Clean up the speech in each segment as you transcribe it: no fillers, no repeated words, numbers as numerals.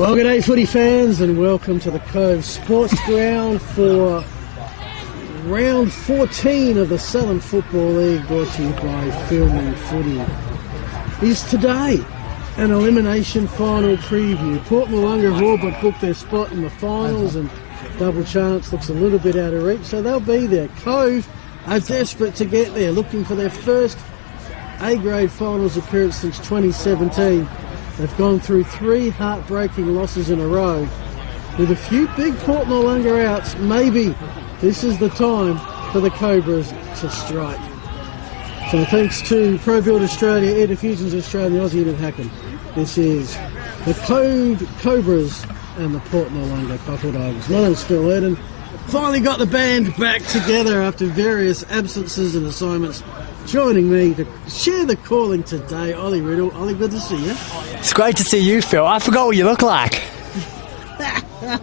Well, g'day footy fans and welcome to the Cove Sports Ground for round 14 of the Southern Football League, brought to you by Filming Footy. Is today an elimination final preview. Port Noarlunga have all but booked their spot in the finals, and double chance looks a little bit out of reach, so they'll be there. Cove are desperate to get there, looking for their first A-grade finals appearance since 2017. They've gone through 3 heartbreaking losses in a row. With a few big Port Noarlunga outs, maybe this is the time for the Cobras to strike. So thanks to Pro Build Australia, Air Diffusions Australia, Aussie and Hacken, this is the Cove Cobras and the Port Noarlunga Crocodiles. My name's Phil Erdon. Finally got the band back together after various absences and assignments. Joining me to share the calling today, Ollie Riddle. Ollie, good to see you. It's great to see you, Phil. I forgot what you look like. And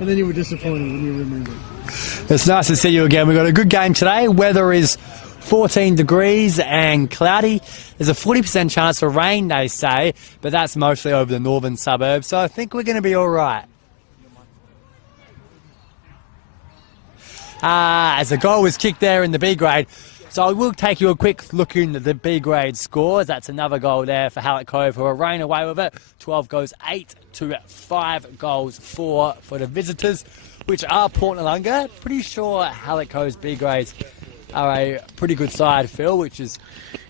then you were disappointed when you remembered. It's nice to see you again. We've got a good game today. Weather is 14 degrees and cloudy. There's a 40% chance for rain, they say, but that's mostly over the northern suburbs, so I think we're going to be all right. As a goal was kicked there in the B grade, so I will take you a quick look into the B grade scores. That's another goal there for Hallett Cove, who are running away with it. 12 goals 8 to 5 goals 4 for the visitors, which are Port Noarlunga. Pretty sure Hallett Cove's B grades are a pretty good side, Phil, which is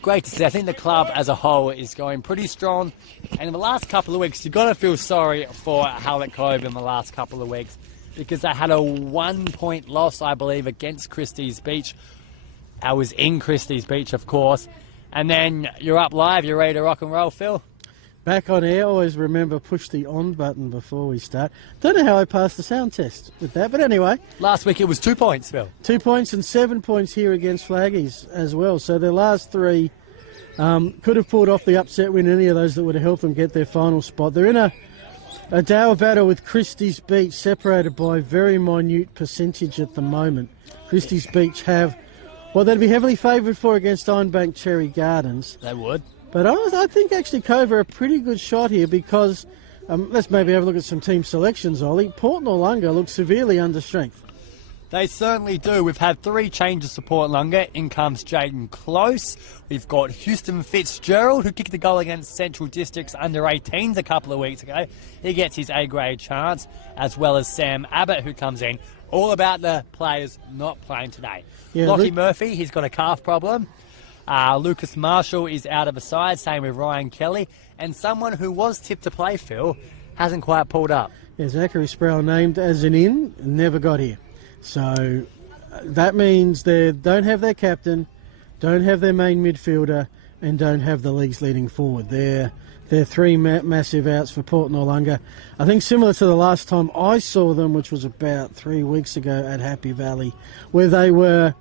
great to see. I think the club as a whole is going pretty strong. And in the last couple of weeks, you've got to feel sorry for Hallett Cove in the last couple of weeks, because they had a 1-point loss, I believe, against Christie's Beach. I was in Christie's Beach, of course. And then you're up live. You're ready to rock and roll, Phil? Back on air. Always remember, push the on button before we start. Don't know how I passed the sound test with that, but anyway. Last week it was 2 points, Phil. 2 points and 7 points here against Flaggies as well. So their last 3 could have pulled off the upset win, any of those that would have helped them get their final spot. They're in a dour battle with Christie's Beach, separated by a very minute percentage at the moment. Christie's Beach have, well, they'd be heavily favoured for against Ironbank Cherry Gardens. They would. But I think actually Cove are a pretty good shot here, because let's maybe have a look at some team selections, Ollie. Port Noarlunga looks severely under strength. They certainly do. We've had 3 changes to Port Noarlunga. In comes Jaden Close. We've got Houston Fitzgerald, who kicked the goal against Central Districts under-18s a couple of weeks ago. He gets his A-grade chance, as well as Sam Abbott, who comes in. All about the players not playing today. Yeah, Lockie Murphy, he's got a calf problem. Lucas Marshall is out of the side, same with Ryan Kelly. And someone who was tipped to play, Phil, hasn't quite pulled up. Yeah, Zachary Sproul named as an in, never got here. So that means they don't have their captain, don't have their main midfielder, and don't have the league's leading forward. They're 3 massive outs for Port Noarlunga. I think similar to the last time I saw them, which was about 3 weeks ago at Happy Valley, where they were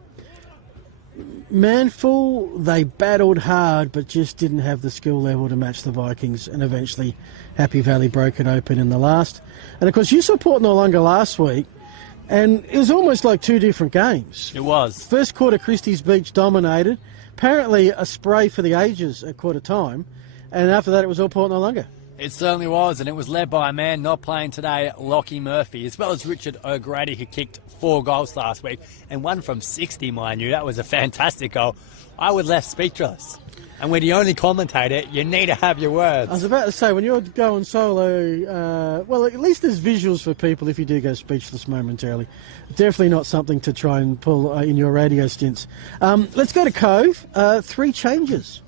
manful, they battled hard, but just didn't have the skill level to match the Vikings, and eventually Happy Valley broke it open in the last. And of course, you saw Port Noarlunga last week, and it was almost like 2 different games. It was. First quarter, Christie's Beach dominated. Apparently a spray for the ages at quarter time. And after that, it was all Port Noarlunga. It certainly was, and it was led by a man not playing today, Lockie Murphy, as well as Richard O'Grady, who kicked 4 goals last week, and 1 from 60, mind you. That was a fantastic goal. I was left speechless. And when you only commentator, you need to have your words. I was about to say, when you're going solo, well, at least there's visuals for people if you do go speechless momentarily. Definitely not something to try and pull in your radio stints. Let's go to Cove. 3 changes.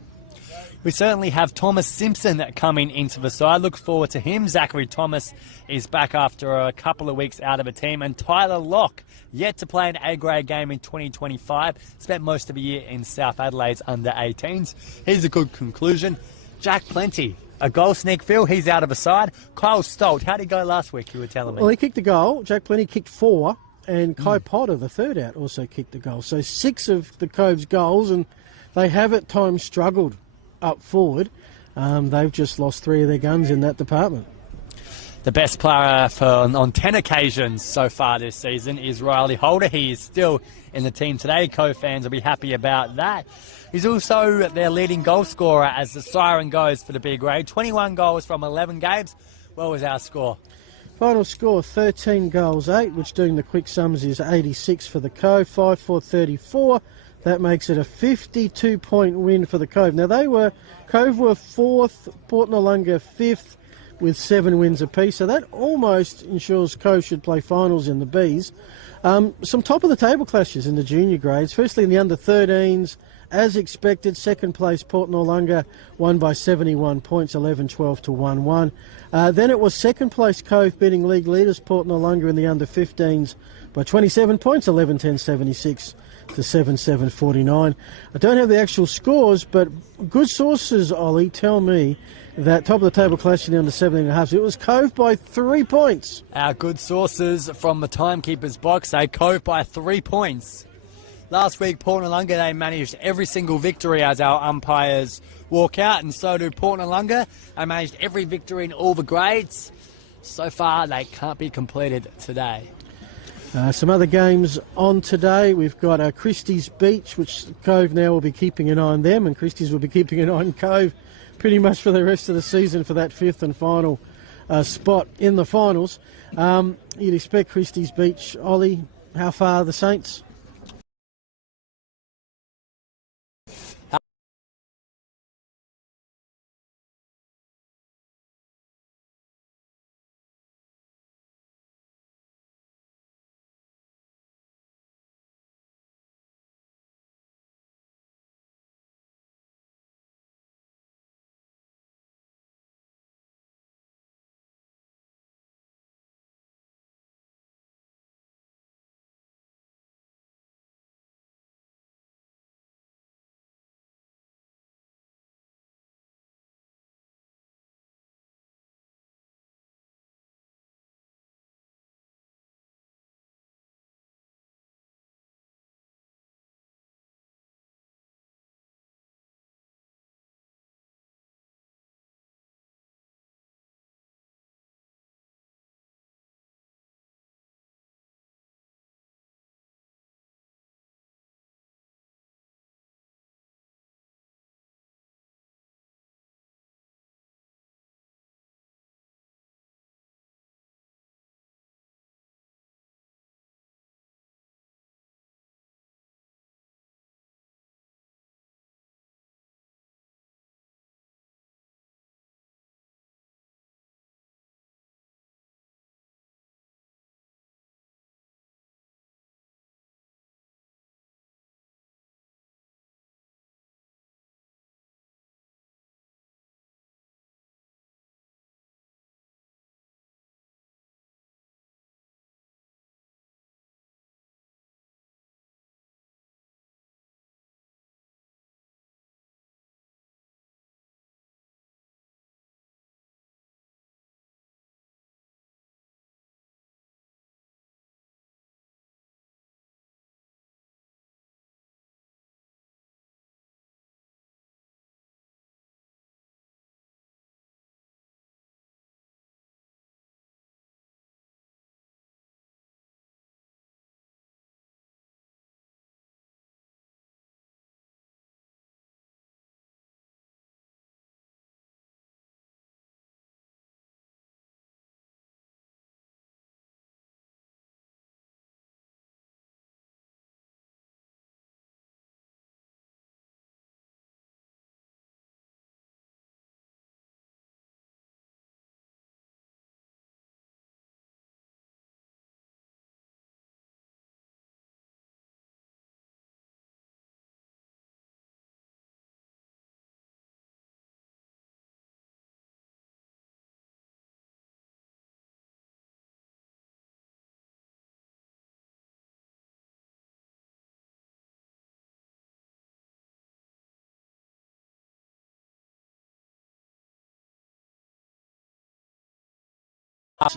We certainly have Thomas Simpson coming into the side. Look forward to him. Zachary Thomas is back after a couple of weeks out of a team. And Tyler Locke, yet to play an A-grade game in 2025. Spent most of the year in South Adelaide's under-18s. Here's a good conclusion. Jack Plenty, a goal sneak, Phil. He's out of the side. Kyle Stolt, how did he go last week, you were telling me? Well, he kicked a goal. Jack Plenty kicked 4. And Kai Potter, the third out, also kicked a goal. So 6 of the Cove's goals, and they have at times struggled up forward. They've just lost 3 of their guns in that department. The best player on 10 occasions so far this season is Riley Holder. He is still in the team today. Cove fans will be happy about that. He's also their leading goal scorer as the siren goes for the B grade. 21 goals from 11 games. What was our score? Final score 13 goals 8, which doing the quick sums is 86 for the Cove, 5-4-34. That makes it a 52-point win for the Cove. Now Cove were 4th, Port Noarlunga 5th with 7 wins apiece. So that almost ensures Cove should play finals in the Bs. Some top of the table clashes in the junior grades. Firstly in the under 13s, as expected, second place Port Noarlunga won by 71 points, 11-12 to 1-1. Then it was second place Cove beating league leaders Port Noarlunga in the under 15s by 27 points, 11-10, 76 to 7-7, 49. I don't have the actual scores, but good sources, Ollie, tell me that top of the table clash in the under 17.5. It was Cove by 3 points. Our good sources from the timekeeper's box say Cove by 3 points. Last week, Port Noarlunga, they managed every single victory as our umpires walk out, and so do Port Noarlunga. They managed every victory in all the grades. So far, they can't be completed today. Some other games on today. We've got Christie's Beach, which Cove now will be keeping an eye on them, and Christie's will be keeping an eye on Cove pretty much for the rest of the season for that 5th and final spot in the finals. You'd expect Christie's Beach. Ollie, how far are the Saints?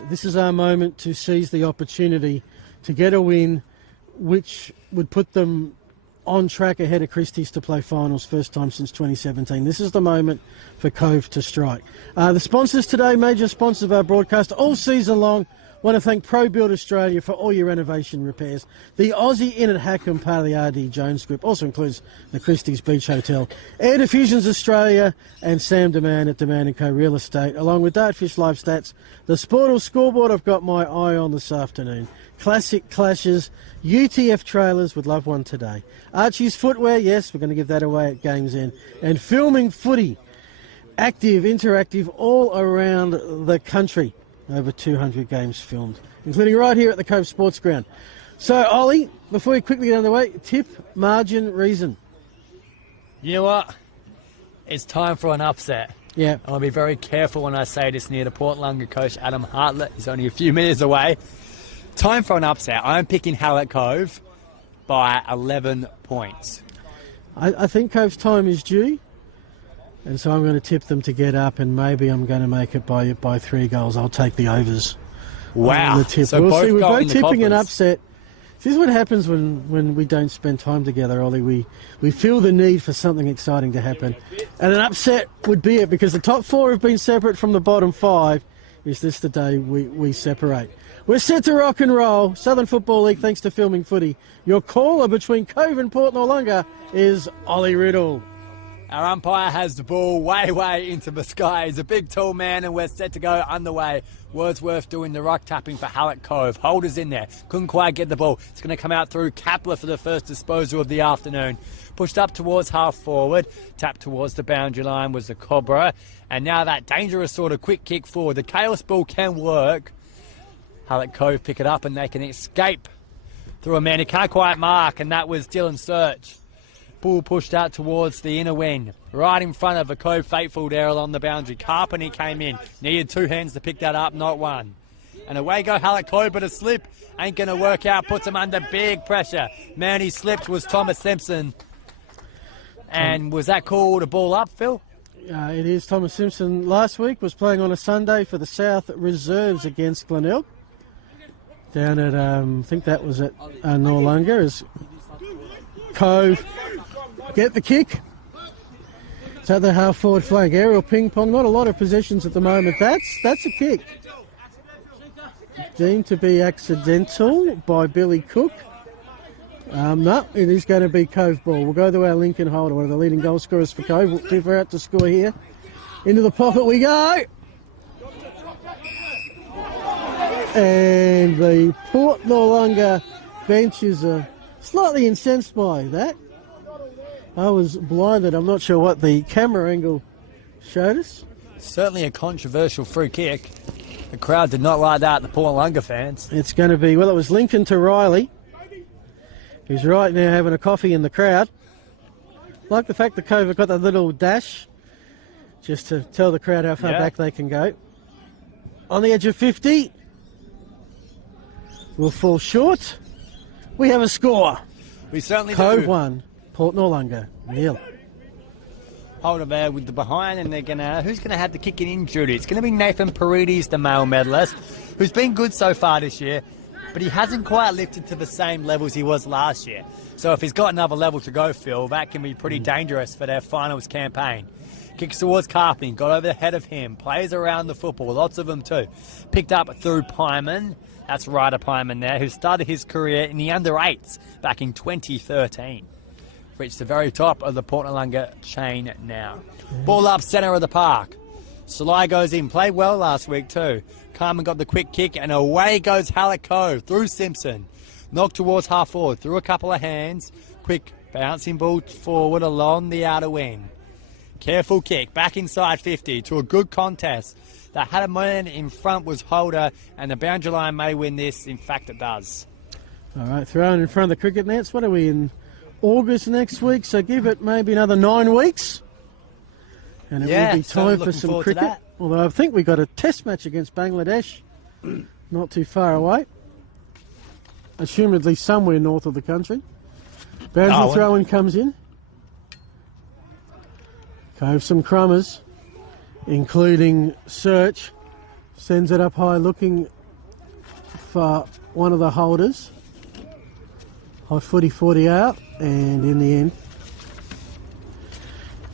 This is our moment to seize the opportunity to get a win which would put them on track ahead of Christie's to play finals, first time since 2017. This is the moment for Cove to strike. The sponsors today, major sponsors of our broadcast all season long, Want to thank Pro Build Australia for all your renovation repairs. The Aussie Inn at Hackham, part of the RD Jones Group, also includes the Christie's Beach Hotel, Air Diffusions Australia, and Sam Demand at Demand & Co Real Estate, along with Dartfish Live Stats. The Sportal Scoreboard I've got my eye on this afternoon. Classic Clashes, UTF Trailers, would love one today. Archie's Footwear, yes, we're going to give that away at Games End. And Filming Footy, active, interactive, all around the country. Over 200 games filmed, including right here at the Cove Sports Ground. So, Ollie, before we quickly get underway, tip, margin, reason. You know what? It's time for an upset. Yeah. I'll be very careful when I say this near the Noarlunga coach, Adam Hartlett. He's only a few metres away. Time for an upset. I'm picking Hallett Cove by 11 points. I think Cove's time is due. And so I'm going to tip them to get up, and maybe I'm going to make it by 3 goals. I'll take the overs. Wow. So we'll see. We're both tipping an upset. This is what happens when we don't spend time together, Ollie. We feel the need for something exciting to happen. And an upset would be it, because the top 4 have been separate from the bottom 5. Is this the day we separate? We're set to rock and roll. Southern Football League, thanks to Filming Footy. Your caller between Cove and Port Noarlunga is Ollie Riddle. Our umpire has the ball way into the sky. He's a big, tall man, and we're set to go underway. Wordsworth doing the rock tapping for Hallett Cove. Holders in there. Couldn't quite get the ball. It's going to come out through Kapler for the first disposal of the afternoon. Pushed up towards half forward. Tapped towards the boundary line was the Cobra. And now that dangerous sort of quick kick forward. The chaos ball can work. Hallett Cove pick it up and they can escape through a man who can't quite mark, and that was Dylan Search. Ball pushed out towards the inner wing, right in front of a Cove faithful there along the boundary. Carpenter came in, needed 2 hands to pick that up, not one. And away go Hallett Cove, but a slip ain't going to work out, puts him under big pressure. Man, he slipped was Thomas Simpson. And was that called a ball up, Phil? It is. Thomas Simpson last week was playing on a Sunday for the South Reserves against Glenelg. Down at, I think that was at Noarlunga, as Cove get the kick. It's at the half-forward flank. Aerial ping-pong. Not a lot of possessions at the moment. That's a kick. Deemed to be accidental by Billy Cook. No, it is going to be Cove ball. We'll go to our Lincoln Holder, one of the leading goal scorers for Cove. We'll give her out to score here. Into the pocket we go. And the Port Noarlunga bench is slightly incensed by that. I was blinded. I'm not sure what the camera angle showed us. Certainly a controversial free kick. The crowd did not like that, the Noarlunga fans. It's going to be, well, it was Lincoln to Riley, who's right now having a coffee in the crowd. Like the fact that Cove have got that little dash, just to tell the crowd how far back they can go. On the edge of 50. Will fall short. We have a score. We certainly Cove do. 1, Port Noarlunga 0. Holder there with the behind, and who's gonna have the kicking in duty? It's gonna be Nathan Paredes, the male medalist, who's been good so far this year, but he hasn't quite lifted to the same levels he was last year. So if he's got another level to go, Phil, that can be pretty dangerous for their finals campaign. Kicks towards Carping, got over the head of him, plays around the football, lots of them too. Picked up through Pyman. That's Ryder Pyman there, who started his career in the under-8s back in 2013. Reached the very top of the Port Noarlunga chain now. Ball up centre of the park. Salai goes in, played well last week too. Carmen got the quick kick, and away goes Hallett Cove through Simpson. Knocked towards half forward, through a couple of hands. Quick bouncing ball forward along the outer wing. Careful kick, back inside 50 to a good contest. That had a man in front was Holder, and the boundary line may win this. In fact, it does. All right, thrown in front of the cricket nets. What are we in? August next week, so give it maybe another 9 weeks. And it will be time for some cricket. Although I think we got a test match against Bangladesh not too far away. Assumedly somewhere north of the country. Boundary throw-in comes in. Cove some crummers, including Search. Sends it up high looking for one of the holders. High footy 40 out, and in the end,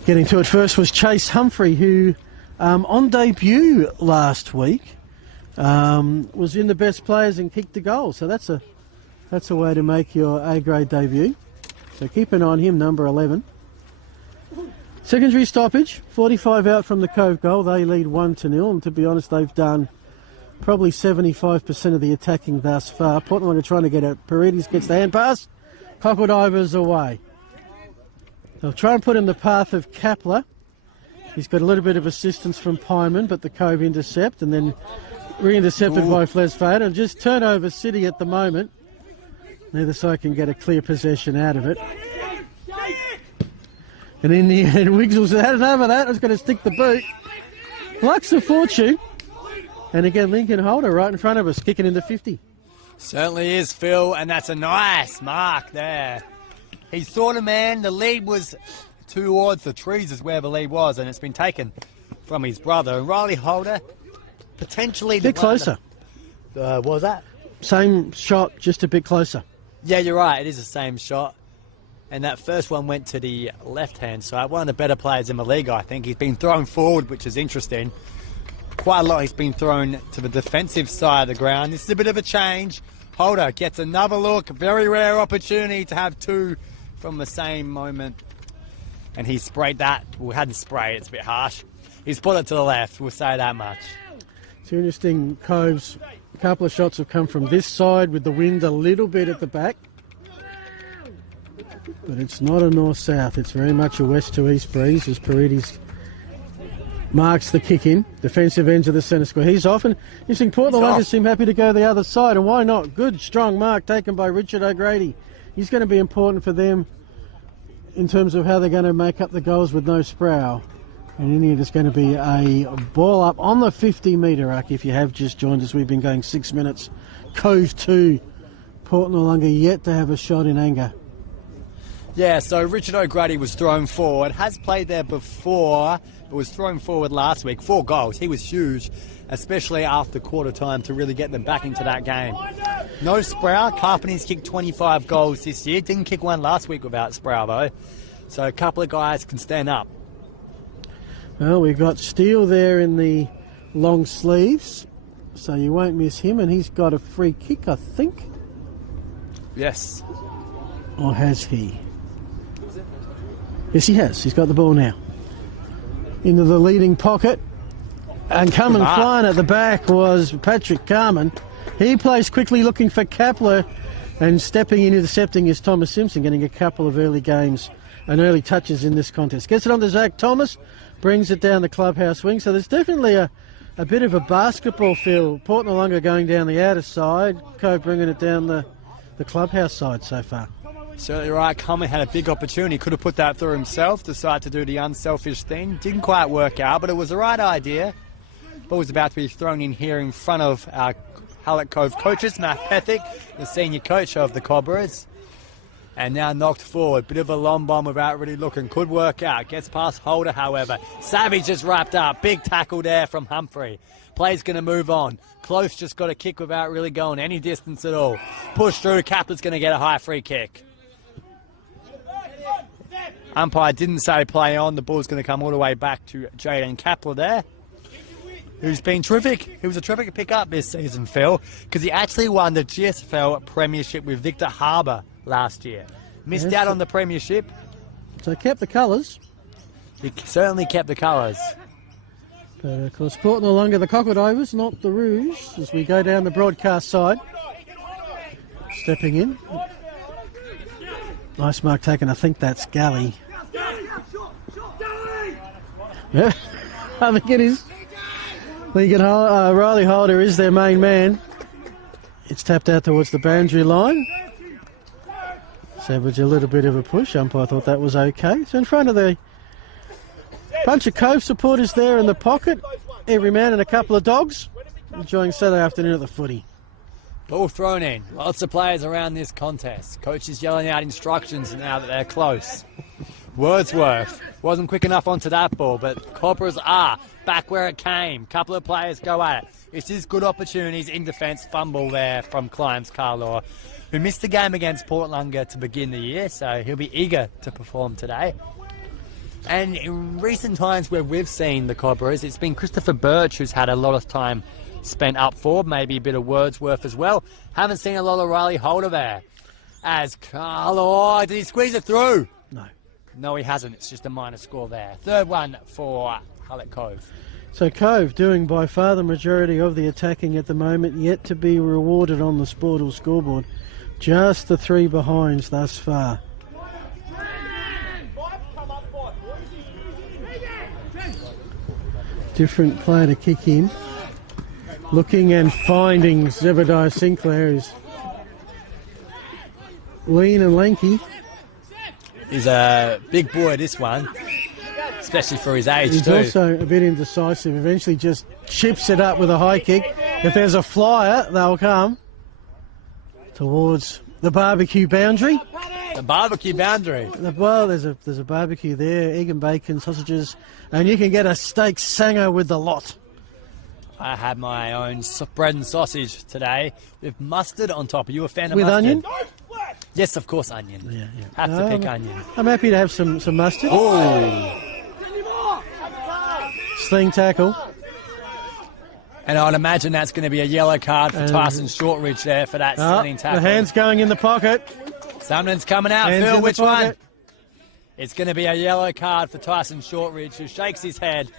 getting to it first was Chase Humphrey, who on debut last week was in the best players and kicked the goal. So that's a way to make your A-grade debut. So keep an eye on him, number 11. Secondary stoppage, 45 out from the Cove goal. They lead 1-0, and to be honest, they've done probably 75% of the attacking thus far. Portland are trying to get out. Paredes gets the hand pass. Cockledivers away. They'll try and put in the path of Kapler. He's got a little bit of assistance from Pyman, but the Cove intercept, and then re-intercepted by Flesfade. And just turnover City at the moment. Neither side can get a clear possession out of it. And in the end, Wiggs had enough of that. I was going to stick the boot. Luck's a fortune. And again, Lincoln Holder right in front of us, kicking into 50. Certainly is, Phil, and that's a nice mark there. He saw the man. The lead was towards the trees is where the lead was, and it's been taken from his brother. And Riley Holder, potentially... A bit closer. What was that? Same shot, just a bit closer. Yeah, you're right. It is the same shot. And that first one went to the left-hand side. One of the better players in the league, I think. He's been thrown forward, which is interesting. Quite a lot he's been thrown to the defensive side of the ground. This is a bit of a change. Holder gets another look. Very rare opportunity to have two from the same moment. And he sprayed that. Well, hadn't sprayed. It's a bit harsh. He's put it to the left. We'll say that much. It's interesting. Cove's couple of shots have come from this side with the wind a little bit at the back. But it's not a north-south. It's very much a west to east breeze as Paredes marks the kick in. Defensive ends of the centre square. He's off, and you think Portland seem happy to go the other side, and why not? Good, strong mark taken by Richard O'Grady. He's going to be important for them in terms of how they're going to make up the goals with no Sproul. And in here, there's going to be a ball up on the 50-metre arc. If you have just joined us, we've been going 6 minutes. Cove 2. Port Noarlunga yet to have a shot in anger. Yeah, so Richard O'Grady was thrown forward. Has played there before, but was thrown forward last week. 4 goals. He was huge, especially after quarter time to really get them back into that game. No Sproul. Carpenter's kicked 25 goals this year. Didn't kick one last week without Sproul, though. So a couple of guys can stand up. Well, we've got Steele there in the long sleeves, so you won't miss him, and he's got a free kick, I think. Yes. Or has he? Yes, he has. He's got the ball now. Into the leading pocket. And coming flying at the back was Patrick Carman. He plays quickly looking for Kapler, and stepping in intercepting is Thomas Simpson, getting a couple of early games and early touches in this contest. Gets it on to Zach Thomas, brings it down the clubhouse wing. So there's definitely a bit of a basketball feel. Port Noarlunga going down the outer side, Cove bringing it down the clubhouse side so far. Certainly right. Carman had a big opportunity. Could have put that through himself, decided to do the unselfish thing. Didn't quite work out, but it was the right idea. Ball was about to be thrown in here in front of our Hallett Cove coaches, Matt Pethick, the senior coach of the Cobras. And now knocked forward. Bit of a long bomb without really looking. Could work out. Gets past Holder, however. Savage is wrapped up. Big tackle there from Humphrey. Play's going to move on. Close just got a kick without really going any distance at all. Push through. Kapler's going to get a high free kick. Umpire didn't say play on. The ball's going to come all the way back to Jaden Kapler there, who's been terrific. He was a terrific pick-up this season, Phil, because he actually won the GSFL Premiership with Victor Harbour last year. Missed out on the Premiership. So kept the colours. He certainly kept the colours. But of course, Port Noarlunga, the Cockledivers, not the Roos, as we go down the broadcast side. Stepping in. Nice mark taken. I think that's Galley. Yeah, I think it is. Riley Holder is their main man. It's tapped out towards the boundary line. Savage a little bit of a push. Umpire thought that was okay. So in front of the bunch of Cove supporters there in the pocket. Every man and a couple of dogs enjoying Saturday afternoon at the footy. Ball thrown in. Lots of players around this contest. Coaches yelling out instructions now that they're close. Wordsworth wasn't quick enough onto that ball, but Cobras are back where it came. Couple of players go at it. This is good opportunities in defence. Fumble there from Climbs Carlaw, who missed the game against Port Noarlunga to begin the year, so he'll be eager to perform today. And in recent times where we've seen the Cobras, it's been Christopher Birch who's had a lot of time spent up forward, maybe a bit of Wordsworth as well. Haven't seen a lot of Riley Holder there. As Carlo, did he squeeze it through? No. No, he hasn't. It's just a minor score there. Third one for Hullet Cove. So Cove doing by far the majority of the attacking at the moment, yet to be rewarded on the Sportal scoreboard. Just the 3 behinds thus far. Different player to kick in. Looking and finding Zebediah Sinclair is lean and lanky. He's a big boy, this one, especially for his age. He's too. Also a bit indecisive. Eventually just chips it up with a high kick. If there's a flyer, they'll come towards the barbecue boundary. The barbecue boundary. Well, there's a barbecue there, egg and bacon, sausages, and you can get a steak sanger with the lot. I had my own bread and sausage today with mustard on top. Are you a fan of With mustard? onion? Yes, of course, onion. Yeah. Have to pick onion. I'm happy to have some mustard. Oh. Sling tackle. And I'd imagine that's going to be a yellow card for Tyson Shortridge there for that slinging tackle. The hand's going in the pocket. Something's coming out. Hands Phil, in the which one? pocket. It's going to be a yellow card for Tyson Shortridge, who shakes his head.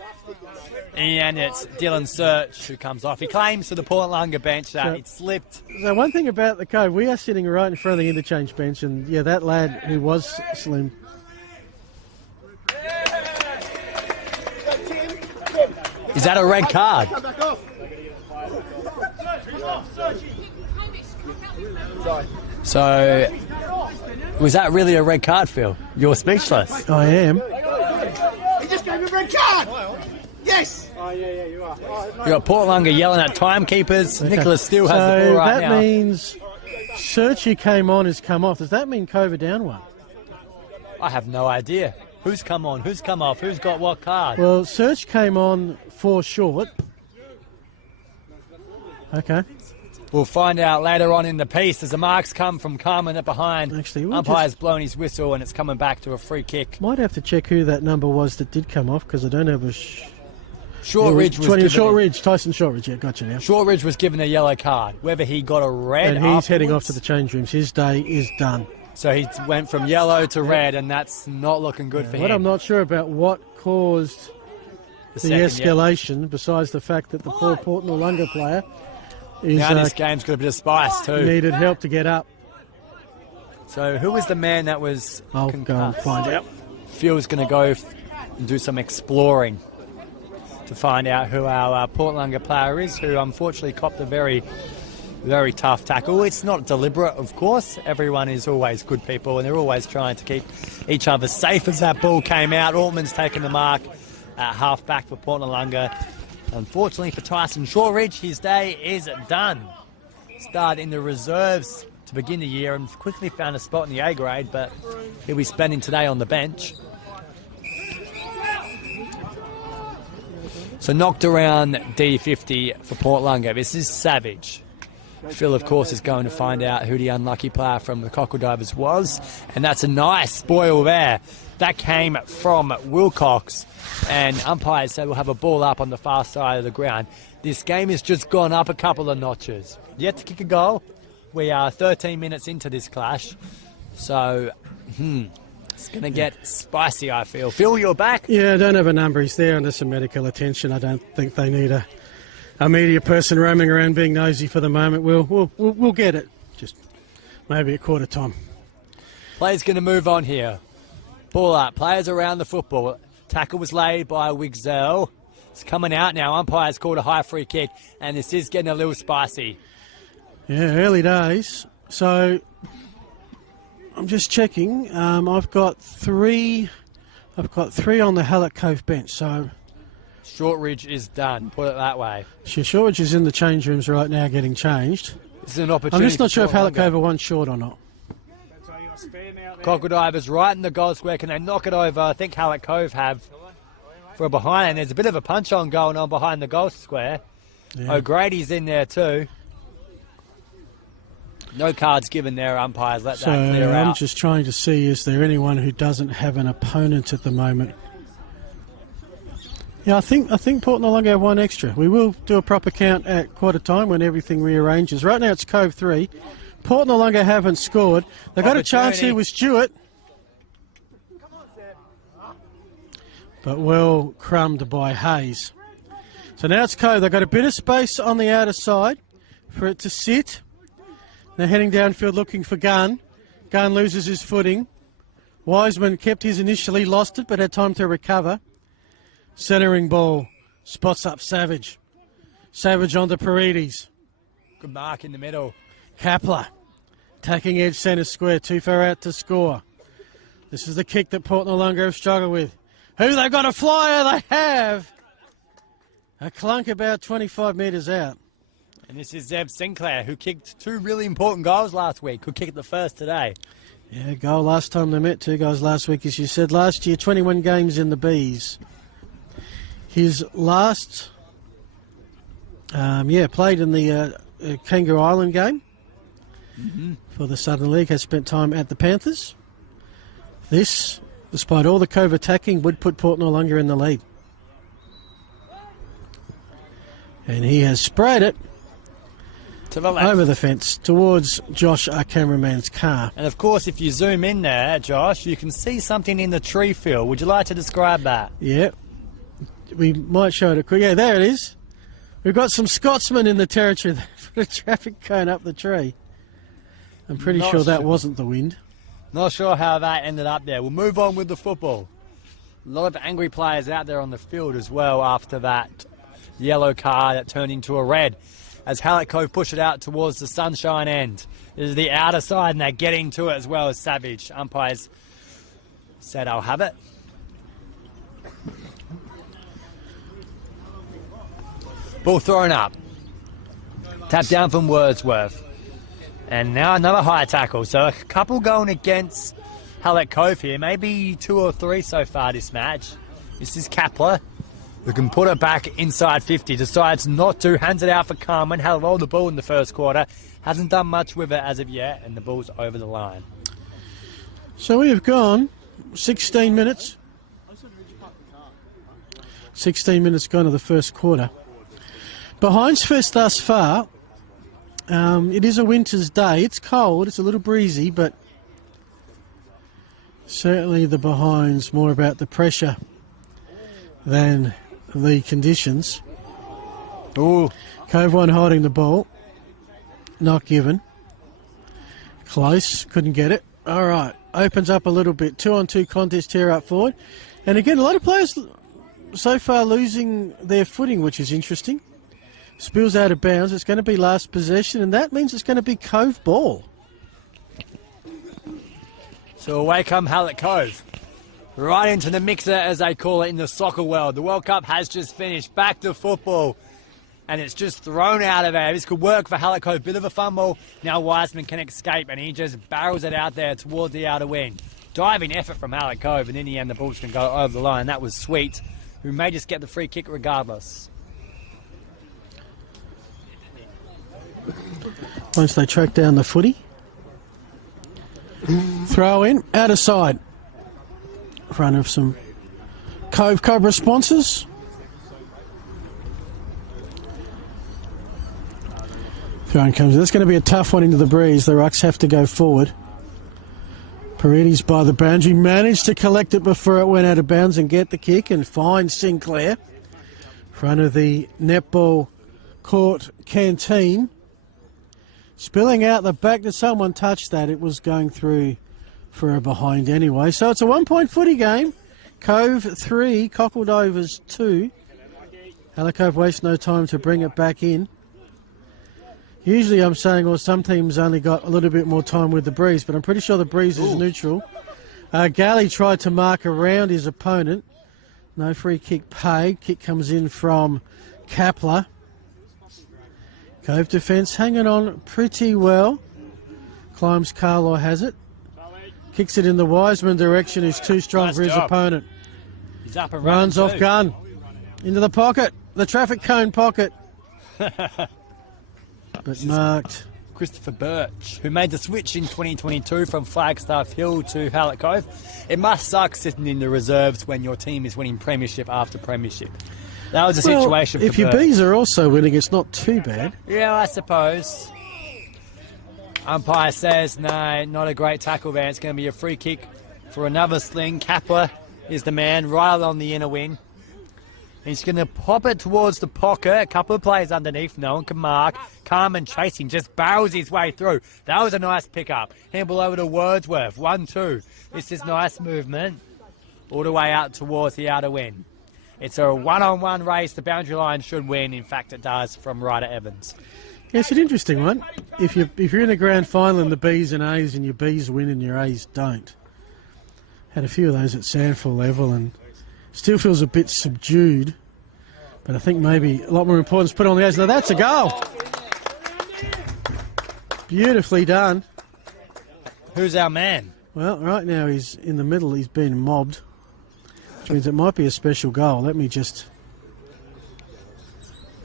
And it's Dylan Search who comes off. He claims to the Noarlunga bench that it slipped. So one thing about the Cove, we are sitting right in front of the interchange bench, and yeah, that lad who was slim. Is that a red card? So, was that really a red card, Phil? You're speechless. I am. He just gave me a red card! Yes! You got Noarlunga yelling at timekeepers. Nicholas still has the ball right now. now. That means Search who came on has come off. Does that mean Cove are down one? I have no idea. Who's come on? Who's come off? Who's got what card? Well, Search came on 4 short. Okay. We'll find out later on in the piece as the marks come from Carmen at behind. Actually, umpire's blown his whistle and it's coming back to a free kick. Might have to check who that number was that did come off because I don't have a... Shortridge was given Tyson Shortridge, yeah, gotcha now. Shortridge was given a yellow card. Whether he got a red and he's heading off to the change rooms. His day is done. So he went from yellow to red, and that's not looking good for him. What I'm not sure about what caused the escalation, besides the fact that the poor Port Noarlunga player is... Now this game's got a bit of spice too. Needed help to get up. So who was the man that was I'll concussed? go and find out. Phil's going to go and do some exploring to find out who our Noarlunga player is, who unfortunately copped a very, very tough tackle. It's not deliberate, of course. Everyone is always good people, and they're always trying to keep each other safe as that ball came out. Altman's taken the mark at half-back for Noarlunga. Unfortunately for Tyson Shortridge, his day is done. Started in the reserves to begin the year and quickly found a spot in the A grade, but he'll be spending today on the bench. So knocked around D50 for Noarlunga. This is savage. Phil, of course, is going to find out who the unlucky player from the Cockle Divers was. And that's a nice spoil there. That came from Wilcox. And umpires said we'll have a ball up on the far side of the ground. This game has just gone up a couple of notches. Yet to kick a goal. We are 13 minutes into this clash. So, it's going to get spicy, I feel. Phil, you're back? Yeah, I don't have a number. He's there under some medical attention. I don't think they need a media person roaming around being nosy for the moment. We'll get it. Just maybe at quarter time. Players going to move on here. Ball up. Players around the football. Tackle was laid by Wigzell. It's coming out now. Umpire's called a high free kick, and this is getting a little spicy. Yeah, early days. So I'm just checking. I've got three on the Hullet Cove bench. So Shortridge is done. Put it that way. Shortridge is in the change rooms right now, getting changed. This is an opportunity. I'm just not sure if Hullet Cove are one short or not. Cockle Divers right in the goal square. Can they knock it over? I think Hullet Cove have for a behind. And there's a bit of a punch on going on behind the goal square. Yeah. O'Grady's in there too. No cards given there, umpires. Let that clear out. I'm just trying to see, is there anyone who doesn't have an opponent at the moment? Yeah, I think Port Noarlunga have one extra. We will do a proper count at quarter time when everything rearranges. Right now it's Cove 3. Port Noarlunga haven't scored. They've got a chance here with Stewart. But well crumbed by Hayes. So now it's Cove. They've got a bit of space on the outer side for it to sit. They're heading downfield looking for Gunn. Gunn loses his footing. Wiseman kept his initially, lost it, but had time to recover. Centering ball. Spots up Savage. Savage onto Paredes. Good mark in the middle. Kapler. Taking edge centre square. Too far out to score. This is the kick that Port Noarlunga have struggled with. Who they've got a flyer? They have. A clunk about 25 metres out. And this is Zeb Sinclair, who kicked 2 really important goals last week. Could kick it the first today. Yeah, goal last time they met. 2 goals last week, as you said. Last year, 21 games in the Bees. His last, played in the Kangaroo Island game for the Southern League. Has spent time at the Panthers. This, despite all the Cove attacking, would put Port Noarlunga in the lead. And he has sprayed it to the left. Over the fence towards Josh, our cameraman's car. And of course, if you zoom in there, Josh, you can see something in the tree field. Would you like to describe that? Yeah. We might show it quick. Yeah, there it is. We've got some Scotsmen in the territory that put a traffic cone up the tree. I'm pretty sure that wasn't the wind. Not sure how that ended up there. We'll move on with the football. A lot of angry players out there on the field as well after that yellow card that turned into a red. As Hallett Cove push it out towards the sunshine end. This is the outer side and they're getting to it as well as Savage. Umpires said, I'll have it. Ball thrown up. Tap down from Wordsworth. And now another high tackle. So a couple going against Hallett Cove here. Maybe 2 or 3 so far this match. This is Kapler, who can put it back inside 50. Decides not to. Hands it out for Carmen. Held all the ball in the first quarter. Hasn't done much with it as of yet. And the ball's over the line. So we have gone 16 minutes. 16 minutes gone of the first quarter. Behinds first thus far. It is a winter's day. It's cold. It's a little breezy, but certainly the behinds more about the pressure than the conditions. Ooh. Cove one holding the ball. Not given. Close. Couldn't get it. All right. Opens up a little bit. 2-on-2 contest here up forward. And again, a lot of players so far losing their footing, which is interesting. Spills out of bounds. It's going to be last possession, and that means it's going to be Cove ball. So away come Hallett Cove. Right into the mixer, as they call it in the soccer world. The World Cup has just finished. Back to football. And it's just thrown out of there. This could work for Hallett Cove. Bit of a fumble. Now Wiseman can escape, and he just barrels it out there towards the outer wing. Diving effort from Hallett Cove, and in the end the ball's going to go over the line. That was Sweet, who may just get the free kick regardless. Once they track down the footy. Throw in, outer side. In front of some Cove responses. Throw in comes. That's going to be a tough one into the breeze. The Rucks have to go forward. Paredes by the boundary managed to collect it before it went out of bounds and get the kick and find Sinclair. In front of the netball court canteen. Spilling out the back. Did someone touch that? It was going through for a behind anyway. So it's a 1-point footy game. Cove 3, Cockledovers 2. Hallett Cove wastes no time to bring it back in. Usually I'm saying, well, some teams only got a little bit more time with the breeze, but I'm pretty sure the breeze is neutral. Galley tried to mark around his opponent. No free kick paid. Kick comes in from Kapler. Cove defence hanging on pretty well. Climbs Carlaw has it. Kicks it in the Wiseman direction. He's too strong for his opponent. He's up and runs off too. Gun. Into the pocket. The traffic cone pocket. But marked Christopher Birch, who made the switch in 2022 from Flagstaff Hill to Hallett Cove. It must suck sitting in the reserves when your team is winning premiership after premiership. That was a situation for if your Birch. bees are also winning, it's not too bad. Yeah, I suppose. Umpire says, no, not a great tackle there. It's going to be a free kick for another sling. Kapler is the man right on the inner wing. He's going to pop it towards the pocket. A couple of players underneath. No one can mark. Carmen chasing, just barrels his way through. That was a nice pickup. Handball over to Wordsworth. 1-2. This is nice movement. All the way out towards the outer wing. It's a one-on-one race. The boundary line should win. In fact, it does from Ryder Evans. Yeah, it's an interesting one. If you're in a grand final and the Bs and As and your Bs win and your As don't. Had a few of those at Sandford level and still feels a bit subdued, but I think maybe a lot more important is put on the As. Now that's a goal. Beautifully done. Who's our man? Well, right now he's in the middle. He's been mobbed, which means it might be a special goal. Let me just...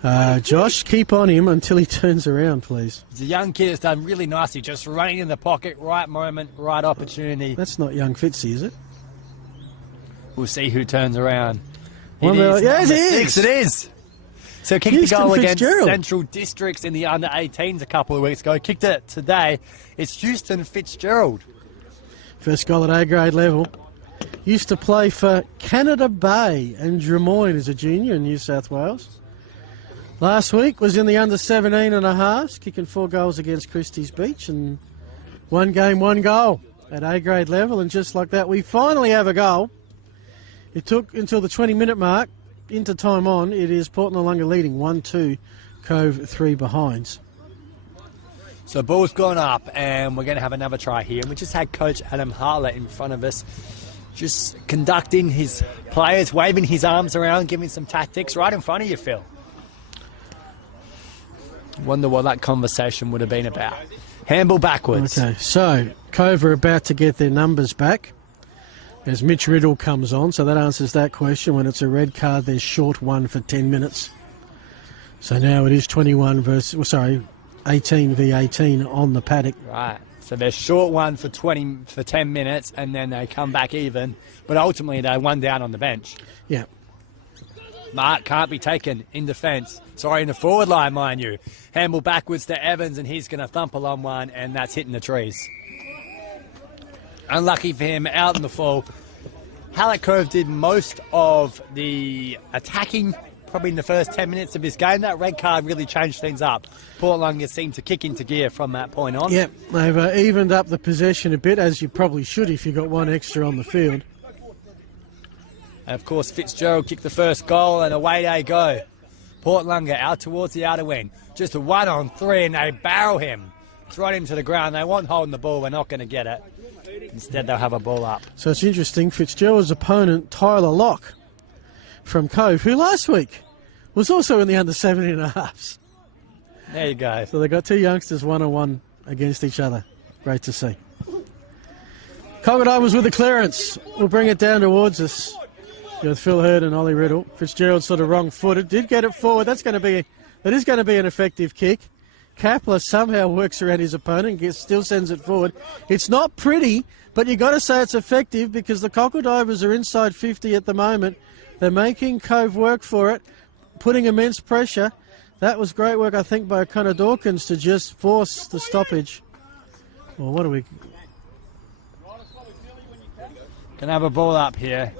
Josh, keep on him until he turns around, please. He's a young kid that's done really nicely, just running in the pocket, right moment, right opportunity. That's not young Fitzy, is it? We'll see who turns around. Yes, it is. 6, it is. So kicked the goal against Central Districts in the under-18s a couple of weeks ago. Kicked it today. It's Houston Fitzgerald. First goal at A-grade level. Used to play for Canada Bay and Drummoyne as a junior in New South Wales. Last week was in the under-17 and a halves, kicking 4 goals against Christie's Beach, and 1 game, 1 goal at A-grade level. And just like that, we finally have a goal. It took until the 20-minute mark, into time on. It is Port Noarlunga leading 1-2, Cove 3 behinds. So ball's gone up, and we're going to have another try here. And we just had Coach Adam Hartlett in front of us, just conducting his players, waving his arms around, giving some tactics right in front of you, Phil. Wonder what that conversation would have been about. Handball backwards. Okay, so Cove are about to get their numbers back as Mitch Riddle comes on, so that answers that question. When it's a red card, they're short 1 for 10 minutes. So now it is 18 v 18 on the paddock. Right, so they're short 1 for 10 minutes, and then they come back even, but ultimately they're 1 down on the bench. Yeah. Mark can't be taken in defence. Sorry, in the forward line, mind you. Handball backwards to Evans, and he's going to thump along one, and that's hitting the trees. Unlucky for him, out in the fall. Hallett Cove did most of the attacking probably in the first 10 minutes of this game. That red card really changed things up. Port Noarlunga seemed to kick into gear from that point on. Yep, they've evened up the possession a bit, as you probably should if you got 1 extra on the field. And of course, Fitzgerald kicked the first goal, and away they go. Port Noarlunga out towards the outer wing. Just a 1-on-3, and they barrel him. Throw him to the ground. They won't hold the ball. We're not going to get it. Instead, they'll have a ball up. So it's interesting. Fitzgerald's opponent, Tyler Locke from Cove, who last week was also in the under-17 and a halves. There you go. So they got 2 youngsters 1-on-1 against each other. Great to see. Cockadine was with the clearance. We'll bring it down towards us. With Phil Hurd and Ollie Riddle. Fitzgerald sort of wrong-footed. Did get it forward. That is going to be an effective kick. Kapler somehow works around his opponent and still sends it forward. It's not pretty, but you've got to say it's effective because the Cockadivers are inside 50 at the moment. They're making Cove work for it, putting immense pressure. That was great work, I think, by O'Connor Dawkins to just force the stoppage. Well, what do we... Can have a ball up here.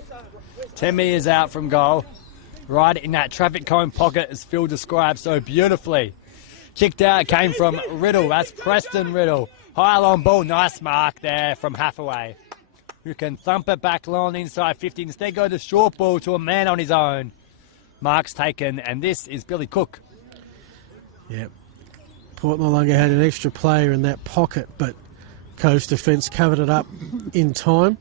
10 metres out from goal. Right in that traffic cone pocket, as Phil described so beautifully. Kicked out, came from Riddle. That's Preston Riddle. High long ball, nice mark there from Hathaway, who can thump it back long inside 50. Instead go to short ball to a man on his own. Mark's taken, and this is Billy Cook. Yep. Port Noarlunga had an extra player in that pocket, but Cove's defence covered it up in time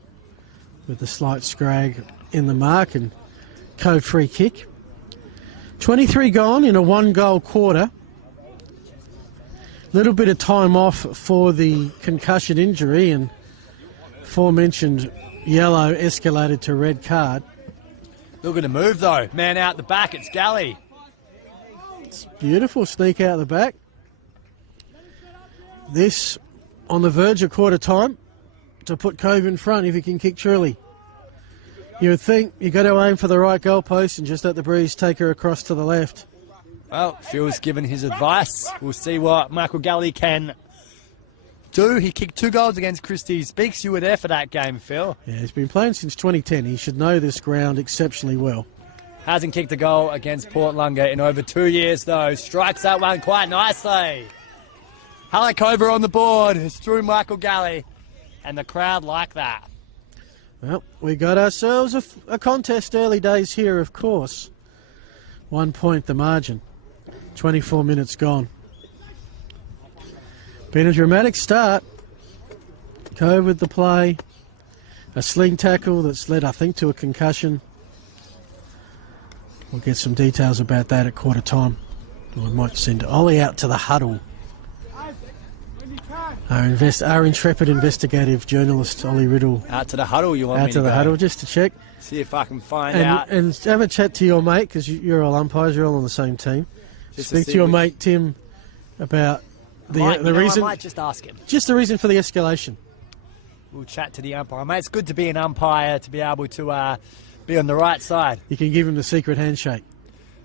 with the slight scrag in the mark, and Cove free kick. 23 gone in a 1-goal quarter. Little bit of time off for the concussion injury, and aforementioned yellow escalated to red card. Look at the move though. Man out the back, it's Galley. It's beautiful, sneak out the back. This on the verge of quarter time to put Cove in front if he can kick truly. You would think you got to aim for the right goalpost and just let the breeze take her across to the left. Well, Phil's given his advice. We'll see what Michael Galley can do. He kicked 2 goals against Christie. Speaks, you were there for that game, Phil. Yeah, he's been playing since 2010. He should know this ground exceptionally well. Hasn't kicked a goal against Portlunga in over 2 years, though. Strikes that one quite nicely. Halleck over on the board. It's through Michael Galley. And the crowd like that. Well, we got ourselves a contest early days here, of course. 1 point the margin. 24 minutes gone. Been a dramatic start. Cove with the play. A sling tackle that's led, I think, to a concussion. We'll get some details about that at quarter time. We might send Ollie out to the huddle. Our intrepid investigative journalist, Ollie Riddle. Out to the huddle, you want me Out to to the go? huddle, just to check. See if I can find out. And have a chat to your mate, because you're all umpires, you're all on the same team. Just Speak to your mate, Tim, about the reason. I might just ask him. Just the reason for the escalation. We'll chat to the umpire. Mate, it's good to be an umpire, to be able to be on the right side. You can give him the secret handshake.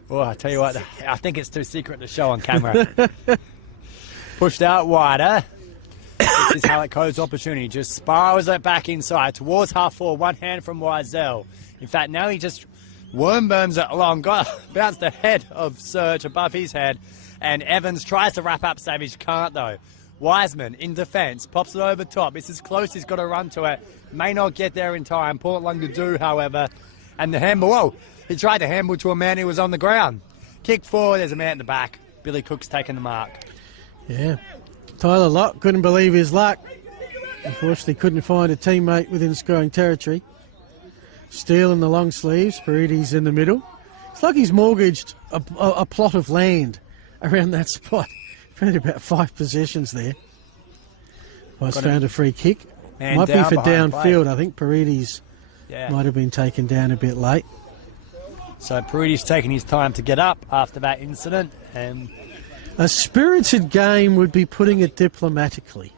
Well, I tell you what, I think it's too secret to show on camera. Pushed out wider. This is Halleck Cove's opportunity. Just spirals it back inside towards half forward. One hand from Wiesel. In fact, now he just wormburns it along. Bounced ahead of Serge above his head. And Evans tries to wrap up Savage. Can't, though. Wiseman in defence. Pops it over top. It's as close. He's got to run to it. May not get there in time. Portlunga do, however. And the handball. Whoa. He tried to handball to a man who was on the ground. Kick forward. There's a man at the back. Billy Cook's taking the mark. Yeah. Tyler Locke couldn't believe his luck. Unfortunately, couldn't find a teammate within scoring territory. Steele in the long sleeves. Paredes in the middle. It's like he's mortgaged a plot of land around that spot. Found about 5 possessions there. Found a free kick. Might be for downfield. I think Paredes might have been taken down a bit late. So Paredes taking his time to get up after that incident. And a spirited game would be putting it diplomatically.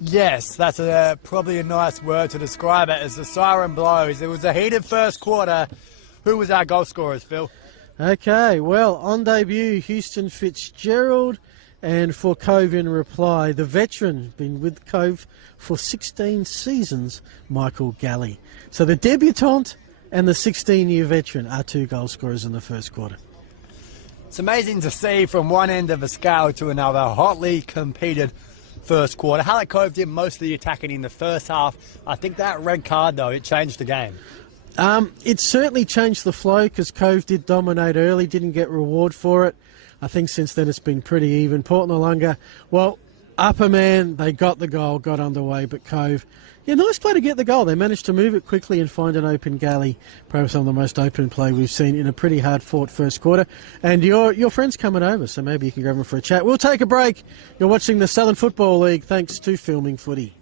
yes, that's probably a nice word to describe it as the siren blows. It was a heated first quarter. Who was our goal scorers, Phil? Okay, well, on debut, Houston Fitzgerald, and for Cove in reply, the veteran, been with Cove for 16 seasons, Michael Galley. So the debutant and the 16-year veteran are 2 goal scorers in the first quarter. It's amazing to see from one end of the scale to another. Hotly competed first quarter. Halleck Cove did most of the attacking in the first half. I think that red card, though, it changed the game. It certainly changed the flow because Cove did dominate early, didn't get reward for it. I think since then it's been pretty even. Noarlunga, well, upper man, they got the goal, got underway, but Cove, nice play to get the goal. They managed to move it quickly and find an open galley. Probably some of the most open play we've seen in a pretty hard-fought first quarter. And your friend's coming over, so maybe you can grab him for a chat. We'll take a break. You're watching the Southern Football League thanks to Filming Footy.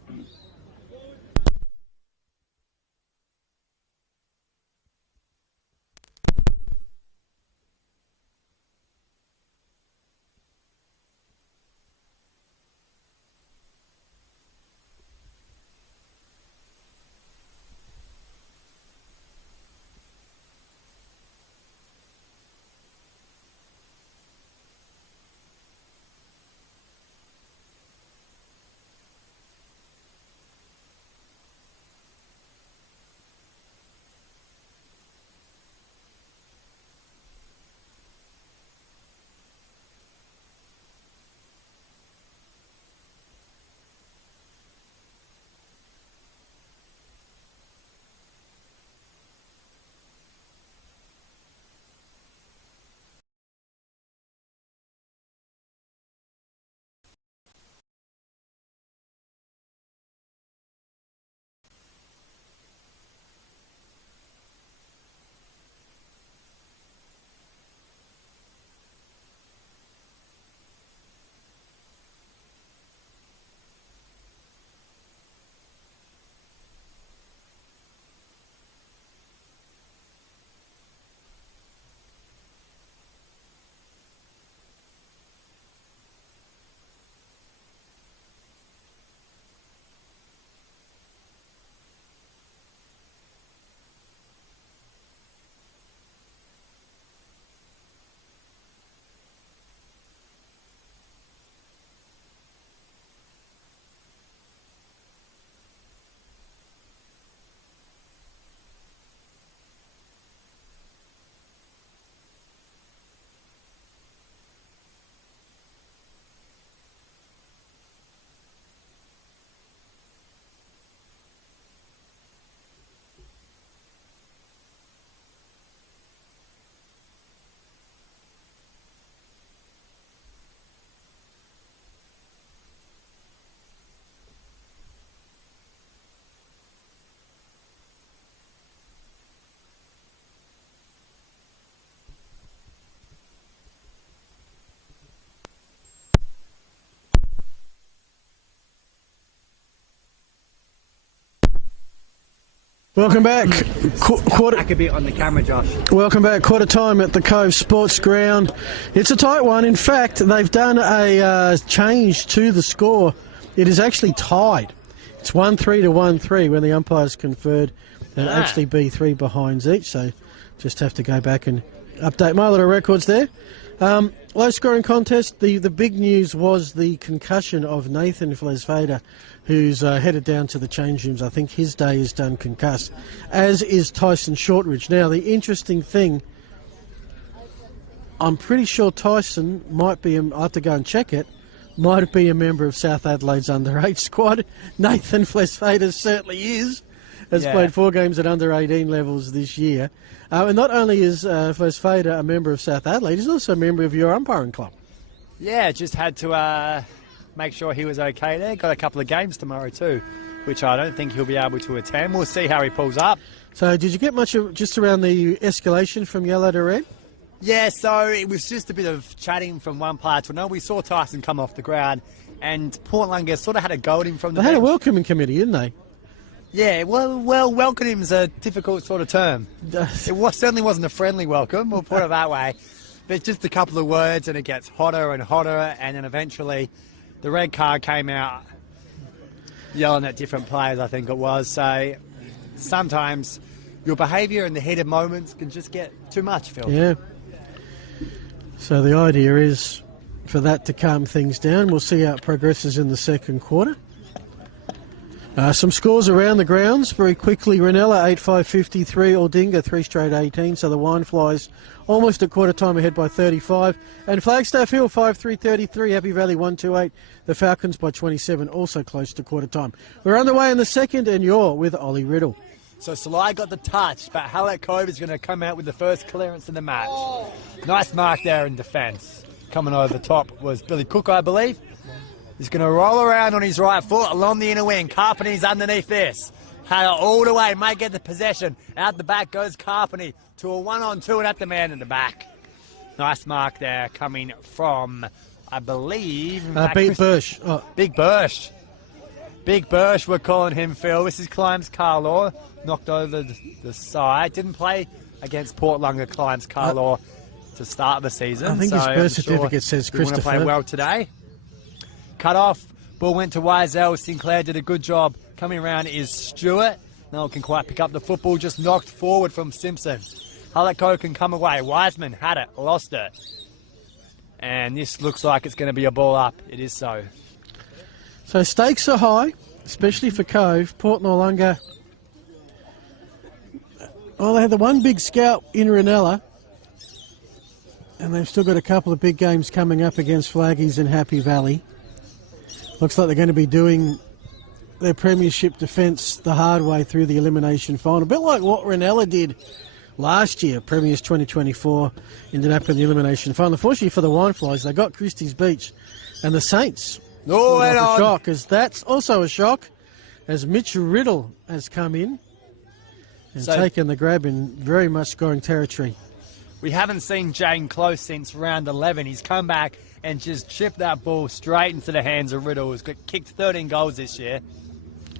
Welcome back. Quarter. I could be on the camera, Josh. Welcome back. Quarter time at the Cove Sports Ground. It's a tight one. In fact, they've done a change to the score. It is actually tied. It's 1-3 to 1-3 when the umpires conferred. There'll actually be 3 behinds each, so just have to go back and update my little records there. Low scoring contest. The big news was the concussion of Nathan Flesvader, who's headed down to the change rooms. I think his day is done concussed, as is Tyson Shortridge. Now, the interesting thing, I'm pretty sure Tyson might be, I'll have to go and check it, might be a member of South Adelaide's underage squad. Nathan Flesvader certainly is. Has played 4 games at under-18 levels this year. And not only is Flesvader a member of South Adelaide, he's also a member of your umpiring club. Yeah, just had to make sure he was okay there. Got a couple of games tomorrow too, which I don't think he'll be able to attend. We'll see how he pulls up. So did you get much of just around the escalation from yellow to red? Yeah, so it was just a bit of chatting from one player to another. We saw Tyson come off the ground, and Port Lunga sort of had a go at him from the bench. They had a welcoming committee, didn't they? Yeah, well, welcome him's a difficult sort of term. It certainly wasn't a friendly welcome, we'll put it that way. But just a couple of words and it gets hotter and hotter, and then eventually the red card came out yelling at different players, I think it was. So sometimes your behaviour in the heated moments can just get too much, Phil. Yeah. So the idea is for that to calm things down. We'll see how it progresses in the second quarter. Some scores around the grounds very quickly. Ranella 8-5-53, Aldinga 3 straight 18, so the Wine Flies almost at quarter time ahead by 35. And Flagstaff Hill 5-3-33, Happy Valley 1-2-8, the Falcons by 27, also close to quarter time. We're underway in the second, and you're with Ollie Riddle. So Salai got the touch, but Hallett Cove is going to come out with the first clearance in the match. Nice mark there in defence. Coming over the top was Billy Cook, I believe. He's going to roll around on his right foot along the inner wing. Carpenter's underneath this. Had it all the way, might get the possession. Out the back goes Carpenter to a 1-on-2 and at the man in the back. Nice mark there coming from, I believe... Big Bursch. Oh. Big Bursch. Big Bursch, we're calling him, Phil. This is Climbs Carlaw. Knocked over the side. Didn't play against Port Lunga Climbs Carlaw to start the season. I think his birth certificate says Christopher. Want to play well today. Cut off. Ball went to Wiesel. Sinclair did a good job. Coming around is Stewart. No one can quite pick up the football. Just knocked forward from Simpson. Halako can come away. Wiseman had it. Lost it. And this looks like it's going to be a ball up. It is so. So stakes are high, especially for Cove. Port Noarlunga. Well, they had the one big scout in Ranella. And they've still got a couple of big games coming up against Flaggies and Happy Valley. Looks like they're going to be doing their premiership defence the hard way through the elimination final. A bit like what Ranella did last year, Premiers 2024, ended up in the elimination final. Unfortunately for the Wine Flies, they got Christie's Beach and the Saints. Oh, and a shock, as that's also a shock, as Mitch Riddle has come in and taken the grab in very much scoring territory. We haven't seen Jane Close since round 11. He's come back and just chipped that ball straight into the hands of Riddle. He's got kicked 13 goals this year,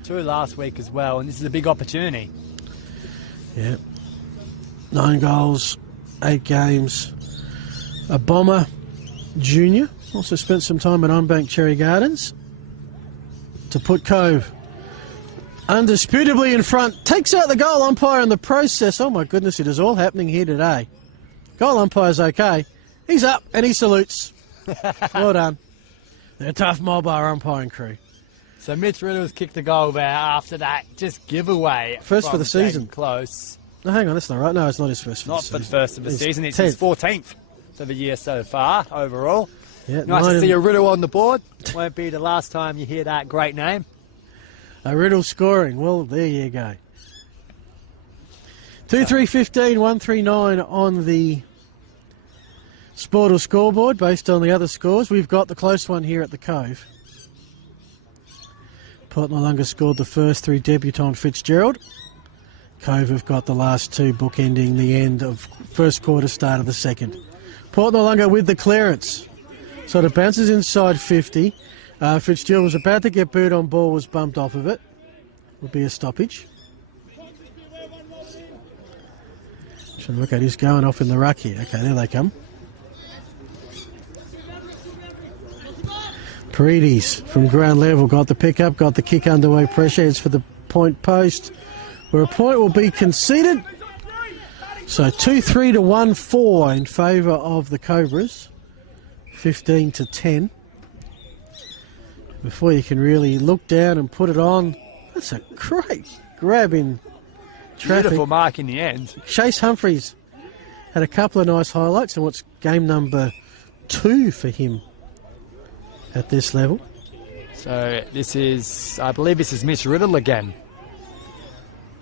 2 last week as well, and this is a big opportunity. Yeah, 9 goals, 8 games. A Bomber Junior also spent some time at Unbank Cherry Gardens to put Cove undisputably in front. Takes out the goal umpire in the process. Oh my goodness, it is all happening here today. Goal umpire's okay. He's up and he salutes. Well done. They're a tough mob, our umpiring crew. So Mitch Riddle's kicked the goal there after that. Just giveaway. First for the season. Close. No, hang on, that's not right. No, it's not his first for the season. Not for the first of the season. It's 10th. his 14th for the year so far, overall. Yeah, nice to see a Riddle on the board. Won't be the last time you hear that great name. A Riddle scoring. Well, there you go. 2-3-15, 1-3-9 on the Sportal scoreboard based on the other scores. We've got the close one here at the Cove. Port Noarlunga scored the first through debutant Fitzgerald. Cove have got the last 2 bookending the end of first quarter, start of the second. Port Noarlunga with the clearance. So it bounces inside 50. Fitzgerald was about to get booed on ball, was bumped off of it. Will be a stoppage. So look at, he's going off in the ruck here. Okay, there they come. Paredes from ground level got the pick up, got the kick underway. Pressure heads for the point post, where a point will be conceded. So 2-3 to 1-4 in favour of the Cobras. 15-10. Before you can really look down and put it on, that's a great grab in traffic. Beautiful mark in the end. Chase Humphreys had a couple of nice highlights, and what's game number 2 for him at this level. So this is, I believe this is Mitch Riddle again.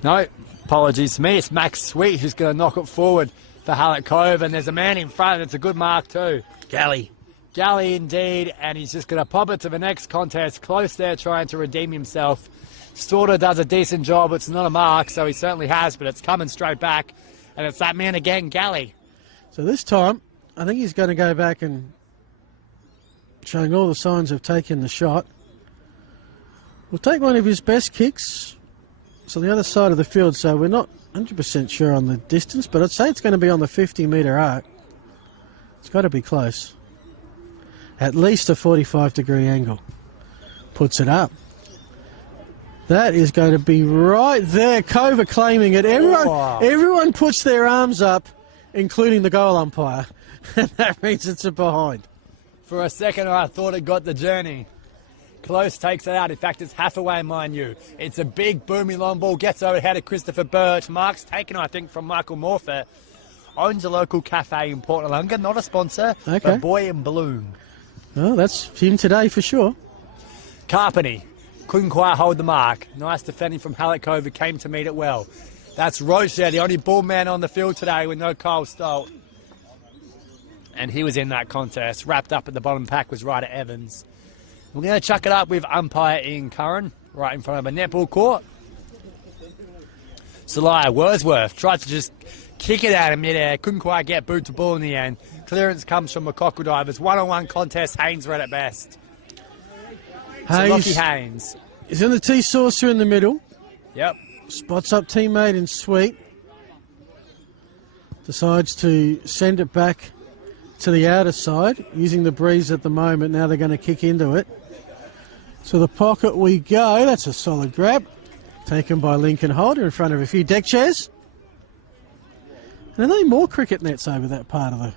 No, apologies to me. It's Max Sweet who's going to knock it forward for Hallett Cove, and there's a man in front. It's a good mark too. Galley indeed, and he's just going to pop it to the next contest. Close there, trying to redeem himself. Sorta does a decent job. It's not a mark, so he certainly has, but it's coming straight back, and it's that man again, Galley. So this time, I think he's going to go back and showing all the signs of taking the shot. We'll take one of his best kicks. It's on the other side of the field, so we're not 100% sure on the distance, but I'd say it's going to be on the 50-metre arc. It's got to be close. At least a 45-degree angle. Puts it up. That is going to be right there. Cove are claiming it. Everyone puts their arms up, including the goal umpire. And that means it's a behind. For a second, I thought it got the journey. Close takes it out. In fact, it's half away, mind you. It's a big, booming long ball. Gets over ahead of Christopher Birch. Mark's taken, I think, from Michael Morfett. Owns a local cafe in Port Noarlunga. Not a sponsor, but Boy in Bloom. Oh, that's him today for sure. Carpeny couldn't quite hold the mark. Nice defending from Hallett Cove, who came to meet it well. That's Roche there, the only ball man on the field today with no Kyle Stolt. And he was in that contest. Wrapped up at the bottom pack was Ryder Evans. We're going to chuck it up with umpire Ian Curran, right in front of a netball court. Celia Wordsworth tried to just kick it out in midair. Couldn't quite get boot to ball in the end. Clearance comes from McCockle Divers. One-on-one contest. Haynes read it best. Lockie Haynes. He's in the tea saucer in the middle. Yep. Spots up teammate in Sweet. Decides to send it back to the outer side, using the breeze at the moment. Now they're going to kick into it. To the pocket we go. That's a solid grab. Taken by Lincoln Holder in front of a few deck chairs. And are there more cricket nets over that part of the...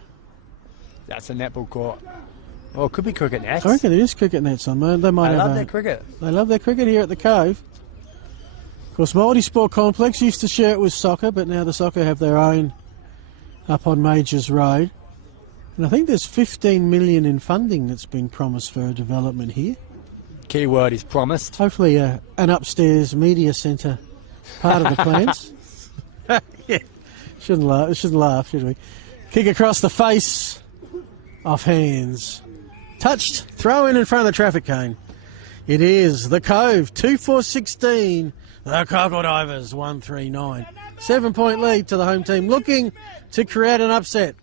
That's a netball court. Well, it could be cricket nets. I reckon it is cricket nets on there. They love their cricket. They love their cricket here at the Cove. Of course, Multisport Complex used to share it with soccer, but now the soccer have their own up on Majors Road. And I think there's 15 million in funding that's been promised for a development here. Key word is promised. Hopefully an upstairs media centre part of the plans. Yeah. Shouldn't laugh, should we? Kick across the face. Off hands. Touched. Throw in front of the traffic cone. It is the Cove. 2-4-16. The Cockle Divers 1-3-9. 7-point lead to the home team. Looking to create an upset.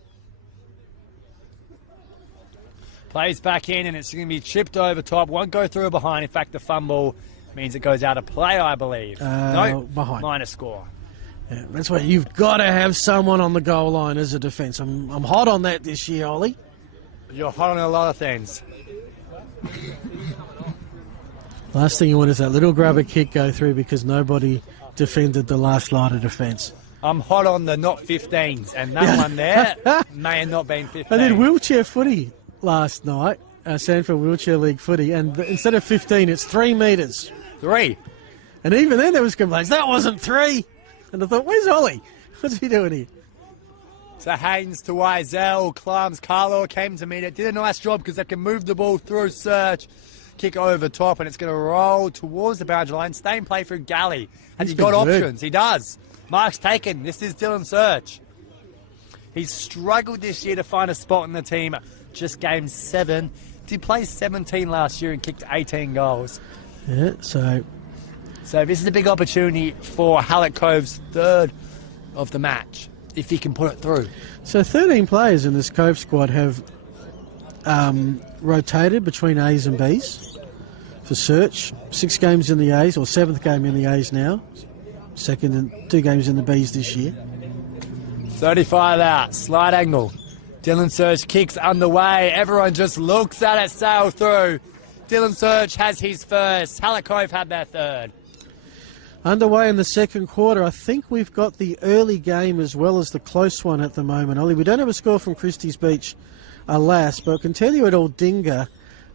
Plays back in, and it's going to be chipped over top. Won't go through or behind. In fact, the fumble means it goes out of play, I believe. No, behind. Minor score. Yeah, that's why you've got to have someone on the goal line as a defence. I'm hot on that this year, Ollie. You're hot on a lot of things. Last thing you want is that little grabber kick go through because nobody defended the last line of defence. I'm hot on the not 15s, and that one there may have not been 15. I did wheelchair footy last night, Sanford Wheelchair League footy, and instead of 15, it's 3 metres. 3. And even then there was complaints, that wasn't 3. And I thought, where's Ollie? What's he doing here? So Haynes to Wiesel, climbs, Carlo came to meet it, did a nice job because they can move the ball through search, kick over top, and it's going to roll towards the boundary line, stay in play for Galley. Has he got options? He does. Mark's taken. This is Dylan Search. He's struggled this year to find a spot in the team. Just game 7. He played 17 last year and kicked 18 goals. Yeah, so this is a big opportunity for Hallett Cove's third of the match, if he can put it through. So 13 players in this Cove squad have rotated between A's and B's for Search. 6 games in the A's, or 7th game in the A's now. 2nd and 2 games in the B's this year. 35 out, slight angle. Dylan Surge kicks underway. Everyone just looks at it sail through. Dylan Surge has his first. Hallett Cove had their third. Underway in the second quarter. I think we've got the early game as well as the close one at the moment, Ollie. We don't have a score from Christie's Beach, alas, but I can tell you at Aldinga,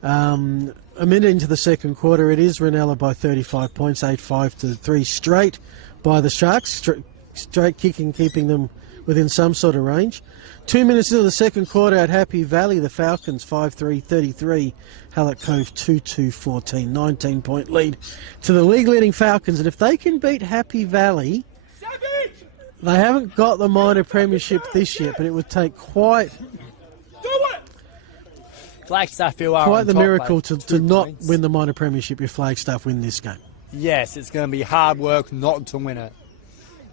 a minute into the second quarter, it is Ranella by 35 points, 8-5 to 3 straight by the Sharks. Straight kicking, keeping them within some sort of range. 2 minutes into the second quarter at Happy Valley, the Falcons 5-3-33, Hallett Cove 2-2-14, 19-point lead to the league-leading Falcons. And if they can beat Happy Valley, they haven't got the minor premiership this year, but it would take quite the miracle to not win the minor premiership if Flagstaff win this game. Yes, it's going to be hard work not to win it.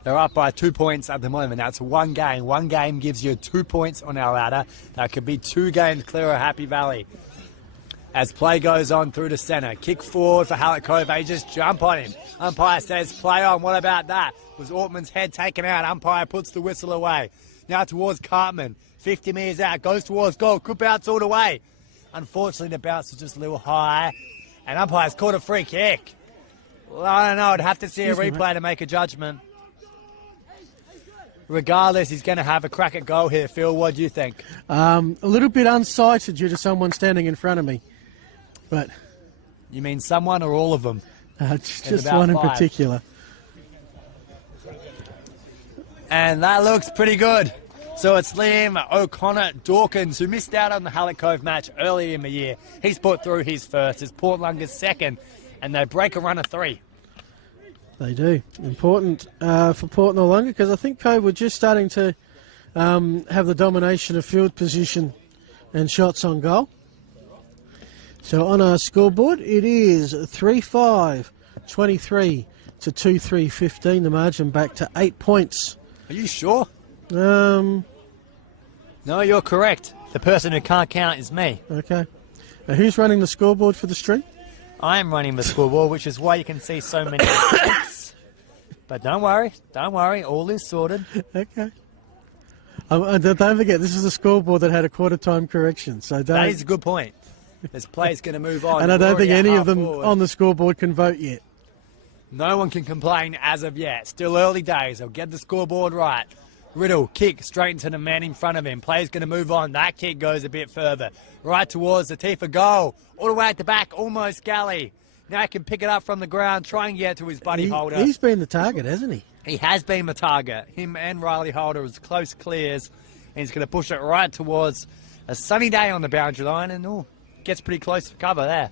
They're up by 2 points at the moment. That's one game. One game gives you 2 points on our ladder. That could be 2 games clear of Happy Valley. As play goes on through the centre. Kick forward for Hallett Cove. They just jump on him. Umpire says play on. What about that? Was Ortman's head taken out? Umpire puts the whistle away. Now towards Cartman. 50 metres out. Goes towards goal. Could bounce all the way. Unfortunately, the bounce was just a little high. And umpire's caught a free kick. Well, I don't know. I'd have to see a replay to make a judgment. Regardless, he's going to have a crack at goal here. Phil, what do you think? A little bit unsighted due to someone standing in front of me. But you mean someone or all of them? Just one in particular. And that looks pretty good. So it's Liam O'Connor Dawkins, who missed out on the Hallett Cove match earlier in the year. He's put through his first. It's Portlunga's second. And they break a run of 3. They do. Important for Port Noarlunga because I think Cove were just starting to have the domination of field position and shots on goal. So on our scoreboard, it is 3-5, 23 to 2-3, 15. The margin back to 8 points. Are you sure? No, you're correct. The person who can't count is me. Okay. Now, who's running the scoreboard for the stream? I am running the scoreboard, which is why you can see so many mistakes. But don't worry, all is sorted. Okay. Don't forget, this is a scoreboard that had a quarter-time correction. So that is a good point. This play's going to move on. And I don't think any of them on the scoreboard can vote yet. No one can complain as of yet. Still early days. They'll get the scoreboard right. Riddle, kick straight into the man in front of him. Player's going to move on. That kick goes a bit further. Right towards the Tifa goal. All the way at the back, almost galley. Now he can pick it up from the ground, try and get to his buddy Holder. He's been the target, hasn't he? He has been the target. Him and Riley Holder as close clears. And he's going to push it right towards a sunny day on the boundary line. And gets pretty close for cover there.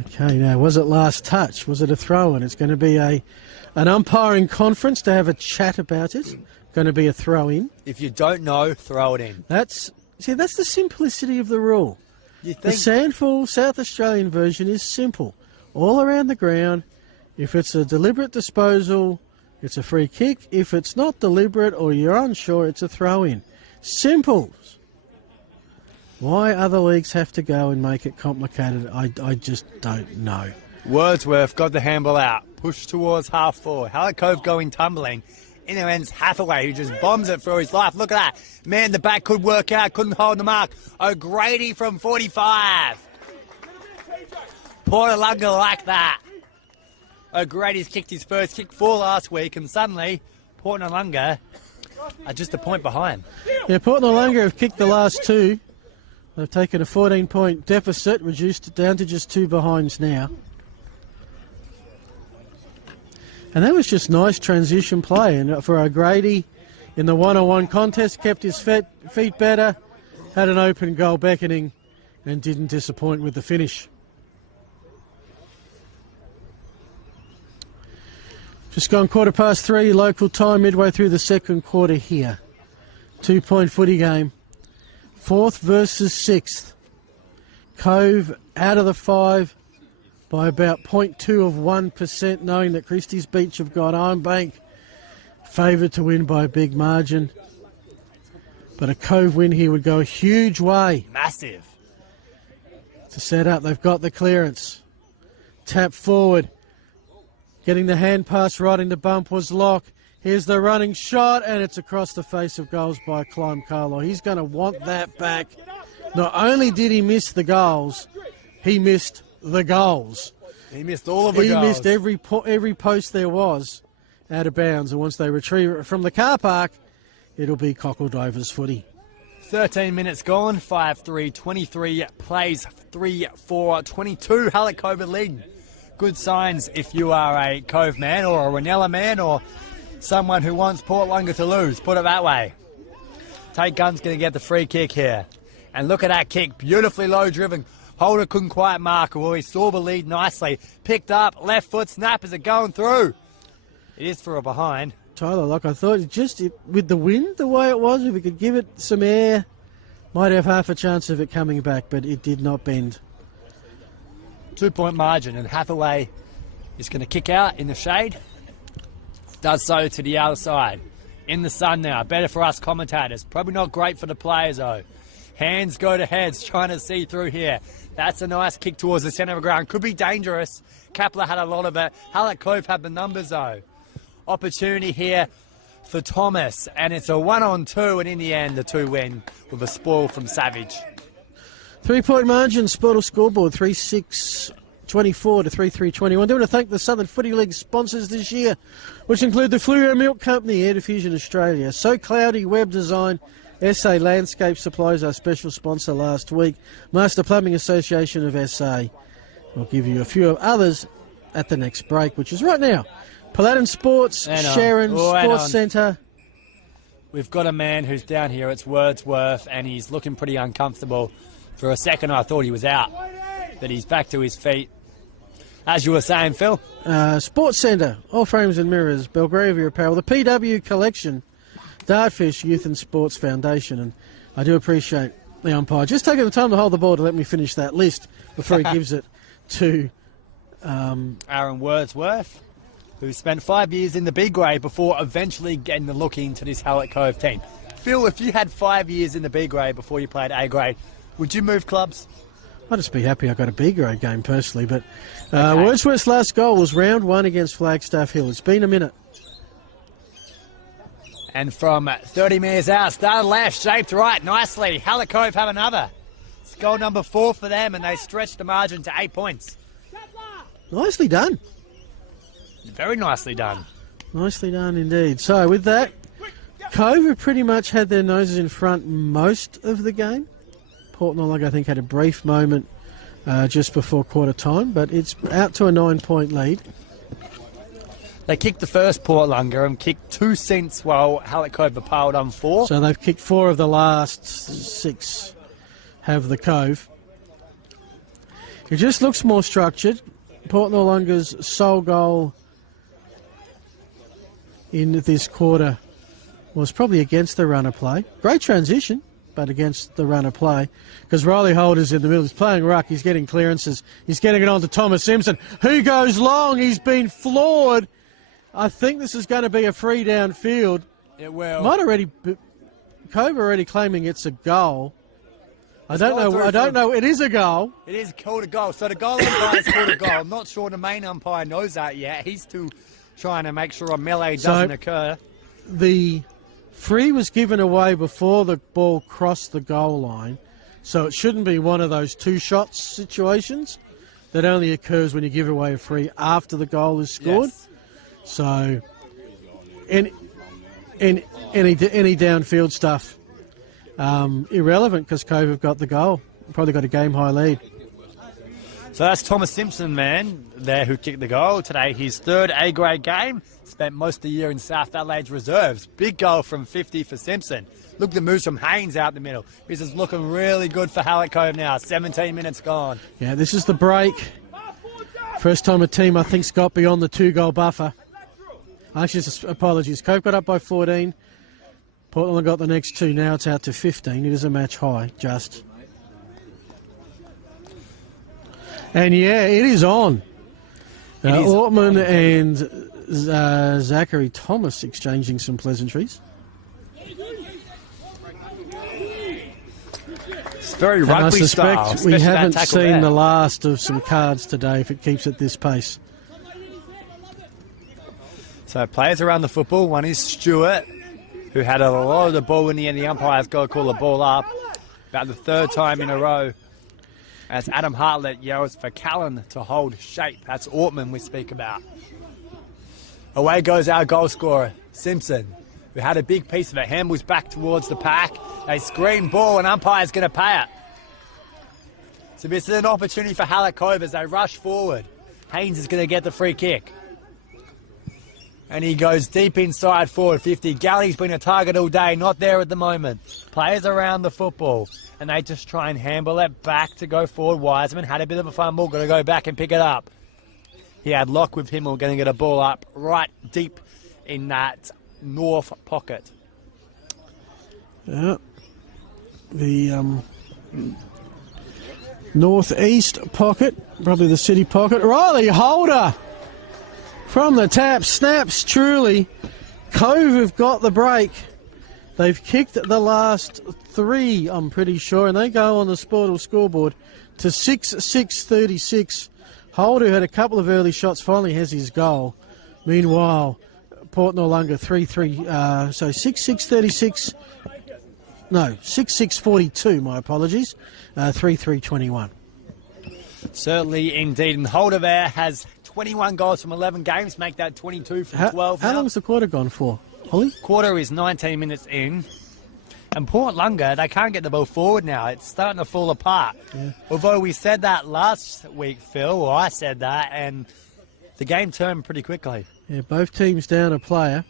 Okay, now was it last touch? Was it a throw-in? It's going to be an umpiring conference to have a chat about it. Going to be a throw-in. If you don't know, throw it in. That's the simplicity of the rule. The Sandful South Australian version is simple. All around the ground. If it's a deliberate disposal, it's a free kick. If it's not deliberate or you're unsure, it's a throw-in. Simple. Why other leagues have to go and make it complicated, I just don't know. Wordsworth got the handball out. Pushed towards half forward. Hallett Cove going tumbling. In there ends Hathaway, who just bombs it for his life. Look at that. Man, the back could work out. Couldn't hold the mark. O'Grady from 45. Portlunga like that. O'Grady's kicked his first kick for last week, and suddenly Port Noarlunga are just a point behind. Yeah, Port Noarlunga have kicked the last 2. They've taken a 14-point deficit, reduced it down to just 2 behinds now. And that was just nice transition play. And for O'Grady in the one-on-one contest, kept his feet better, had an open goal beckoning, and didn't disappoint with the finish. Just gone 3:15 local time, midway through the second quarter here. 2-point footy game. 4th versus 6th. Cove out of the 5 by about 0.2 of 1%, knowing that Christie's Beach have got Ironbank favoured to win by a big margin. But a Cove win here would go a huge way. Massive. To set up, they've got the clearance. Tap forward. Getting the hand pass right into bump was Locke. Here's the running shot, and it's across the face of goals by Clym Carlo. He's going to want that back. Not only did he miss the goals, he missed the goals. He missed all of the goals. He missed every post there was out of bounds, and once they retrieve it from the car park, it'll be Cockle Drovers footy. 13 minutes gone, 5-3, 23 plays, 3-4, 22, Hallett Cove lead. Good signs if you are a Cove man or a Ranella man or someone who wants Port Lunga to lose, put it that way. Tate Gunn's going to get the free kick here. And look at that kick, beautifully low driven. Holder couldn't quite mark, well, he saw the lead nicely. Picked up, left foot snap, is it going through? It is for a behind. Tyler, like I thought, with the wind the way it was, if we could give it some air, might have half a chance of it coming back, but it did not bend. 2-point margin, and Hathaway is going to kick out in the shade. Does so to the other side. In the sun now, better for us commentators. Probably not great for the players though. Hands go to heads, trying to see through here. That's a nice kick towards the centre of the ground. Could be dangerous. Kapler had a lot of it. Hallett Cove had the numbers though. Opportunity here for Thomas, and it's a 1-on-2, and in the end, the 2 win with a spoil from Savage. 3-point margin, Sportle scoreboard, 3-6-24 to 3-3-21. I want to thank the Southern Footy League sponsors this year, which include the Fluoro Milk Company, Air Diffusion Australia, So Cloudy Web Design, SA Landscape Supplies, our special sponsor last week, Master Plumbing Association of SA. We'll give you a few of others at the next break, which is right now. Paladin Sports, Sharon Sports Centre. We've got a man who's down here, it's Wordsworth, and he's looking pretty uncomfortable. For a second I thought he was out, but he's back to his feet. As you were saying, Phil. Sports Centre, All Frames and Mirrors, Belgravia Apparel, the PW Collection, Dartfish Youth and Sports Foundation, and I do appreciate the umpire just taking the time to hold the ball to let me finish that list before he gives it to Aaron Wordsworth, who spent 5 years in the B grade before eventually getting the look into this Hallett Cove team. Phil, if you had 5 years in the B grade before you played A grade, would you move clubs? I'd just be happy I got a B grade game personally, but Wordsworth's last goal was round 1 against Flagstaff Hill. It's been a minute. And from 30 metres out, started left, shaped right, nicely. Hallett Cove have another. It's goal number 4 for them, and they stretched the margin to 8 points. Nicely done. Very nicely done. Nicely done indeed. So with that, Cove have pretty much had their noses in front most of the game. Port Noarlunga, I think, had a brief moment just before quarter time, but it's out to a 9-point lead. They kicked the first Port Noarlunga and kicked 2 cents while Hallett Cove have piled on 4. So they've kicked 4 of the last 6 have the Cove. It just looks more structured. Port Noarlunga's sole goal in this quarter was probably against the runner play. Great transition, but against the runner play. Because Riley Holder's in the middle. He's playing ruck. He's getting clearances. He's getting it on to Thomas Simpson, who goes long. He's been floored. I think this is going to be a free downfield. It will. Cove already claiming it's a goal. I don't know. It is a goal. It is called a goal. So the goal umpire is called a goal. I'm not sure the main umpire knows that yet. He's still trying to make sure a melee doesn't occur. The free was given away before the ball crossed the goal line, so it shouldn't be one of those 2 shots situations that only occurs when you give away a free after the goal is scored. Yes. So, any downfield stuff irrelevant because Cove have got the goal. Probably got a game high lead. So that's Thomas Simpson, man, there who kicked the goal today. His 3rd A-grade game. Spent most of the year in South Adelaide's reserves. Big goal from 50 for Simpson. Look at the moves from Haynes out the middle. This is looking really good for Hallett Cove now. 17 minutes gone. Yeah, this is the break. First time a team, I think, got beyond the 2-goal buffer. Actually, apologies. Cove got up by 14. Portland got the next 2. Now it's out to 15. It is a match high, just. And yeah, it is on. Ortman and Zachary Thomas exchanging some pleasantries. It's very rugby style. I suspect we haven't seen the last of some cards today if it keeps at this pace. So players around the football. One is Stewart, who had a lot of the ball in the end. The umpire's got to call the ball up about the third time in a row. As Adam Hartlett yells for Callan to hold shape. That's Ortman we speak about. Away goes our goal scorer, Simpson, who had a big piece of it. Handballs back towards the pack. A screen ball, and umpire's going to pay it. So this is an opportunity for Hallett Cove as they rush forward. Haynes is going to get the free kick. And he goes deep inside forward 50. Galley's been a target all day, not there at the moment. Players around the football, and they just try and handball it back to go forward. Wiseman had a bit of a fumble, got to go back and pick it up. He had Lock with him, we're going to get a ball up right deep in that north pocket. Yeah. The northeast pocket, probably the city pocket. Riley Holder from the tap, snaps truly. Cove have got the break. They've kicked the last 3, I'm pretty sure, and they go on the Sportal scoreboard to 6-6-36. Holder had a couple of early shots, finally has his goal. Meanwhile, Port Noarlunga 3-3, so 6-6-36. No, 6-6-42, my apologies. 3-3-21. Certainly, indeed. And Holder there has 21 goals from 11 games, make that 22 from 12 How long's the quarter gone for, Holly? Quarter is 19 minutes in. And Port Noarlunga, they can't get the ball forward now. It's starting to fall apart. Yeah. Although we said that last week, Phil, or I said that, and the game turned pretty quickly. Yeah, both teams down a player.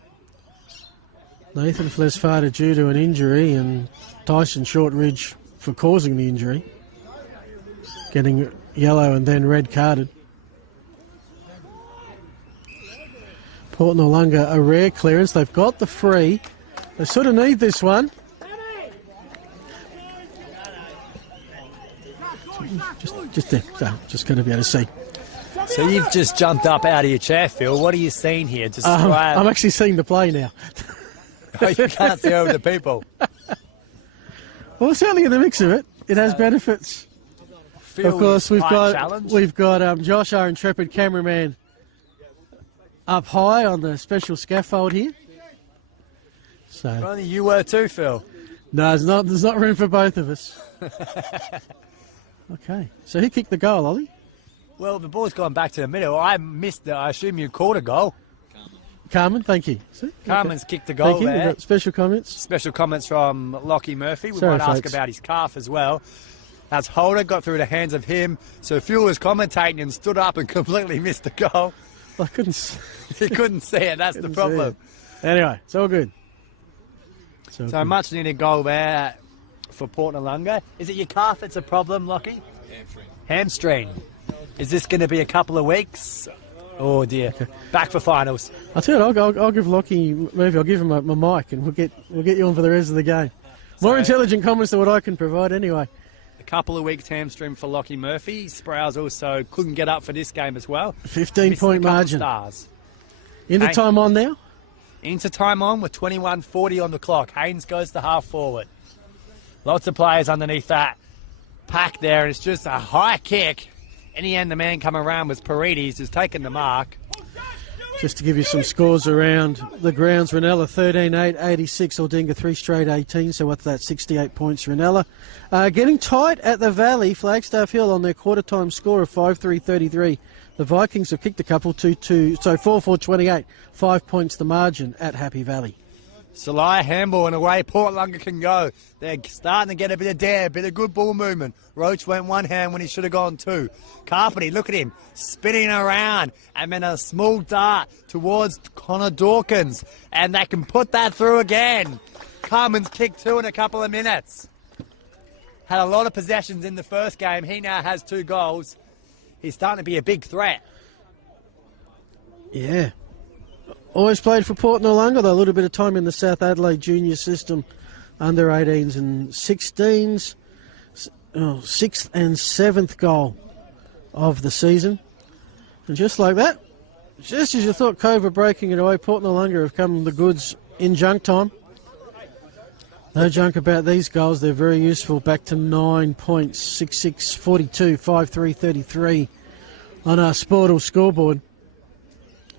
Nathan Flesfada due to an injury, and Tyson Shortridge for causing the injury. Getting yellow and then red carded. Port Noarlunga, a rare clearance. They've got the free. They sort of need this one. Just there. So, just going to be able to see. So you've just jumped up out of your chair, Phil. What are you seeing here? I'm actually seeing the play now. Oh, you can't see over the people. Well, certainly in the mix of it, it has benefits. Phil, of course, we've challenge. got Josh, our intrepid cameraman, up high on the special scaffold here. So if only you were too, Phil. No, there's not room for both of us. Okay, so who kicked the goal, Ollie? Well, the ball's gone back to the middle. I missed it. I assume you called a goal. Carmen, thank you. See? Carmen's kicked the goal thank you. there. We've got special comments. Special comments from Lockie Murphy. We Sorry, might ask folks. about his calf as well. As Holder got through the hands of him, so Phil was commentating and stood up and completely missed the goal. I couldn't. He couldn't see it. That's the problem. Anyway, it's all good. So much needed goal there for Port Noarlunga. Is it your calf that's a problem, Lockie? Hamstring. Is this going to be a couple of weeks? Oh dear. Okay. Back for finals. I'll tell you what, I'll give Lockie, maybe I'll give him my mic and we'll get you on for the rest of the game. More intelligent comments than what I can provide anyway. A couple of weeks hamstring for Lockie Murphy. Sprouse also couldn't get up for this game as well. 15-point margin. Stars. Into time on now? Into time on with 21:40 on the clock. Haynes goes to half forward. Lots of players underneath that pack there, and it's just a high kick. In the end, the man coming around was Paredes, who's taken the mark. Just to give you some scores around the grounds, Ranella 13-8, 86, Aldinga 3 straight 18, so what's that, 68 points Ranella. Getting tight at the Valley, Flagstaff Hill on their quarter-time score of 5-3-33. The Vikings have kicked a couple, 2-2, so 4-4-28, 5 points the margin at Happy Valley. Salaya handball and away Port Noarlunga can go. They're starting to get a bit of dare, a bit of good ball movement. Roach went one hand when he should have gone two. Carpety, look at him, spinning around, and then a small dart towards Connor Dawkins, and they can put that through again. Carmen's kicked 2 in a couple of minutes. Had a lot of possessions in the first game. He now has 2 goals. He's starting to be a big threat. Yeah. Always played for Port Noarlunga, though a little bit of time in the South Adelaide junior system, under 18s and 16s. 6th and 7th goal of the season. And just like that, just as you thought Cove were breaking it away, Port Noarlunga have come the goods in junk time. No junk about these goals. They're very useful. Back to 9 points, 6-6-42, 5-3-33 on our Sportal scoreboard.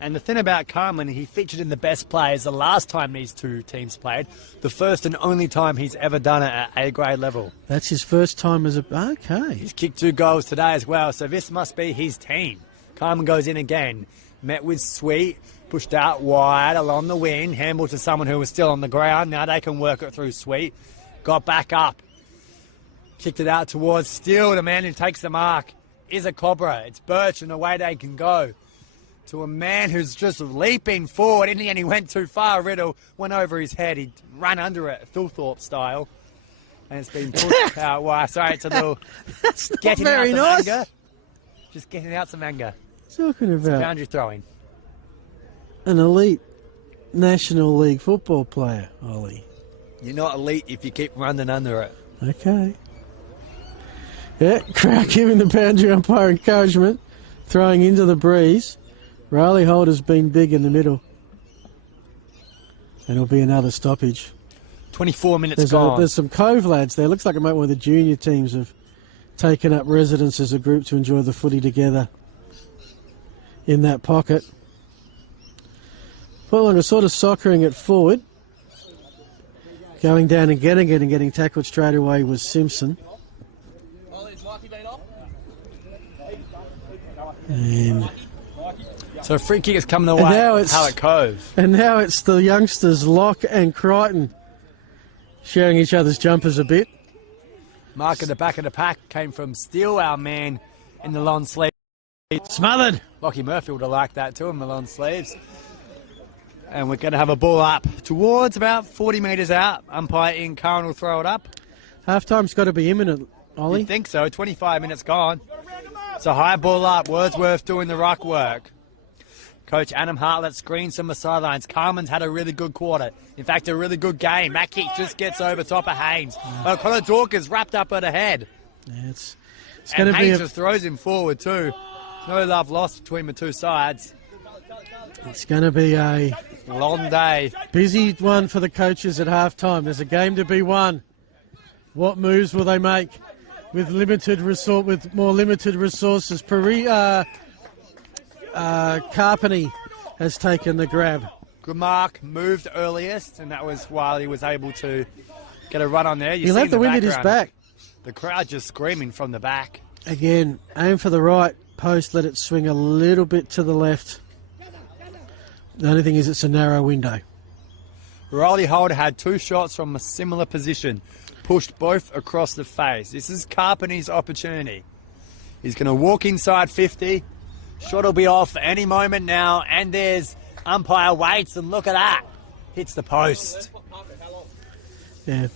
And the thing about Carmen, he featured in the best players the last time these two teams played, the first and only time he's ever done it at A-grade level. That's his first time as a... Okay. He's kicked 2 goals today as well, so this must be his team. Carmen goes in again, met with Sweet, pushed out wide along the wing, handball to someone who was still on the ground. Now they can work it through Sweet. Got back up, kicked it out towards Steele. The man who takes the mark is a Cobra. It's Birch, and away they can go. To a man who's just leaping forward. In the end, he went too far. Riddle went over his head. He ran under it, Thilthorpe style. And it's been pushed out wide. Sorry, it's a little... That's not getting very out some nice. anger. Just getting out some anger. Talking about Boundary throwing. an elite National League football player, Ollie. You're not elite if you keep running under it. Okay. Yeah, crowd giving the boundary umpire encouragement. Throwing into the breeze. Riley Holder's been big in the middle. And it'll be another stoppage. 24 minutes gone. There's some Cove lads there. Looks like it might be one of the junior teams have taken up residence as a group to enjoy the footy together in that pocket. Noarlunga sort of soccering it forward. Going down and getting tackled straight away was Simpson. And so free kick is coming away at Hallett Cove. And now it's the youngsters Locke and Crichton sharing each other's jumpers a bit. Mark at the back of the pack came from Steele, our man in the long sleeve. Smothered. Lockie Murphy would have liked that too in the long sleeves. And we're going to have a ball up towards about 40 metres out. Umpire in, Curran will throw it up. Half-time's got to be imminent, Ollie. You think so? 25 minutes gone. It's a high ball up. Wordsworth doing the ruck work. Coach Adam Hartlett screens from the sidelines. Carmen's had a really good quarter. In fact, a really good game. That kick just gets over top of Haynes. Connor Dawkins wrapped up at the head. Yeah, it's going to be Haynes just throws him forward too. No love lost between the two sides. It's going to be a long day. Busy one for the coaches at half-time. There's a game to be won. What moves will they make with more limited resources? Carpeney has taken the grab. Good mark, moved earliest, and that was while he was able to get a run on there. He'll have the wind at his back. The crowd just screaming from the back. Again, aim for the right post, let it swing a little bit to the left. The only thing is it's a narrow window. Riley Holder had 2 shots from a similar position, pushed both across the face. This is Carpeney's opportunity. He's going to walk inside 50. Shot will be off any moment now, and there's umpire waits, and look at that. Hits the post. Yeah.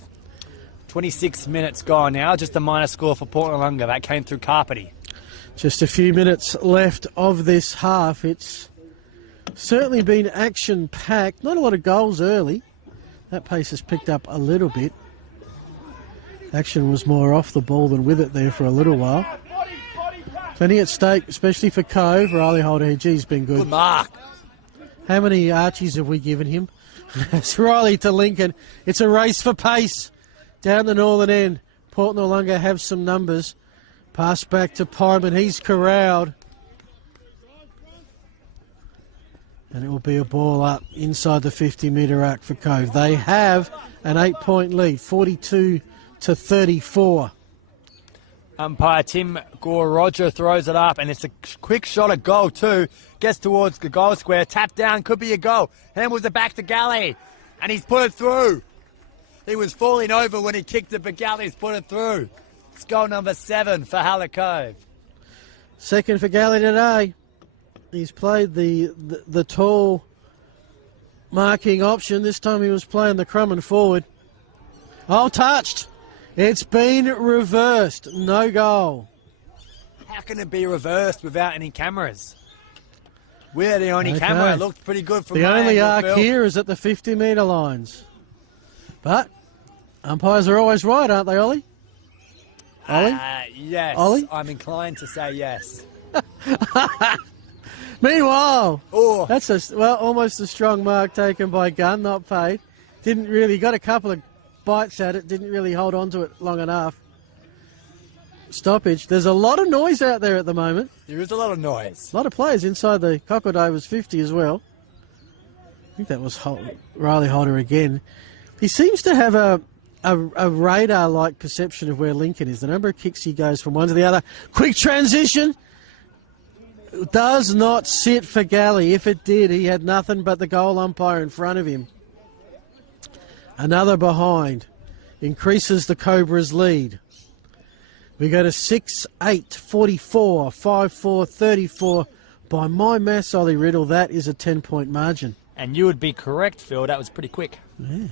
26 minutes gone now, just a minor score for Port Noarlunga. That came through Carpeney. Just a few minutes left of this half. It's certainly been action-packed. Not a lot of goals early. That pace has picked up a little bit. Action was more off the ball than with it there for a little while. Plenty at stake, especially for Cove. Riley Holder, geez, been good. Good mark. How many Archies have we given him? It's Riley to Lincoln. It's a race for pace down the northern end. Port Noarlunga have some numbers. Pass back to Pyman. He's corralled. And it will be a ball up inside the 50-metre arc for Cove. They have an 8-point lead, 42-34. Umpire Tim Gore-Roger throws it up, and it's a quick shot at goal too. Gets towards the goal square, tap down, could be a goal. Handles it back to Galley, and he's put it through. He was falling over when he kicked it, but Galley's put it through. It's goal number 7 for Hallett Cove. Second for Galley today. He's played the tall marking option. This time he was playing the crumb and forward. Oh, touched. It's been reversed. No goal. How can it be reversed without any cameras? We're the only camera. It looked pretty good from the only arc Phil. here is at the 50-metre lines. But umpires are always right, aren't they, Ollie? Ollie? Yes. Ollie? I'm inclined to say yes. Meanwhile, Oh. that's almost a strong mark taken by Gunn, not paid. Didn't really, got a couple of bites at it, didn't really hold on to it long enough. stoppage. There's a lot of noise out there at the moment. There is a lot of noise. A lot of players inside the Cockledovers 50 as well. I think that was Riley Holder again. He seems to have a radar-like perception of where Lincoln is. The number of kicks he goes from one to the other. Quick transition. Does not sit for Galley. If it did, he had nothing but the goal umpire in front of him. Another behind. Increases the Cobras' lead. We go to 6-8, 44, 5-4, 34. By my maths, Ollie Riddle, that is a 10-point margin. And you would be correct, Phil. That was pretty quick. Yeah.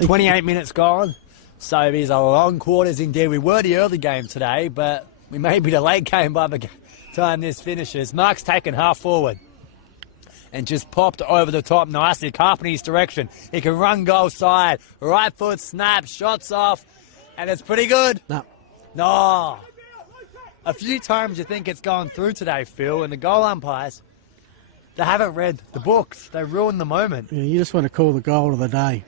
28 minutes gone. So these are long quarters indeed. We were the early game today, but we may be the late game by the time this finishes. Mark's taken half forward and just popped over the top nicely. Carpenter's direction. He can run goal side. Right foot snap, shots off, and it's pretty good. No. A few times you think it's gone through today, Phil, and the goal umpires, they haven't read the books. They ruined the moment. Yeah, you just want to call the goal of the day.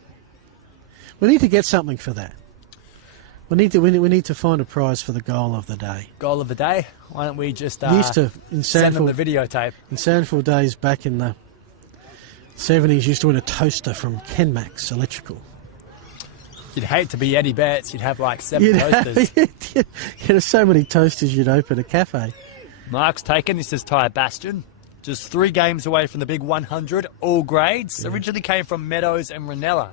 We need to get something for that. We need to find a prize for the goal of the day. Goal of the day? Why don't we just used to, in send them the videotape? In Sandford days back in the 70s, used to win a toaster from Kenmax Electrical. You'd hate to be Eddie Betts. You'd have like 7 toasters. You'd have so many toasters you'd open a cafe. Mark's taken. This is Ty Bastion. Just 3 games away from the big 100, all grades. Yeah. Originally came from Meadows and Ranella.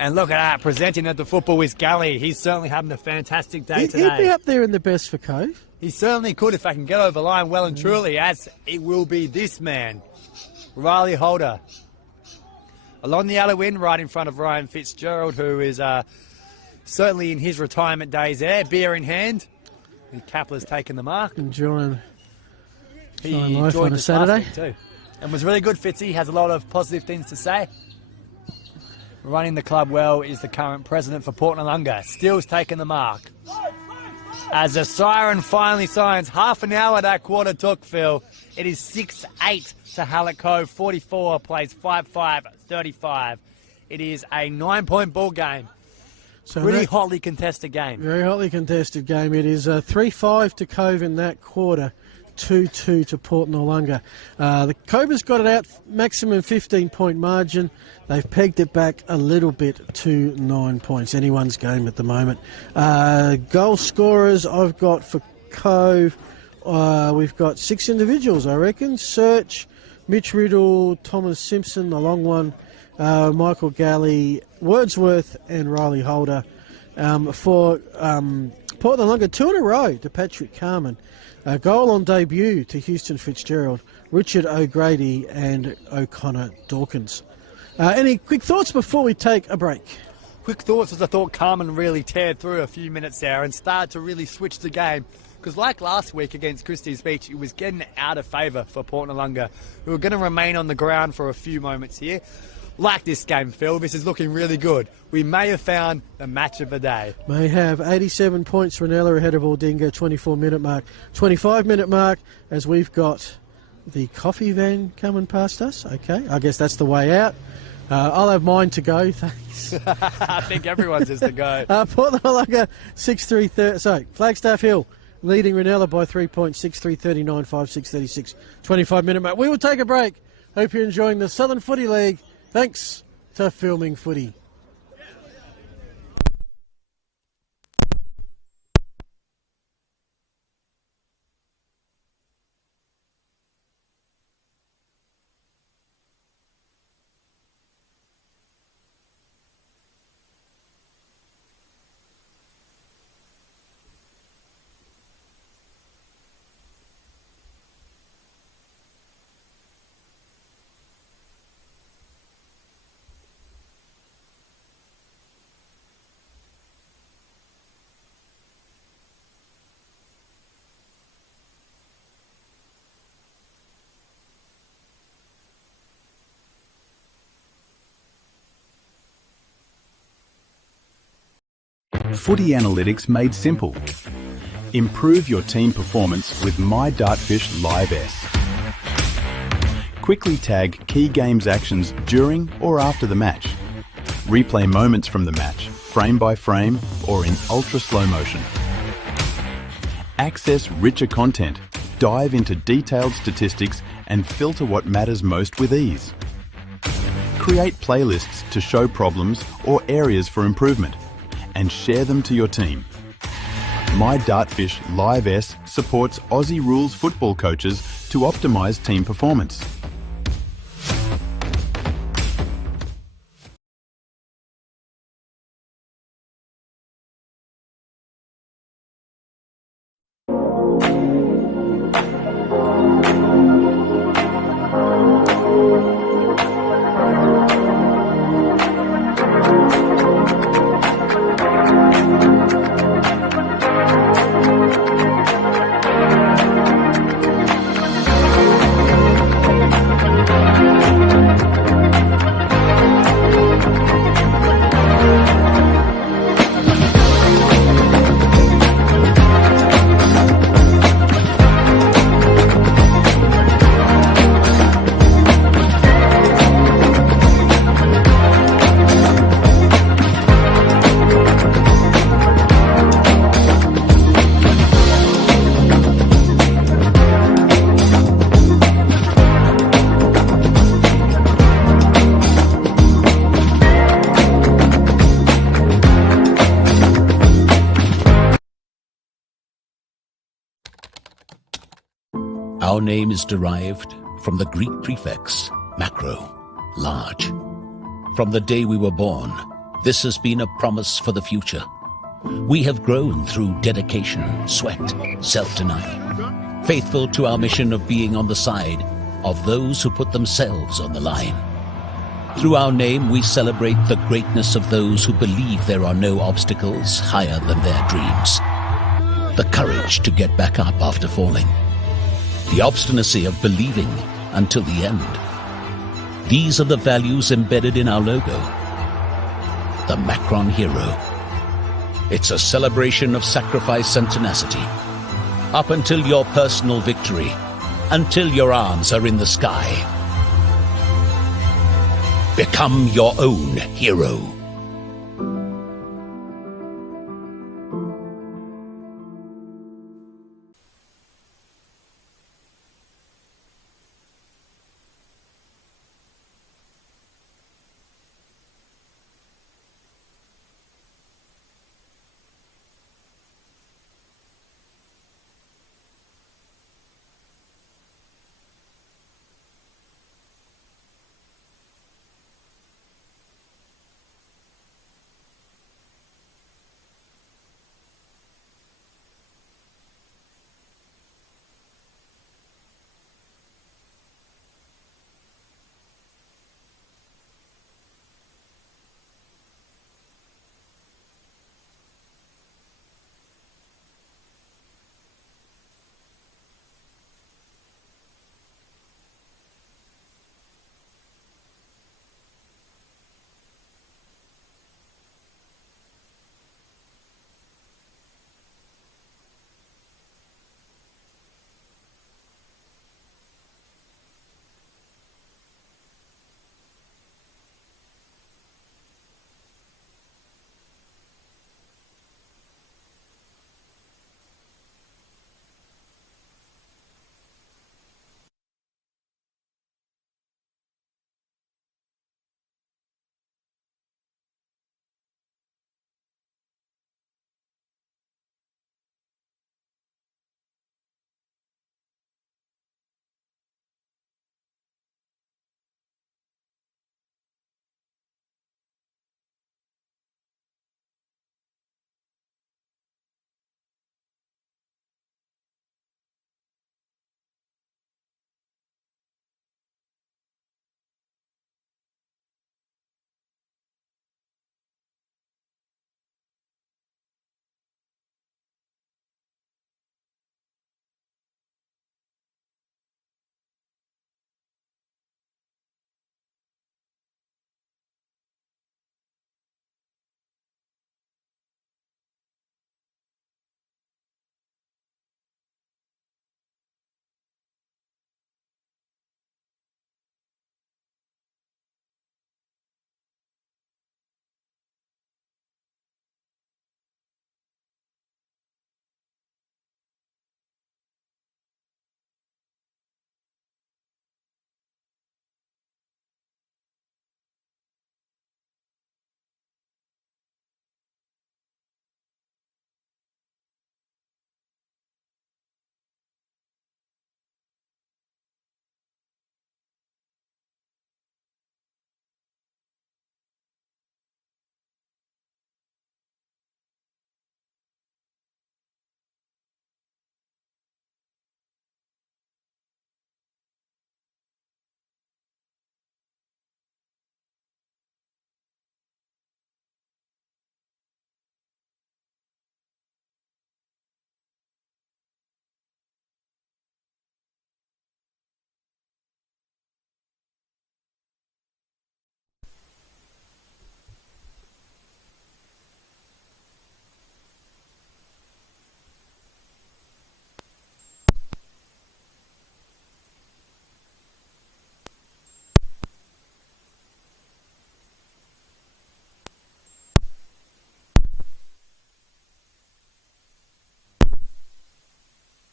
And look at that, presenting at the football with Galley. He's certainly having a fantastic day today. He'd be up there in the best for Cove. He certainly could if I can get over the line well and truly, as it will be this man, Riley Holder. Along the outer wing, right in front of Ryan Fitzgerald, who is certainly in his retirement days there, beer in hand. And Kapler's taken the mark. Enjoying he life on a Saturday. Too. And was really good, Fitzy. He has a lot of positive things to say. Running the club well is the current president for Port Noarlunga. Steele's taken the mark. As the siren finally signs, half an hour that quarter took, Phil. It is 6-8 to Hallett Cove. 44 plays 5-5, 35. It is a 9-point ball game. So pretty hotly contested game. Very hotly contested game. It is 3-5 to Cove in that quarter. 2-2 to Port Noarlunga. The Cobras got it out, maximum 15-point margin. They've pegged it back a little bit to 9 points. Anyone's game at the moment. Goal scorers I've got for Cove. We've got 6 individuals, I reckon. Search, Mitch Riddle, Thomas Simpson, the long one, Michael Galley, Wordsworth and Riley Holder. For Port Noarlunga, 2 in a row to Patrick Carman. A goal on debut to Houston Fitzgerald, Richard O'Grady and O'Connor Dawkins. Any quick thoughts before we take a break? Quick thoughts as I thought Carman really teared through a few minutes there and started to really switch the game. Because like last week against Christie's Beach, it was getting out of favour for Port Noarlunga, who are going to remain on the ground for a few moments here. Like this game, Phil, this is looking really good. We may have found the match of the day. May have 87 points, Ranella ahead of Aldinga, 24-minute mark. 25-minute mark as we've got the coffee van coming past us. Okay, I guess that's the way out. I'll have mine to go, thanks. I think everyone's is to go. Port Noarlunga, 6-3, sorry, Flagstaff Hill leading Ranella by 3 points, 6-3, 39, 5-6, 36. 25-minute mark. We will take a break. Hope you're enjoying the Southern Footy League. Thanks to Filming Footy. Footy analytics made simple. Improve your team performance with My Dartfish Live S. Quickly tag key games actions during or after the match. Replay moments from the match, frame by frame or in ultra slow motion. Access richer content, dive into detailed statistics and filter what matters most with ease. Create playlists to show problems or areas for improvement and share them to your team. My Dartfish Live S supports Aussie rules football coaches to optimise team performance. Our name is derived from the Greek prefix, macro, large. From the day we were born, this has been a promise for the future. We have grown through dedication, sweat, self-denial, faithful to our mission of being on the side of those who put themselves on the line. Through our name, we celebrate the greatness of those who believe there are no obstacles higher than their dreams. The courage to get back up after falling. The obstinacy of believing until the end. These are the values embedded in our logo. The Macron Hero. It's a celebration of sacrifice and tenacity. Up until your personal victory, until your arms are in the sky. Become your own hero.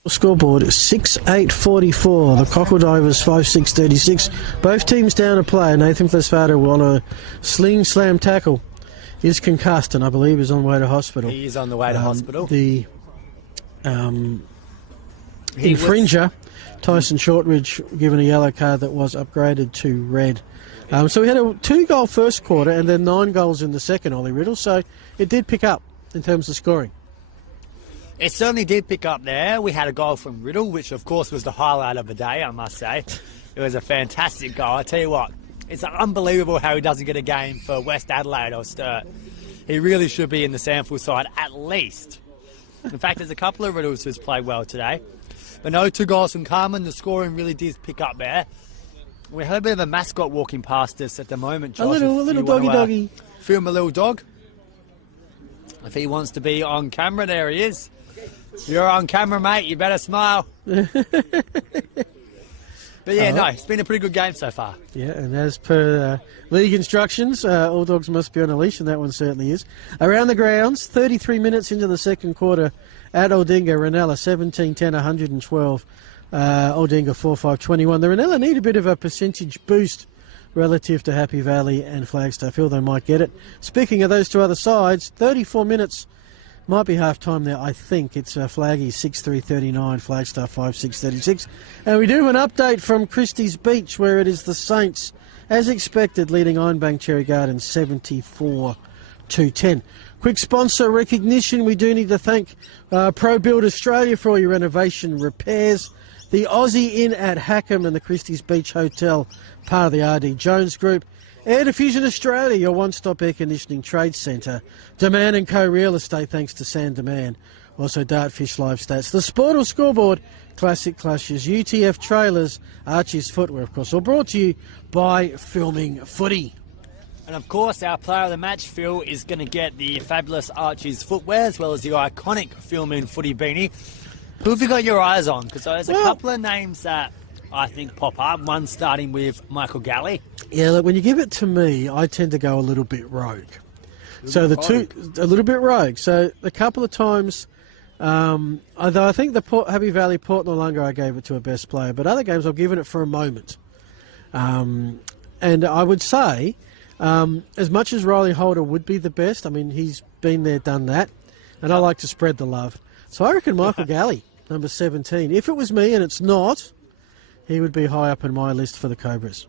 Scoreboard 6-8-44. The Cockle Divers 5-6-36. Both teams down a player. Nathan Flesvato on a slam tackle. Is concussed and I believe is on the way to hospital. He is on the way to hospital. The infringer, Tyson Shortridge, given a yellow card that was upgraded to red. So we had a 2-goal first quarter and then 9 goals in the second, Ollie Riddle. So it did pick up in terms of scoring. It certainly did pick up there. We had a goal from Riddle, which of course was the highlight of the day, I must say. It was a fantastic goal. I tell you what, it's unbelievable how he doesn't get a game for West Adelaide or Sturt. He really should be in the Sandford side at least. In fact, there's a couple of Riddles who's played well today. But no 2 goals from Carmen. The scoring really did pick up there. We have a bit of a mascot walking past us at the moment, Josh. A little doggy. Film a little dog. If he wants to be on camera, there he is. If you're on camera, mate, you better smile. But yeah, no, it's been a pretty good game so far. Yeah, and as per league instructions, all dogs must be on a leash, and that one certainly is. Around the grounds, 33 minutes into the second quarter at Aldinga, Ranella 17-10, 112. Aldinga 4-5-21. The Ranella need a bit of a percentage boost relative to Happy Valley and Flagstaff Hill. They might get it. Speaking of those two other sides, 34 minutes. Might be half time there, I think. It's Flaggy 6-3-39, Flagstaff 5-6-36. And we do have an update from Christie's Beach where it is the Saints, as expected, leading Ironbank Cherry Garden 74-10. Quick sponsor recognition. We do need to thank Pro Build Australia for all your renovation repairs. The Aussie Inn at Hackham and the Christie's Beach Hotel, part of the RD Jones Group. Air Diffusion Australia, your one-stop air conditioning trade centre. Demand & Co Real Estate, thanks to Sand Demand. Also Dartfish Live Stats. The Sport or Scoreboard, Classic Clashes, UTF Trailers, Archie's Footwear, of course. All brought to you by Filming Footy. And of course, our player of the match, Phil, is going to get the fabulous Archie's Footwear as well as the iconic Filming Footy beanie. Who have you got your eyes on? Because there's a couple of names that I think pop up. One starting with Michael Galley. Yeah, look, when you give it to me, I tend to go a little bit rogue. A little bit rogue. So a couple of times, although I think the Happy Valley Port Noarlunga I gave it to a best player, but other games I've given it for a moment. And I would say, as much as Riley Holder would be the best, I mean, he's been there, done that, and I like to spread the love. So I reckon Michael Galley, number 17. If it was me, and it's not, he would be high up in my list for the Cobras.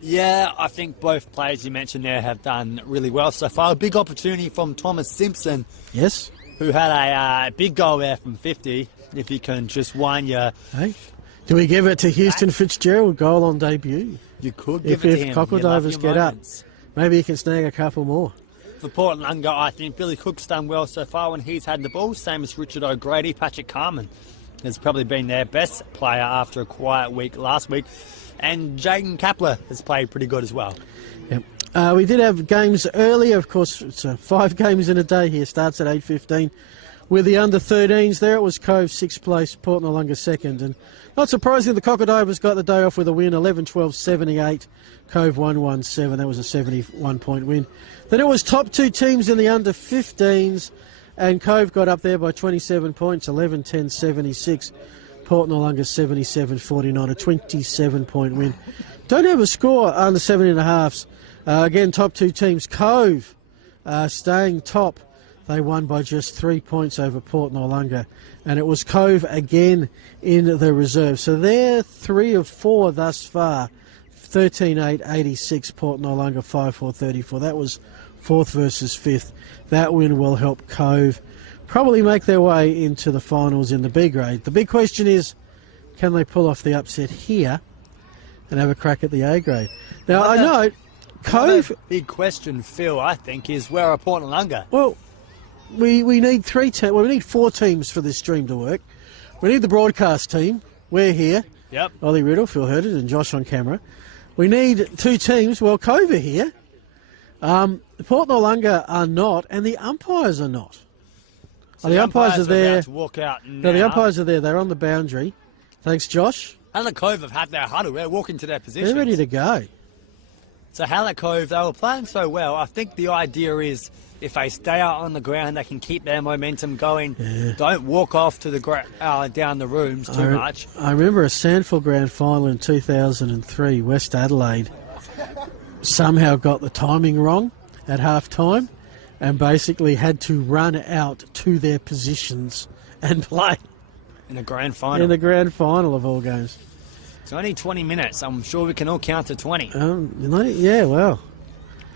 Yeah, I think both players you mentioned there have done really well so far. A big opportunity from Thomas Simpson. Yes. Who had a big goal there from 50. If you can just wind your... Hey, do we give it to Houston Fitzgerald, goal on debut? You could give it to him. If Cockle Divers get moments up, maybe he can snag a couple more. For Port Noarlunga, I think Billy Cook's done well so far when he's had the ball. Same as Richard O'Grady. Patrick Carman has probably been their best player after a quiet week last week. And Jaden Kapler has played pretty good as well. Yep. We did have games earlier. Of course, it's 5 games in a day here. Starts at 8:15. With the under-13s there, it was Cove 6th place, Port Noarlunga 2nd. And not surprisingly, the Cockle Divers got the day off with a win, 11-12-78. Cove 1-1-7. That was a 71-point win. Then it was top 2 teams in the under-15s. And Cove got up there by 27 points, 11-10-76. Port Noarlunga 77-49, a 27-point win. Don't have a score under 7.5s. Again, top 2 teams. Cove staying top. They won by just 3 points over Port Noarlunga. And it was Cove again in the reserve. So they're 3 of 4 thus far. 13-8-86, Port Noarlunga 5-4-34. That was 4th versus 5th. That win will help Cove probably make their way into the finals in the B grade. The big question is, can they pull off the upset here and have a crack at the A grade? Now, I know Cove... Big question, Phil, I think, is where are Port Noarlunga? Well, we need 4 teams for this stream to work. We need the broadcast team. We're here. Yep. Ollie Riddle, Phil Hurted and Josh on camera. We need 2 teams. Well, Cove are here. Port Noarlunga are not, and the umpires are not. So the umpires are there. To walk out now. No, the umpires are there. They're on the boundary. Thanks, Josh. Hallett Cove have had their huddle. They're walking to their position. They're ready to go. So Hallett Cove, they were playing so well. I think the idea is If they stay out on the ground, they can keep their momentum going. Yeah. Don't walk off to the down the rooms too much. I remember a Sandford Grand Final in 2003, West Adelaide somehow got the timing wrong at half-time and basically had to run out to their positions and play. In the grand final. In the grand final of all games. It's only 20 minutes. I'm sure we can all count to 20. Yeah, well.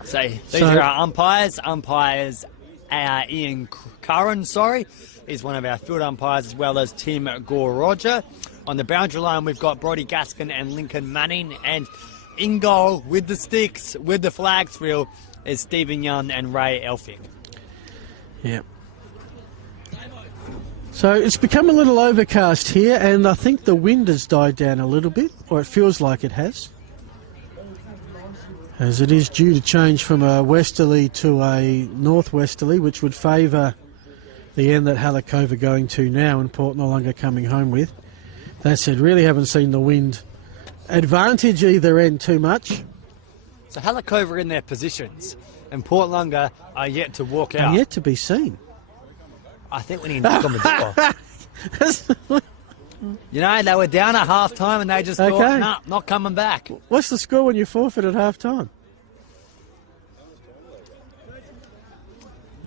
So these are our umpires. Ian Curran, is one of our field umpires, as well as Tim Gore-Roger. On the boundary line, we've got Brodie Gaskin and Lincoln Manning. And in goal, with the sticks, with the flags, Phil, is Stephen Young and Ray Elphick. Yeah. So it's become a little overcast here, and I think the wind has died down a little bit, or it feels like it has, as it is due to change from a westerly to a northwesterly, which would favour the end that Hallett Cove are going to now and Port Noarlunga coming home with. That said, really haven't seen the wind advantage either end too much. So Hallett Cove are in their positions, and Port Noarlunga are yet to walk out. Are yet to be seen. I think we need to knock on the door. You know, they were down at half-time and they just thought, nah, not coming back. What's the score when you forfeit at half-time?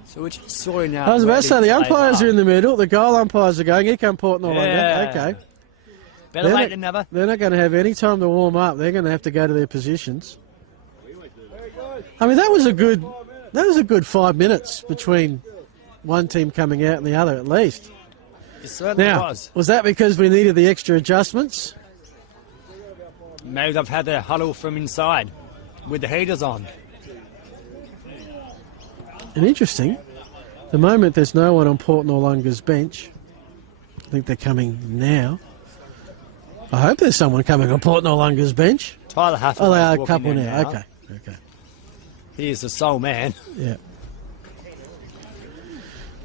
So we're just sorting out. I was about to say, the umpires are in the middle, the goal umpires are going, here come Port Noarlunga. Yeah. Okay. Better late than never. They're not going to have any time to warm up. They're going to have to go to their positions. I mean, that was a good 5 minutes between one team coming out and the other, at least. It certainly was that because we needed the extra adjustments? Maybe they've had their huddle from inside with the heaters on. And interesting, the moment there's no one on Port Noarlunga's bench. I think they're coming now. I hope there's someone coming on Port Noarlunga's bench. Tyler Hathaway's they are a walking couple in now. Okay. He is the sole man. Yeah.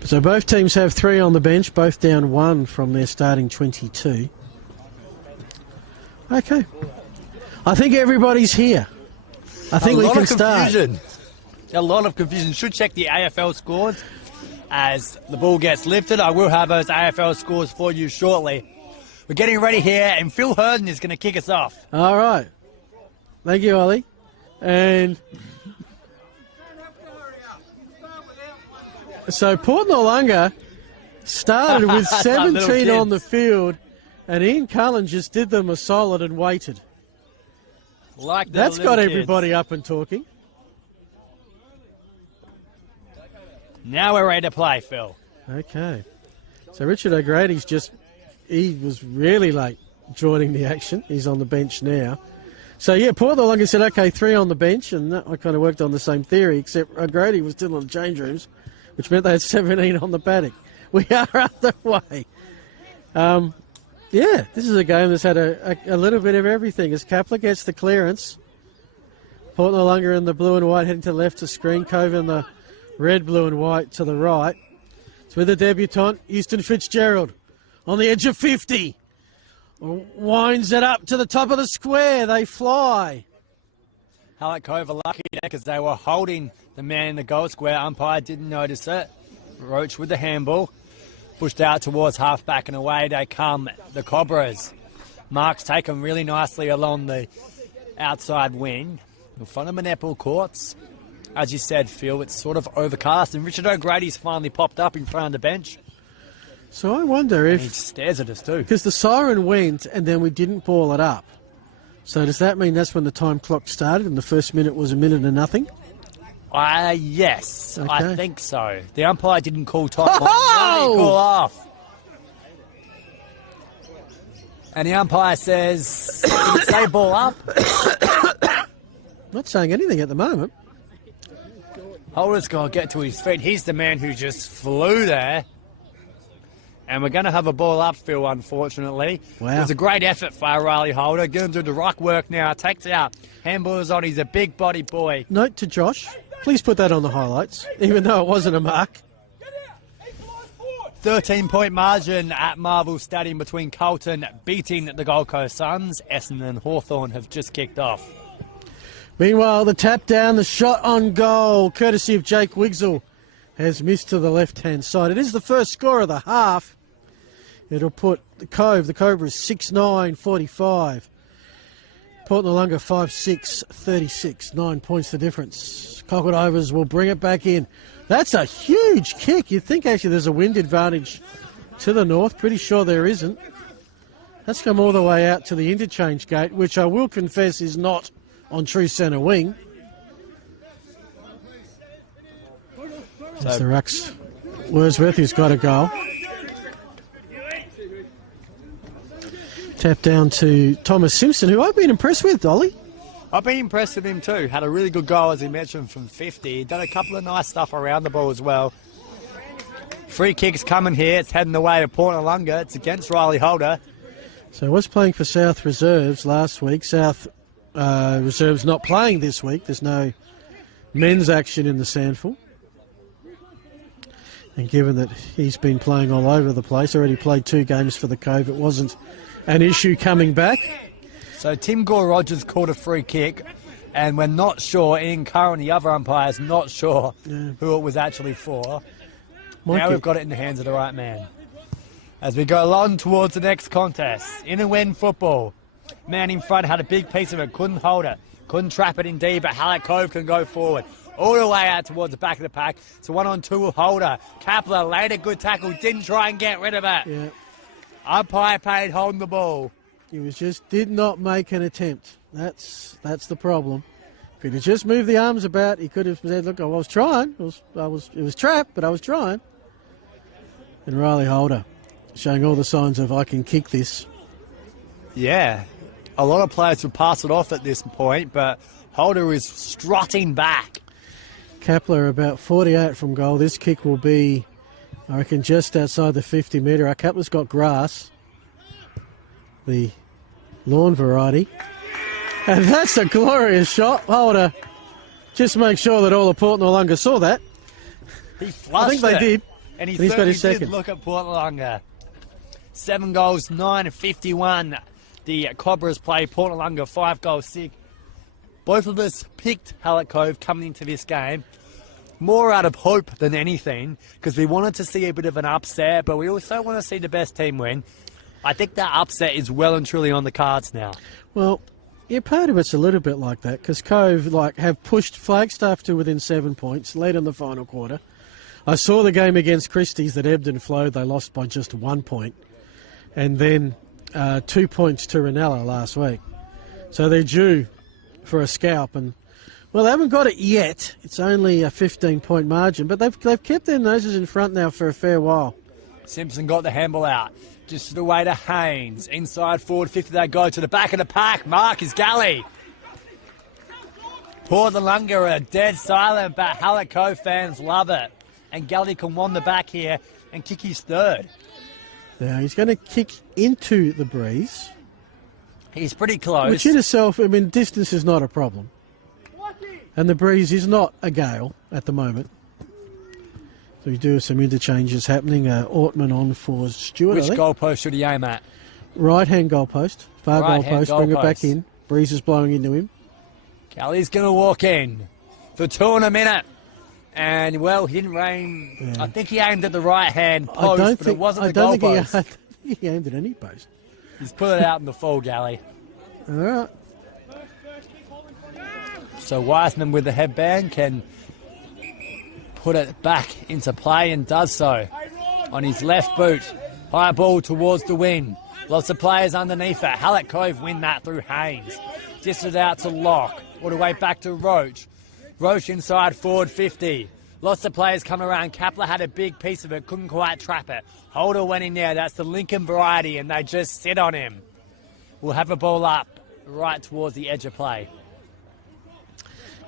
So both teams have 3 on the bench, both down 1 from their starting 22. Okay. I think everybody's here. I think we can start. A lot of confusion. Should check the AFL scores as the ball gets lifted. I will have those AFL scores for you shortly. We're getting ready here, and Phil Herden is going to kick us off. All right. Thank you, Ollie. And so Port Noarlunga started with 17 on the field, and Ian Cullen just did them a solid and waited. That's got everybody up and talking. Now we're ready to play, Phil. Okay. So Richard O'Grady's he was really late joining the action. He's on the bench now. So, yeah, Port Noarlunga said, okay, 3 on the bench, and I kind of worked on the same theory, except O'Grady was still in the change rooms, which meant they had 17 on the paddock. We are underway. Yeah, this is a game that's had a little bit of everything. As Kapler gets the clearance, Port Noarlunga in the blue and white heading to the left to screen, Cove in the red, blue and white to the right. It's with the debutant, Euston Fitzgerald, on the edge of 50. Winds it up to the top of the square. They fly. Hallett Cove are lucky because they were holding the man in the goal square. Umpire didn't notice it. Roach with the handball. Pushed out towards half-back and away they come, the Cobras. Mark's taken really nicely along the outside wing in front of Manapple Courts. As you said, Phil, it's sort of overcast, and Richard O'Grady's finally popped up in front of the bench. So I wonder if... he stares at us too. Because the siren went and then we didn't ball it up. So does that mean that's when the time clock started and the first minute was 1 minute and nothing? Yes, okay. I think so. The umpire didn't call top line. What did he call off? And the umpire says, did it say ball up? Not saying anything at the moment. Holder's got to get to his feet. He's the man who just flew there. And we're going to have a ball up, Phil, unfortunately. Wow. It was a great effort for Riley Holder. Going to do the rock work now. Takes out. Handball's on. He's a big body boy. Note to Josh, please put that on the highlights, even though it wasn't a mark. 13-point margin at Marvel Stadium between Carlton beating the Gold Coast Suns. Essendon and Hawthorn have just kicked off. Meanwhile, the tap down, the shot on goal, courtesy of Jake Wigsell. has missed to the left-hand side. It is the first score of the half. It'll put the Cobras 6-9-45. Port Noarlunga 5-6-36. 9 points the difference. Cockledovers will bring it back in. That's a huge kick. You'd think actually there's a wind advantage to the north. Pretty sure there isn't. That's come all the way out to the interchange gate, which I will confess is not on true centre wing. That's the Rucks. Wordsworth, who's got a goal. Tap down to Thomas Simpson, who I've been impressed with, Ollie. I've been impressed with him too. Had a really good goal, as he mentioned, from 50. Done a couple of nice stuff around the ball as well. Free kick's coming here. It's heading the way to Port Noarlunga. It's against Riley Holder. So I was playing for South Reserves last week. South Reserves not playing this week. There's no men's action in the Sandful. And given that he's been playing all over the place, already played 2 games for the Cove, it wasn't an issue coming back. So Tim Gore-Rogers called a free kick, and we're not sure, Ian Curran, the other umpire's not sure who it was actually for. Now we've got it in the hands of the right man. As we go along towards the next contest, in-and-win football. Man in front had a big piece of it, couldn't hold it, couldn't trap it indeed, but Hallett Cove can go forward. All the way out towards the back of the pack. It's a 1-on-2 with Holder. Kapler laid a good tackle, didn't try and get rid of it. Yeah. Umpire paid holding the ball. He did not make an attempt. That's the problem. If he'd have just moved the arms about, he could have said, look, I was trying. It was trapped, but I was trying. And Riley Holder showing all the signs of I can kick this. Yeah. A lot of players would pass it off at this point, but Holder is strutting back. Kapler about 48 from goal. This kick will be, I reckon, just outside the 50-metre. Kapler's got grass, the lawn variety. And that's a glorious shot. Holder, just make sure that all of Port Noarlunga saw that. He flushed I think they did. And he's got his second. Did look at Port Noarlunga. 7 goals, 9-51. The Cobras play. Port Noarlunga 5 goals, 6. Both of us picked Hallett Cove coming into this game more out of hope than anything, because we wanted to see a bit of an upset, but we also want to see the best team win. I think that upset is well and truly on the cards now. Well, yeah, part of it's a little bit like that, because Cove have pushed Flagstaff to within 7 points, late in the final quarter. I saw the game against Christie's that ebbed and flowed. They lost by just 1 point. And then 2 points to Ranella last week. So they're due for a scalp, and well, they haven't got it yet. It's only a 15-point margin, but they've kept their noses in front now for a fair while. Simpson got the handball out, just to the way to Haynes. Inside forward 50 they go to the back of the pack. Mark is Galley. Port Noarlunga are dead silent, but Hallett Cove fans love it. And Galley can wander back here and kick his third. Now he's going to kick into the breeze. He's pretty close. Which in itself, I mean, distance is not a problem. And the breeze is not a gale at the moment. So we do have some interchanges happening. Ortman on for Stewart. Which goalpost should he aim at? Right-hand goalpost. Far goalpost. Bring it back in. Breeze is blowing into him. Galley's going to walk in for 2 in a minute. And, well, he didn't aim. Yeah. I think he aimed at the right-hand post, but it wasn't the goalpost. I don't think he aimed at any post. He's put it out in the full, Galley. All right. So Wiseman with the headband can put it back into play and does so. On his left boot, high ball towards the wing. Lots of players underneath it. Hallett Cove win that through Haynes. Just it out to Locke. All the way back to Roach. Roach inside forward 50. Lots of players come around. Kapler had a big piece of it, couldn't quite trap it. Holder went in there. That's the Lincoln variety, and they just sit on him. We'll have a ball up right towards the edge of play.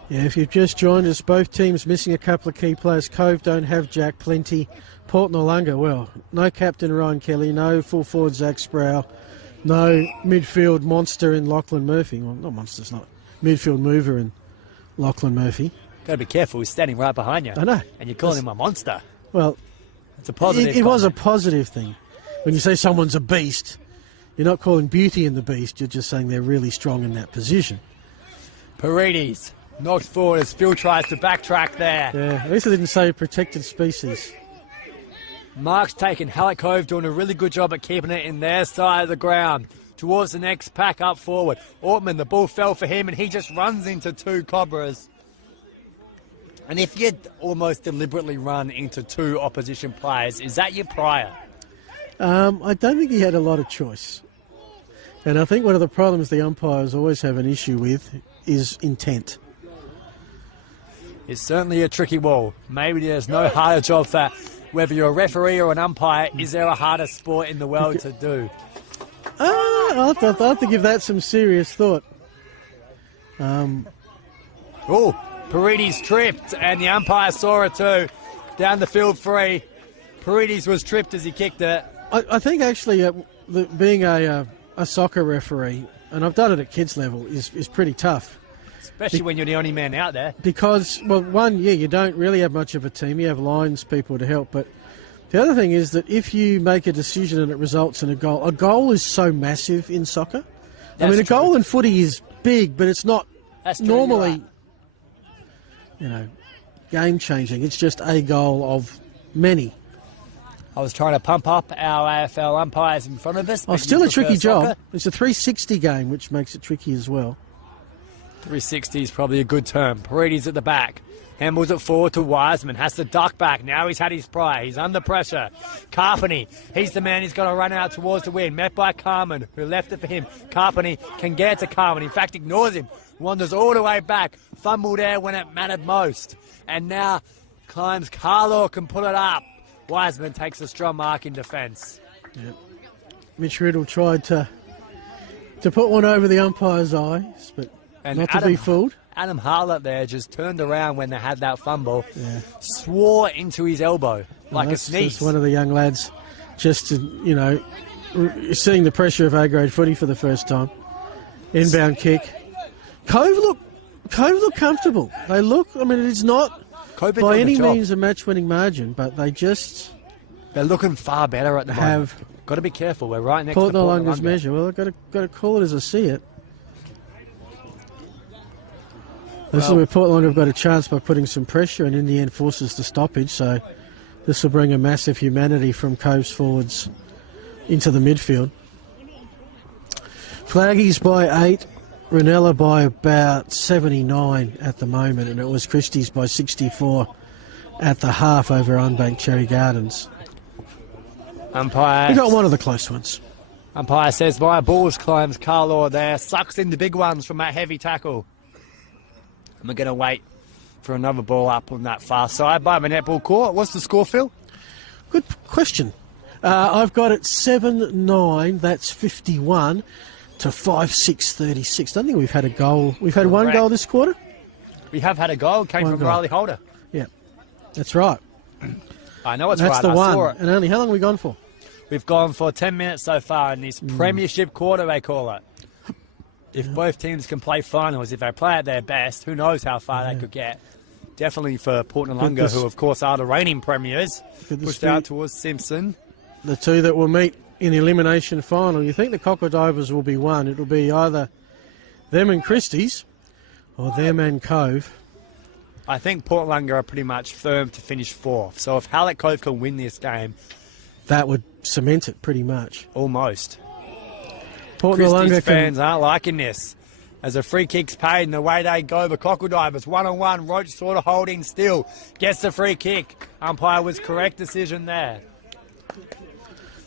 Yeah, if you've just joined us, both teams missing a couple of key players. Cove don't have Jack Plenty. Port Noarlunga, well, no captain Ryan Kelly, no full forward Zach Sproul, no midfield monster in Lachlan Murphy. Well, not monster's not. Midfield mover in Lachlan Murphy. Got to be careful, he's standing right behind you. I know. And you're calling him a monster. Well, it's a positive. It was a positive thing. When you say someone's a beast, you're not calling Beauty in the Beast, you're just saying they're really strong in that position. Paredes Knocked forward as Phil tries to backtrack there. Yeah, at least I didn't say protected species. Mark's taken Hallett Cove, doing a really good job at keeping it in their side of the ground. Towards the next pack up forward. Ortman, the ball fell for him and he just runs into two Cobras. And if you almost deliberately run into two opposition players, is that your prior? I don't think he had a lot of choice. And I think one of the problems the umpires always have an issue with is intent. It's certainly a tricky ball. Maybe there's no harder job for whether you're a referee or an umpire. Is there a harder sport in the world to do? I'll have to give that some serious thought. Oh, Paredes tripped, and the umpire saw it too. Down the field free. Paredes was tripped as he kicked it. I think actually being a soccer referee, and I've done it at kids level, is pretty tough. Especially when you're the only man out there. Because, well, one, you don't really have much of a team. You have lines people to help, but the other thing is that if you make a decision and it results in a goal is so massive in soccer. I mean, a goal in footy is big, but it's not normally, game-changing. It's just a goal of many. I was trying to pump up our AFL umpires in front of us. Oh, still a tricky job. It's a 360 game, which makes it tricky as well. 360 is probably a good term. Paredes at the back. Handballs it forward to Wiseman. Has to duck back. Now he's had his prior. He's under pressure. Carpeny. He's the man who's going to run out towards the win. Met by Carmen, who left it for him. Carpeny can get to Carmen. In fact, ignores him. Wanders all the way back. Fumbled there when it mattered most. And now climbs. Carlaw can put it up. Wiseman takes a strong mark in defence. Yep. Mitch Riddle tried to put one over the umpire's eyes, but not to be fooled. Adam Harlett there just turned around when they had that fumble, swore into his elbow like a sneeze. That's one of the young lads just, seeing the pressure of A-grade footy for the first time. Inbound kick. Cove look comfortable. They look, it's not by any means a match-winning margin, but they're looking far better at the moment. Got to be careful. We're right next Port to Noarlunga's measure. Well, I've got to call it as I see it. This is where Port Noarlunga have got a chance by putting some pressure and in the end forces the stoppage, so this will bring a massive humanity from Cove's forwards into the midfield. Flaggies by 8, Ranella by about 79 at the moment, and it was Christie's by 64 at the half over Unbanked Cherry Gardens. Umpire. We got one of the close ones. Umpire says my balls climbs Carlaw there, sucks in the big ones from that heavy tackle. And we're going to wait for another ball up on that far side by the netball court. What's the score, Phil? Good question. I've got it 7-9. That's 51 to 5-6-36. I don't think we've had a goal. We've had one goal this quarter. We have had a goal. Came from Riley Holder. Yeah, that's right. I know it's that's right. The I one. saw it. And only how long have we gone for? We've gone for 10 minutes so far in this premiership quarter, they call it. If both teams can play finals, if they play at their best, who knows how far they could get. Definitely for Port Noarlunga, who of course are the reigning premiers, pushed out towards Simpson. The two that will meet in the elimination final. You think the Cockledivers will be one. It'll be either them and Christie's or them and Cove. I think Port Noarlunga are pretty much firm to finish fourth. So if Hallett Cove can win this game, that would cement it pretty much. Almost. Port Christie's fans aren't liking this. As a free kick's paid and the way they go, the Cockledivers one-on-one, Roach sort of holding still, gets the free kick. Umpire was correct decision there.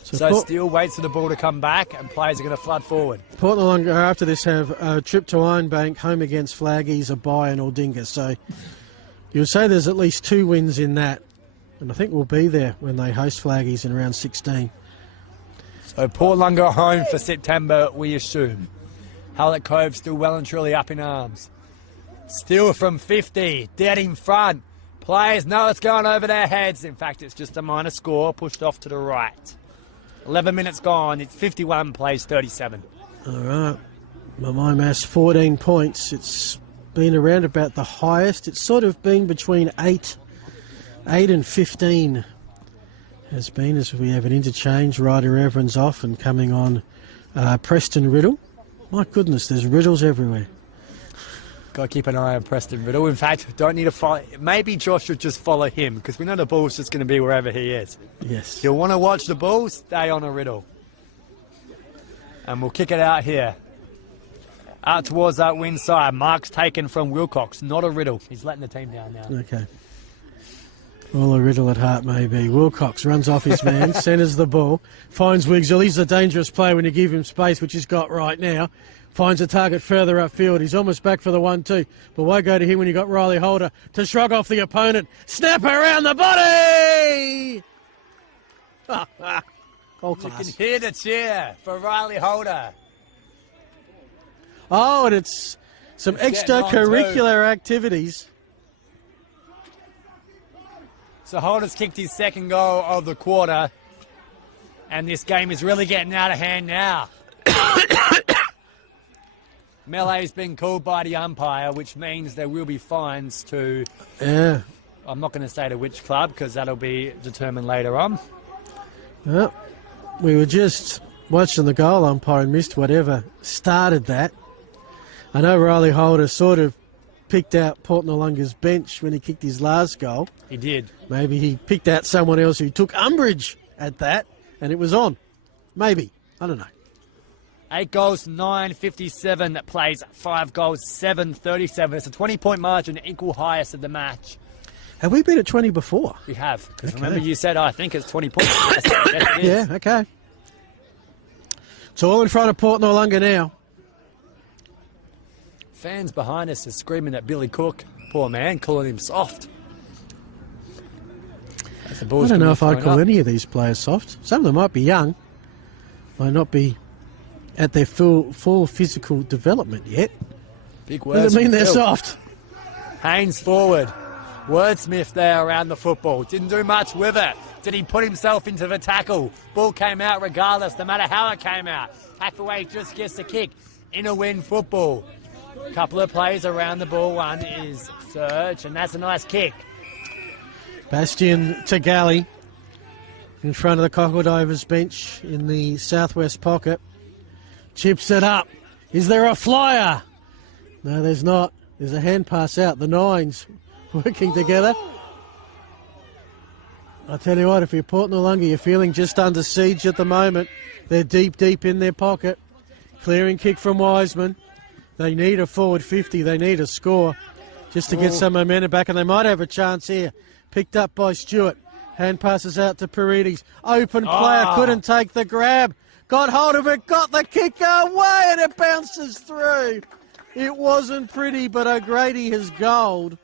So Steele waits for the ball to come back and players are going to flood forward. Port Noarlunga after this have a trip to Ironbank, home against Flaggies, a bye and Aldinga. So you'll say there's at least 2 wins in that. And I think we'll be there when they host Flaggies in round 16. So Port Noarlunga home for September, we assume. Hallett Cove still well and truly up in arms. Still from 50, dead in front. Players know it's going over their heads. In fact, it's just a minor score pushed off to the right. 11 minutes gone. It's 51 plays 37. All right. By my maths, 14 points. It's been around about the highest. It's sort of been between 8 and 15 has been as we have an interchange. Ryder Evans off and coming on Preston Riddle. My goodness, there's Riddles everywhere. Got to keep an eye on Preston Riddle. In fact, don't need to follow. Maybe Josh should just follow him because we know the ball's just going to be wherever he is. Yes. You'll want to watch the ball, stay on a Riddle. And we'll kick it out here. Out towards that wing side. Mark's taken from Wilcox, not a Riddle. He's letting the team down now. Okay. All a Riddle at heart, maybe. Wilcox runs off his man, centres the ball, finds Wiggsell. He's a dangerous player when you give him space, which he's got right now. Finds a target further upfield. He's almost back for the 1-2, but won't go to him when you got Riley Holder to shrug off the opponent. Snap around the body! Goal You class. can hear the cheer for Riley Holder. Oh, and it's some extracurricular activities. So Holder's kicked his second goal of the quarter, and this game is really getting out of hand now. Melee's been called by the umpire, which means there will be fines to... Yeah. I'm not going to say to which club, because that'll be determined later on. Well, we were just watching the goal umpire and missed whatever started that. I know Riley Holder sort of picked out Port Noarlunga's bench when he kicked his last goal. He did. Maybe he picked out someone else who took umbrage at that, and it was on. Maybe. I don't know. 8 goals, 9.57. That plays 5 goals, 7.37. It's a 20-point margin, equal highest of the match. Have we been at 20 before? We have. Because Okay. remember you said, I think it's 20 points. Yes, it is. Yeah, okay. It's all in front of Port Noarlunga now. Fans behind us are screaming at Billy Cook. Poor man, calling him soft. As the I ball's don't know gonna if be I'd thrown call up. any of these players soft. Some of them might be young. Might not be at their full physical development yet. Big words. Doesn't mean from they're Phil. soft. Haynes forward. Wordsmith there around the football. Didn't do much with it. Did he put himself into the tackle? Ball came out regardless, no matter how it came out. Hathaway just gets the kick. In a win football. Couple of plays around the ball. One is Serge, and that's a nice kick. Bastian Tagali in front of the Cockledivers bench in the southwest pocket. Chips it up. Is there a flyer? No, there's not. There's a hand pass out. The Nines working together. I tell you what, if you're Port Noarlunga, you're feeling just under siege at the moment. They're deep in their pocket. Clearing kick from Wiseman. They need a forward 50. They need a score just to get some momentum back, and they might have a chance here. Picked up by Stewart. Hand passes out to Paredes. Open player, couldn't take the grab. Got hold of it, got the kick away, and it bounces through. It wasn't pretty, but O'Grady has gold.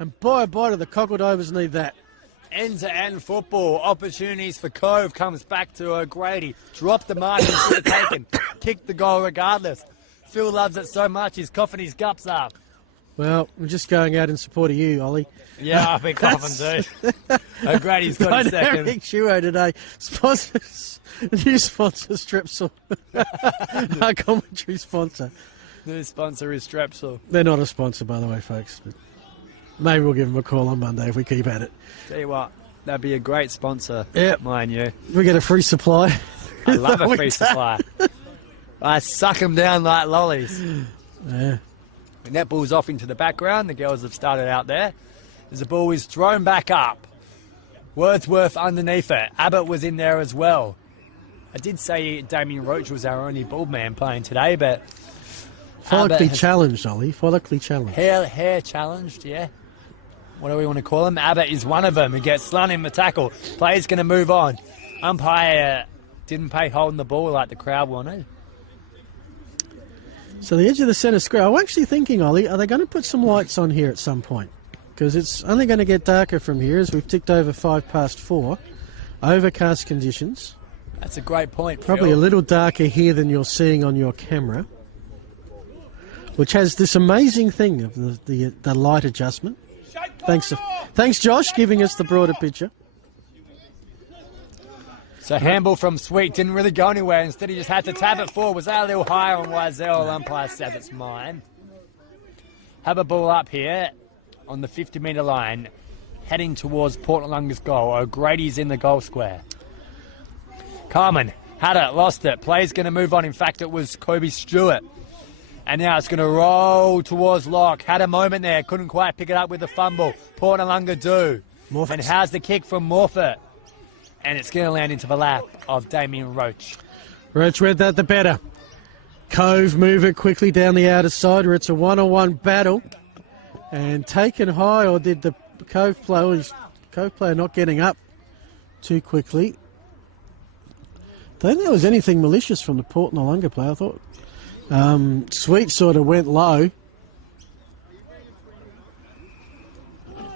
And boy, oh boy, do the Cockledivers need that. End-to-end football. Opportunities for Cove. Comes back to O'Grady. Dropped the mark and should have taken. Kicked the goal regardless. Phil loves it so much he's coughing his guts up. Well, I'm just going out in support of you, Ollie. Yeah, I've been coughing too. O'Grady's got a second. Dynamic duo today. Sponsors, new sponsor, Strepsil. Our commentary sponsor. New sponsor is Strepsil. They're not a sponsor, by the way, folks. But maybe we'll give them a call on Monday if we keep at it. Tell you what, that'd be a great sponsor. Yep. Mind you. We get a free supply. I love a free supply. I suck them down like lollies. Yeah. The netball's off into the background. The girls have started out there. As the ball is thrown back up. Wordsworth underneath it. Abbott was in there as well. I did say Damien Roach was our only bald man playing today, but... Follically challenged, Ollie. Follically challenged. Hair challenged, yeah. What do we want to call him? Abbott is one of them who gets slung in the tackle. Player's going to move on. Umpire didn't pay holding the ball like the crowd wanted. So the edge of the centre square. I'm actually thinking, Ollie, are they going to put some lights on here at some point? Because it's only going to get darker from here as we've ticked over 4:05. Overcast conditions. That's a great point, Probably Phil. a little darker here than you're seeing on your camera, which has this amazing thing of the light adjustment. Thanks, Josh, giving us the broader picture. So handball from Sweet didn't really go anywhere. Instead, he just had to tap it forward. Was that a little higher on Wiesel? Umpire says it's mine. Have a ball up here on the 50-metre line, heading towards Port Noarlunga's goal. O'Grady's in the goal square. Carmen had it, lost it. Play's going to move on. In fact, it was Kobe Stewart. And now it's going to roll towards Locke. Had a moment there. Couldn't quite pick it up with the fumble. Port Noarlunga do. Morfitt. And how's the kick from Morfitt? And it's going to land into the lap of Damien Roach. Roach read that the better. Cove move it quickly down the outer side where it's a one-on-one battle. And taken high, or did the Cove player not getting up too quickly? Don't think there was anything malicious from the Port Noarlunga player. I thought Sweet sort of went low.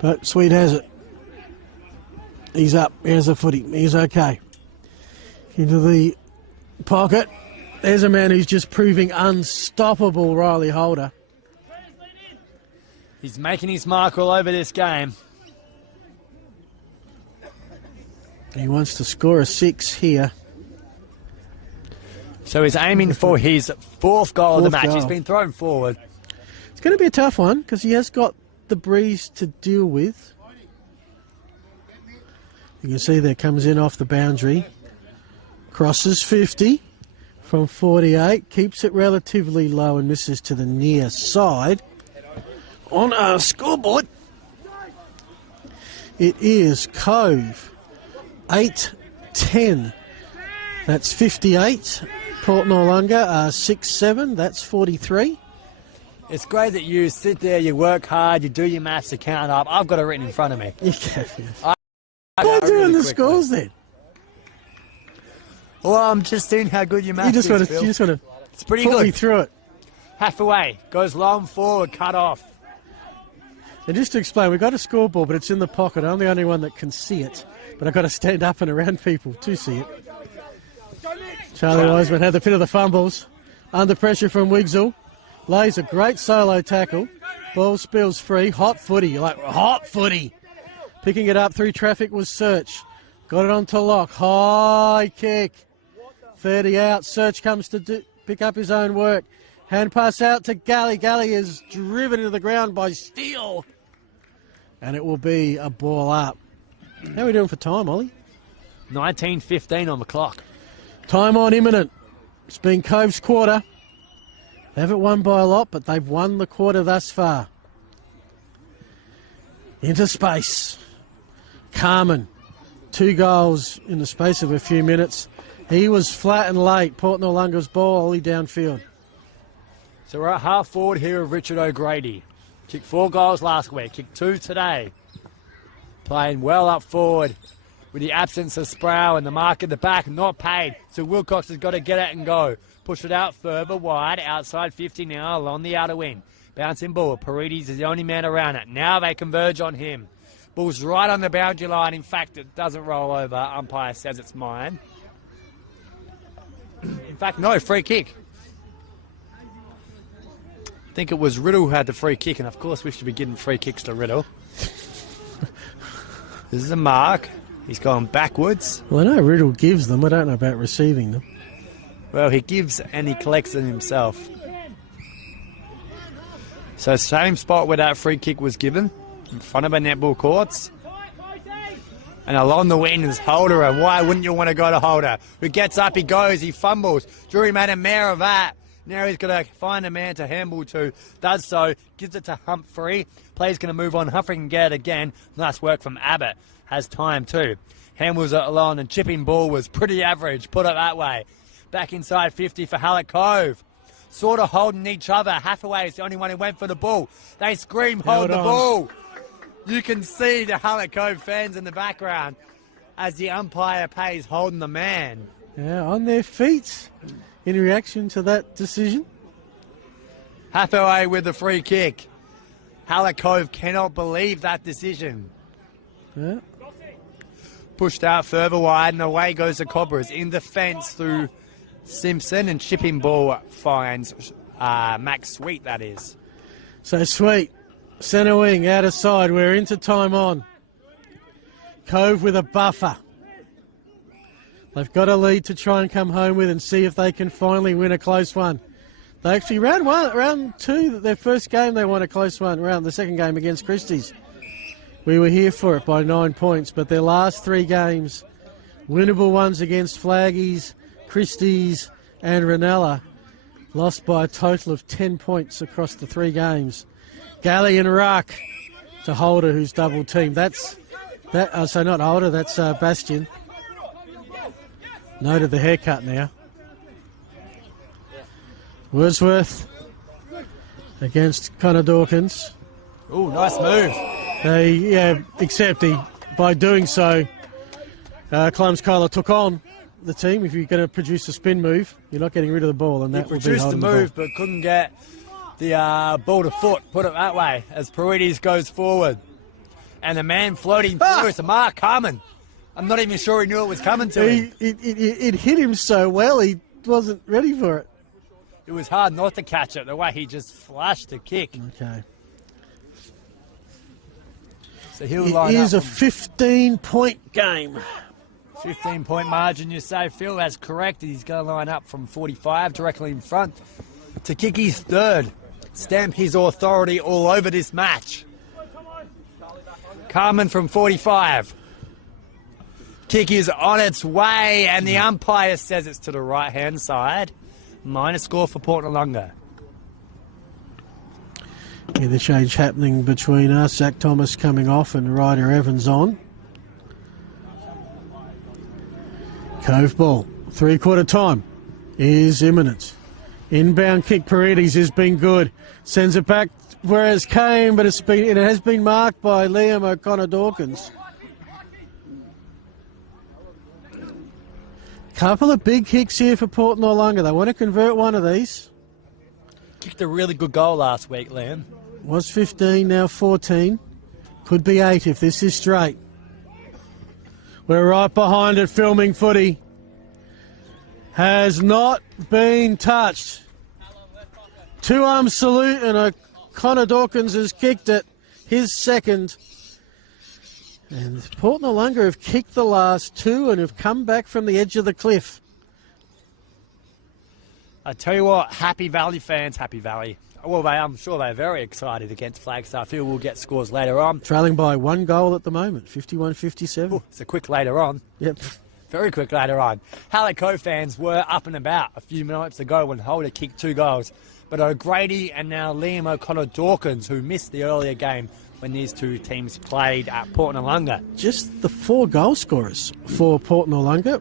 But Sweet has it. He's up. Here's the footy. He's okay. Into the pocket. There's a man who's just proving unstoppable, Riley Holder. He's making his mark all over this game. He wants to score a 6 here. So he's aiming for his fourth goal of the match. Goal. He's been thrown forward. It's going to be a tough one because he has got the breeze to deal with. You can see there comes in off the boundary. Crosses 50 from 48. Keeps it relatively low and misses to the near side. On our scoreboard, it is Cove 8-10. That's 58. Port Noarlunga 6-7. That's 43. It's great that you sit there, you work hard, you do your maths to count up. I've got it written in front of me. You can, yes. Why doing really the quickly. scores then? Well, I'm just seeing how good your maths is, Phil. You just want to It's pretty put me good. through it. Halfway, goes long forward, cut off. And just to explain, we've got a scoreboard, but it's in the pocket. I'm the only one that can see it. But I've got to stand up and around people to see it. Charlie Wiseman had the fit of the fumbles. Under pressure from Wigsell. Lays a great solo tackle. Ball spills free. Hot footy. Hot footy. Picking it up through traffic was Search. Got it onto Locke. High kick. 30 out. Search comes to pick up his own work. Hand pass out to Galley. Galley is driven into the ground by Steele. And it will be a ball up. How are we doing for time, Ollie? 19:15 on the clock. Time on imminent. It's been Cove's quarter. They haven't won by a lot, but they've won the quarter thus far. Into space. Carmen. 2 goals in the space of a few minutes. He was flat and late. Port Noarlunga's ball, Ollie downfield. So we're at half forward here of Richard O'Grady. Kicked 4 goals last week, kicked 2 today. Playing well up forward with the absence of Sproul and the mark at the back, not paid. So Wilcox has got to get it and go. Push it out further wide, outside 50 now along the outer wing. Bouncing ball, Paredes is the only man around it. Now they converge on him. Ball's right on the boundary line. In fact, it doesn't roll over. Umpire says it's mine. In fact, no, free kick. I think it was Riddle who had the free kick, and of course we should be giving free kicks to Riddle. This is a mark. He's going backwards. Well, I know Riddle gives them. I don't know about receiving them. Well, he gives and he collects them himself. So same spot where that free kick was given, in front of a netball courts. And along the wing is Holder, and why wouldn't you want to go to Holder? Who gets up, he goes, he fumbles. Drury made a mare of that. Now he's going to find a man to handball to. Does so, gives it to Humphrey. Play's going to move on. Humphrey can get it again. Nice work from Abbott. Has time too. Handballs it along, and chipping ball was pretty average. Put it that way. Back inside 50 for Hallett Cove. Sort of holding each other. Hathaway is the only one who went for the ball. They scream, hold the ball. You can see the Hallett Cove fans in the background as the umpire pays holding the man. Yeah, on their feet in reaction to that decision. Hathaway with the free kick. Hallett Cove cannot believe that decision. Yeah. Pushed out further wide, and away goes the Cobras in defence through Simpson, and chipping ball finds Max Sweet, that is. So Sweet, centre wing, out of side. We're into time on. Cove with a buffer. They've got a lead to try and come home with and see if they can finally win a close one. They actually, round 2, their first game they won a close one, the second game against Christie's. We were here for it by 9 points, but their last 3 games, winnable ones against Flaggies, Christie's and Ranella. lost by a total of 10 points across the 3 games. Galley and Ruck to Holder, who's double teamed. So not Holder, that's Bastian. Noted the haircut now. Wordsworth against Connor Dawkins. Oh, nice move. Except by doing so, Clem's Kyler took on the team. If you're going to produce a spin move, you're not getting rid of the ball, and that will be produced the holding move, but couldn't get the ball to foot, put it that way, as Paredes goes forward. And the man floating through is Mark Carmen. I'm not even sure he knew it was coming to him. It hit him so well, he wasn't ready for it. It was hard not to catch it, the way he just flashed the kick. Okay. So he'll line It is up a 15-point game. 15-point margin, you say, Phil. That's correct. He's going to line up from 45 directly in front to kick his third. Stamp his authority all over this match. Carmen from 45. Kick is on its way, and the umpire says it's to the right-hand side. Minus score for Port Noarlunga. Yeah, the change happening between us. Zach Thomas coming off and Ryder Evans on. Cove ball. 3/4 time is imminent. Inbound kick, Paredes has been good. Sends it back where it came, but it has been marked by Liam O'Connor-Dawkins. Couple of big kicks here for Port Noarlunga. They want to convert one of these. Kicked a really good goal last week, Liam. Was 15, now 14. Could be 8 if this is straight. We're right behind it, filming footy. Has not been touched. 2-arm salute, and O'Connor Dawkins has kicked it. His second. And Port Noarlunga have kicked the last 2 and have come back from the edge of the cliff. I tell you what, Happy Valley fans, Happy Valley. Well, I'm sure they're very excited against Flagstaff. I feel we'll get scores later on. Trailing by 1 goal at the moment, 51-57. It's a quick later on. Yep. Very quick later on. Hallett Cove fans were up and about a few minutes ago when Holder kicked 2 goals. But O'Grady and now Liam O'Connor-Dawkins, who missed the earlier game when these 2 teams played at Port Noarlunga. Just the 4 goal scorers for Port Noarlunga.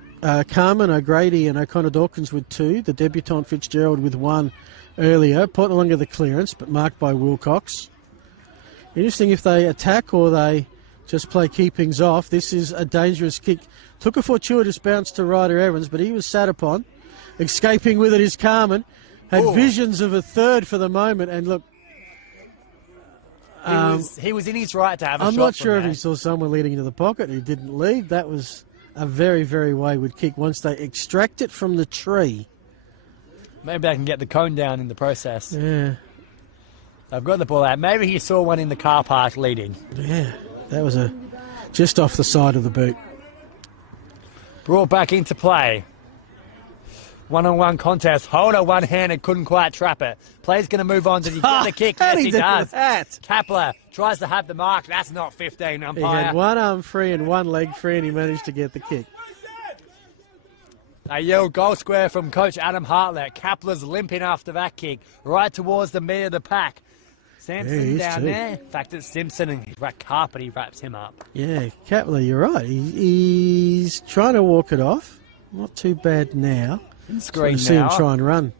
Carmen, O'Grady and O'Connor-Dawkins with 2. The debutant Fitzgerald with 1 earlier. Port Noarlunga the clearance, but marked by Wilcox. Interesting if they attack or they just play keepings off. This is a dangerous kick. Took a fortuitous bounce to Ryder Evans, but he was sat upon. Escaping with it is Carmen. Had visions of a third for the moment, and look, he was in his right to have a shot. I'm not sure if there. he saw someone leading into the pocket. He didn't lead. That was a very, very wayward kick. Once they extract it from the tree. Maybe they can get the cone down in the process. Yeah. They've got the ball out. Maybe he saw one in the car park leading. Yeah. That was just off the side of the boot. Brought back into play. 1-on-1 contest. Holder one-handed, couldn't quite trap it. Play's going to move on. Did he get the kick? Yes, he does. Kapler tries to have the mark. That's not 15, umpire. He had 1 arm free and 1 leg free, and he managed to get the kick. A yell goal square from coach Adam Hartlett. Kapler's limping after that kick. Right towards the meat of the pack. Sampson down there. In fact, it's Simpson and Carpet. He wraps him up. Yeah, Kapler, you're right. He's trying to walk it off. Not too bad now. Screen see him try and run.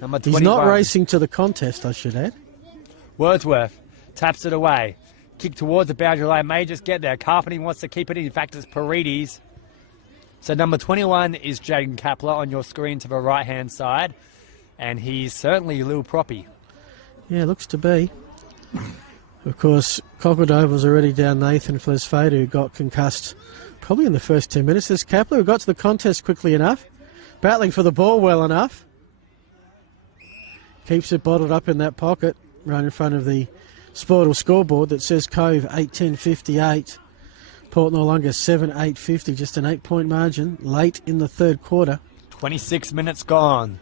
Number 21. He's not racing to the contest, I should add. Wordsworth taps it away. Kick towards the boundary line. May just get there. Carpenter wants to keep it in. In fact, it's Paredes. So number 21 is Jaden Kapler on your screen to the right-hand side. And he's certainly a little proppy. Yeah, looks to be. Of course, Cockledove was already down Nathan Flesfade, who got concussed probably in the first 10 minutes. There's Kapler, who got to the contest quickly enough. Battling for the ball well enough. Keeps it bottled up in that pocket right in front of the Sportal scoreboard that says Cove 18.58. Port Noarlunga 7.850, just an 8-point margin late in the 3rd quarter. 26 minutes gone.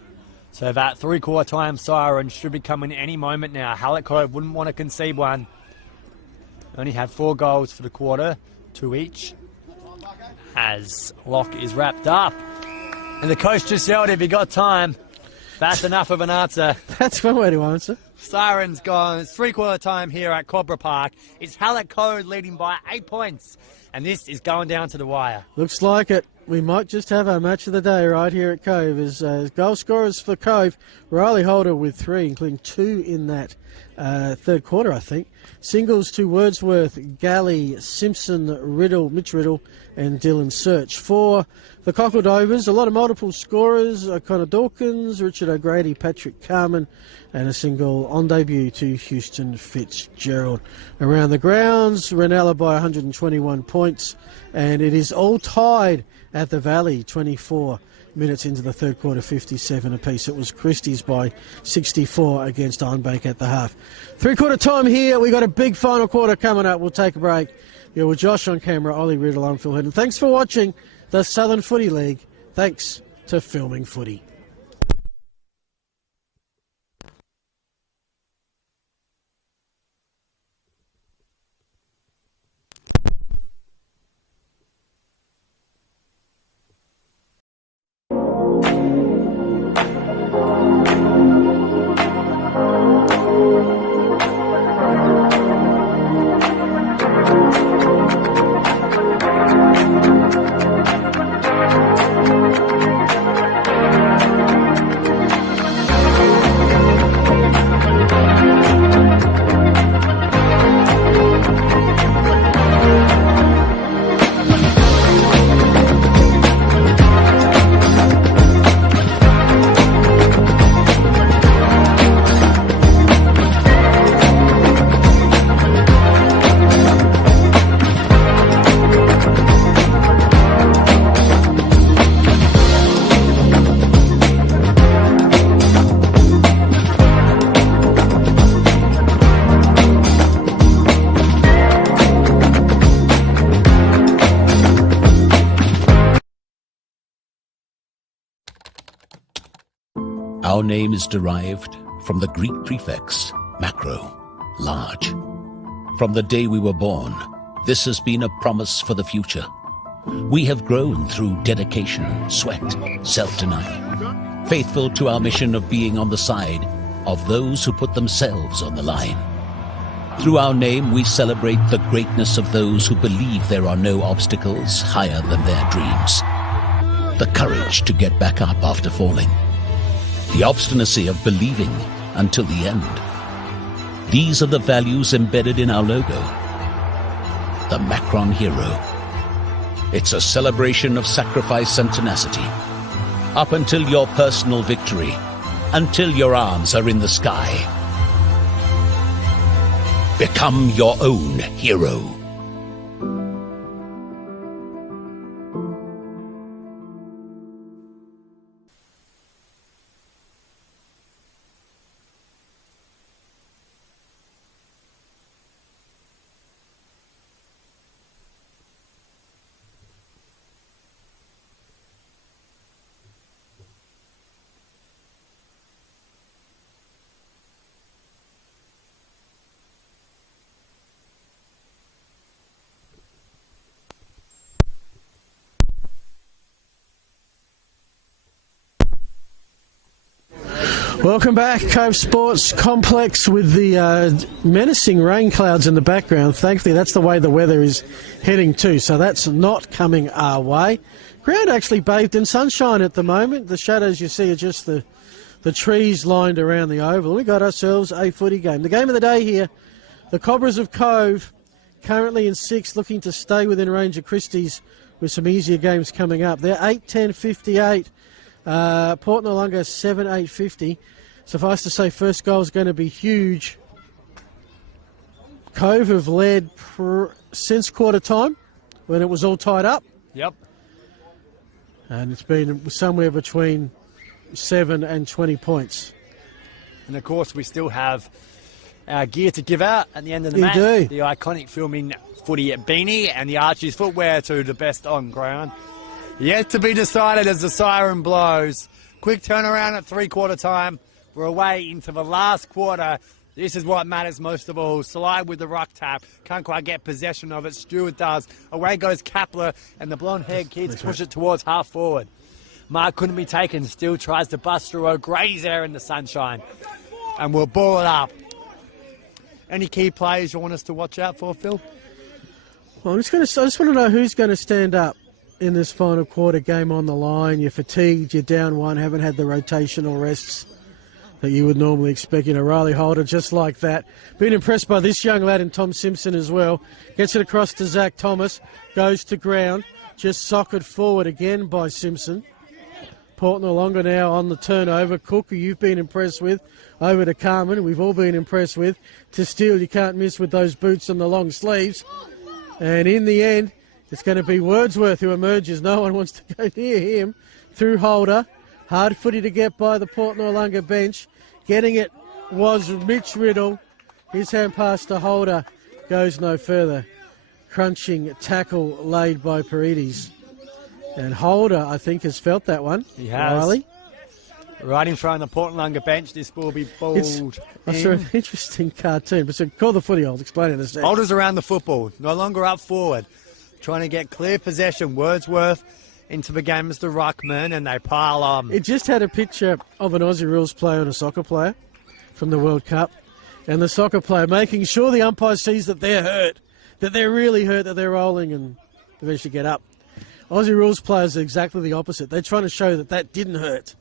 So that 3/4 time siren should be coming any moment now. Hallett Cove wouldn't want to concede one. Only had 4 goals for the quarter, 2 each. As Locke is wrapped up. And the coach just yelled if he got time. That's enough of an answer. That's one way to answer. Siren's gone. It's three-quarter time here at Cobra Park. It's Hallett Cove leading by 8 points. And this is going down to the wire. Looks like it. We might just have our match of the day right here at Cove. As goal scorers for Cove, Riley Holder with 3, including 2 in that third quarter, I think. Singles to Wordsworth, Galley, Simpson, Mitch Riddle, and Dylan Search. For the Cockledovers, a lot of multiple scorers: Connor Dawkins, Richard O'Grady, Patrick Carman, and a single on debut to Houston Fitzgerald. Around the grounds, Ranella by 121 points, and it is all tied at the Valley, 24 minutes into the third quarter, 57 apiece. It was Christie's by 64 against Ironbank at the half. Three-quarter time here. We got a big final quarter coming up. We'll take a break. You're with Josh on camera, Ollie Riddle, I'm Phil Hedden. Thanks for watching the Southern Footy League. Thanks to Filming Footy. Our name is derived from the Greek prefix, macro, large. From the day we were born, this has been a promise for the future. We have grown through dedication, sweat, self-denial, faithful to our mission of being on the side of those who put themselves on the line. Through our name, we celebrate the greatness of those who believe there are no obstacles higher than their dreams. The courage to get back up after falling. The obstinacy of believing until the end. These are the values embedded in our logo. The Macron Hero. It's a celebration of sacrifice and tenacity. Up until your personal victory. Until your arms are in the sky. Become your own hero. Welcome back, Cove Sports Complex, with the menacing rain clouds in the background. Thankfully, that's the way the weather is heading too, so that's not coming our way. Ground actually bathed in sunshine at the moment. The shadows you see are just the trees lined around the oval. We got ourselves a footy game. The game of the day here, the Cobras of Cove, currently in 6th, looking to stay within range of Christie's with some easier games coming up. They're 8-10-58. Port Noarlunga 7-8-50. Suffice to say, first goal is going to be huge. Cove have led since quarter time when it was all tied up. Yep. And it's been somewhere between 7 and 20 points. And of course, we still have our gear to give out at the end of the match. Do. The iconic Filming Footy beanie and the Archie's footwear to the best on ground. Yet to be decided as the siren blows. Quick turnaround at three-quarter time. We're away into the last quarter. This is what matters most of all. Slide with the ruck tap. Can't quite get possession of it. Stewart does. Away goes Kapler, and the blonde-haired kids push it towards half forward. Mark couldn't be taken, still tries to bust through O'Grady's there in the sunshine. And we'll ball it up. Any key players you want us to watch out for, Phil? Well, I just want to know who's going to stand up in this final quarter, game on the line. You're fatigued, you're down one, haven't had the rotational rests that you would normally expect. You know, Riley Holder, just like that. Been impressed by this young lad and Tom Simpson as well. Gets it across to Zach Thomas, goes to ground, just socked forward again by Simpson. Port Noarlunga now on the turnover. Cook, who you've been impressed with, over to Carmen, who we've all been impressed with. To Steele, you can't miss with those boots and the long sleeves. And in the end, it's going to be Wordsworth who emerges. No one wants to go near him. Through Holder. Hard footy to get by the Port Noarlunga bench. Getting it was Mitch Riddle. His hand pass to Holder goes no further. Crunching tackle laid by Paredes. And Holder, I think, has felt that one. He has. Riley. Right in front of the Port Noarlunga bench, this will be balled I saw an interesting cartoon, but so call the footy, I'll explain it in a second. Holders around the football, no longer up forward. Trying to get clear possession. Wordsworth into the game as the ruckman, and they pile on. It just had a picture of an Aussie rules player and a soccer player from the World Cup, and the soccer player making sure the umpire sees that they're hurt, that they're really hurt, that they're rolling and eventually get up. Aussie rules players are exactly the opposite. They're trying to show that that didn't hurt.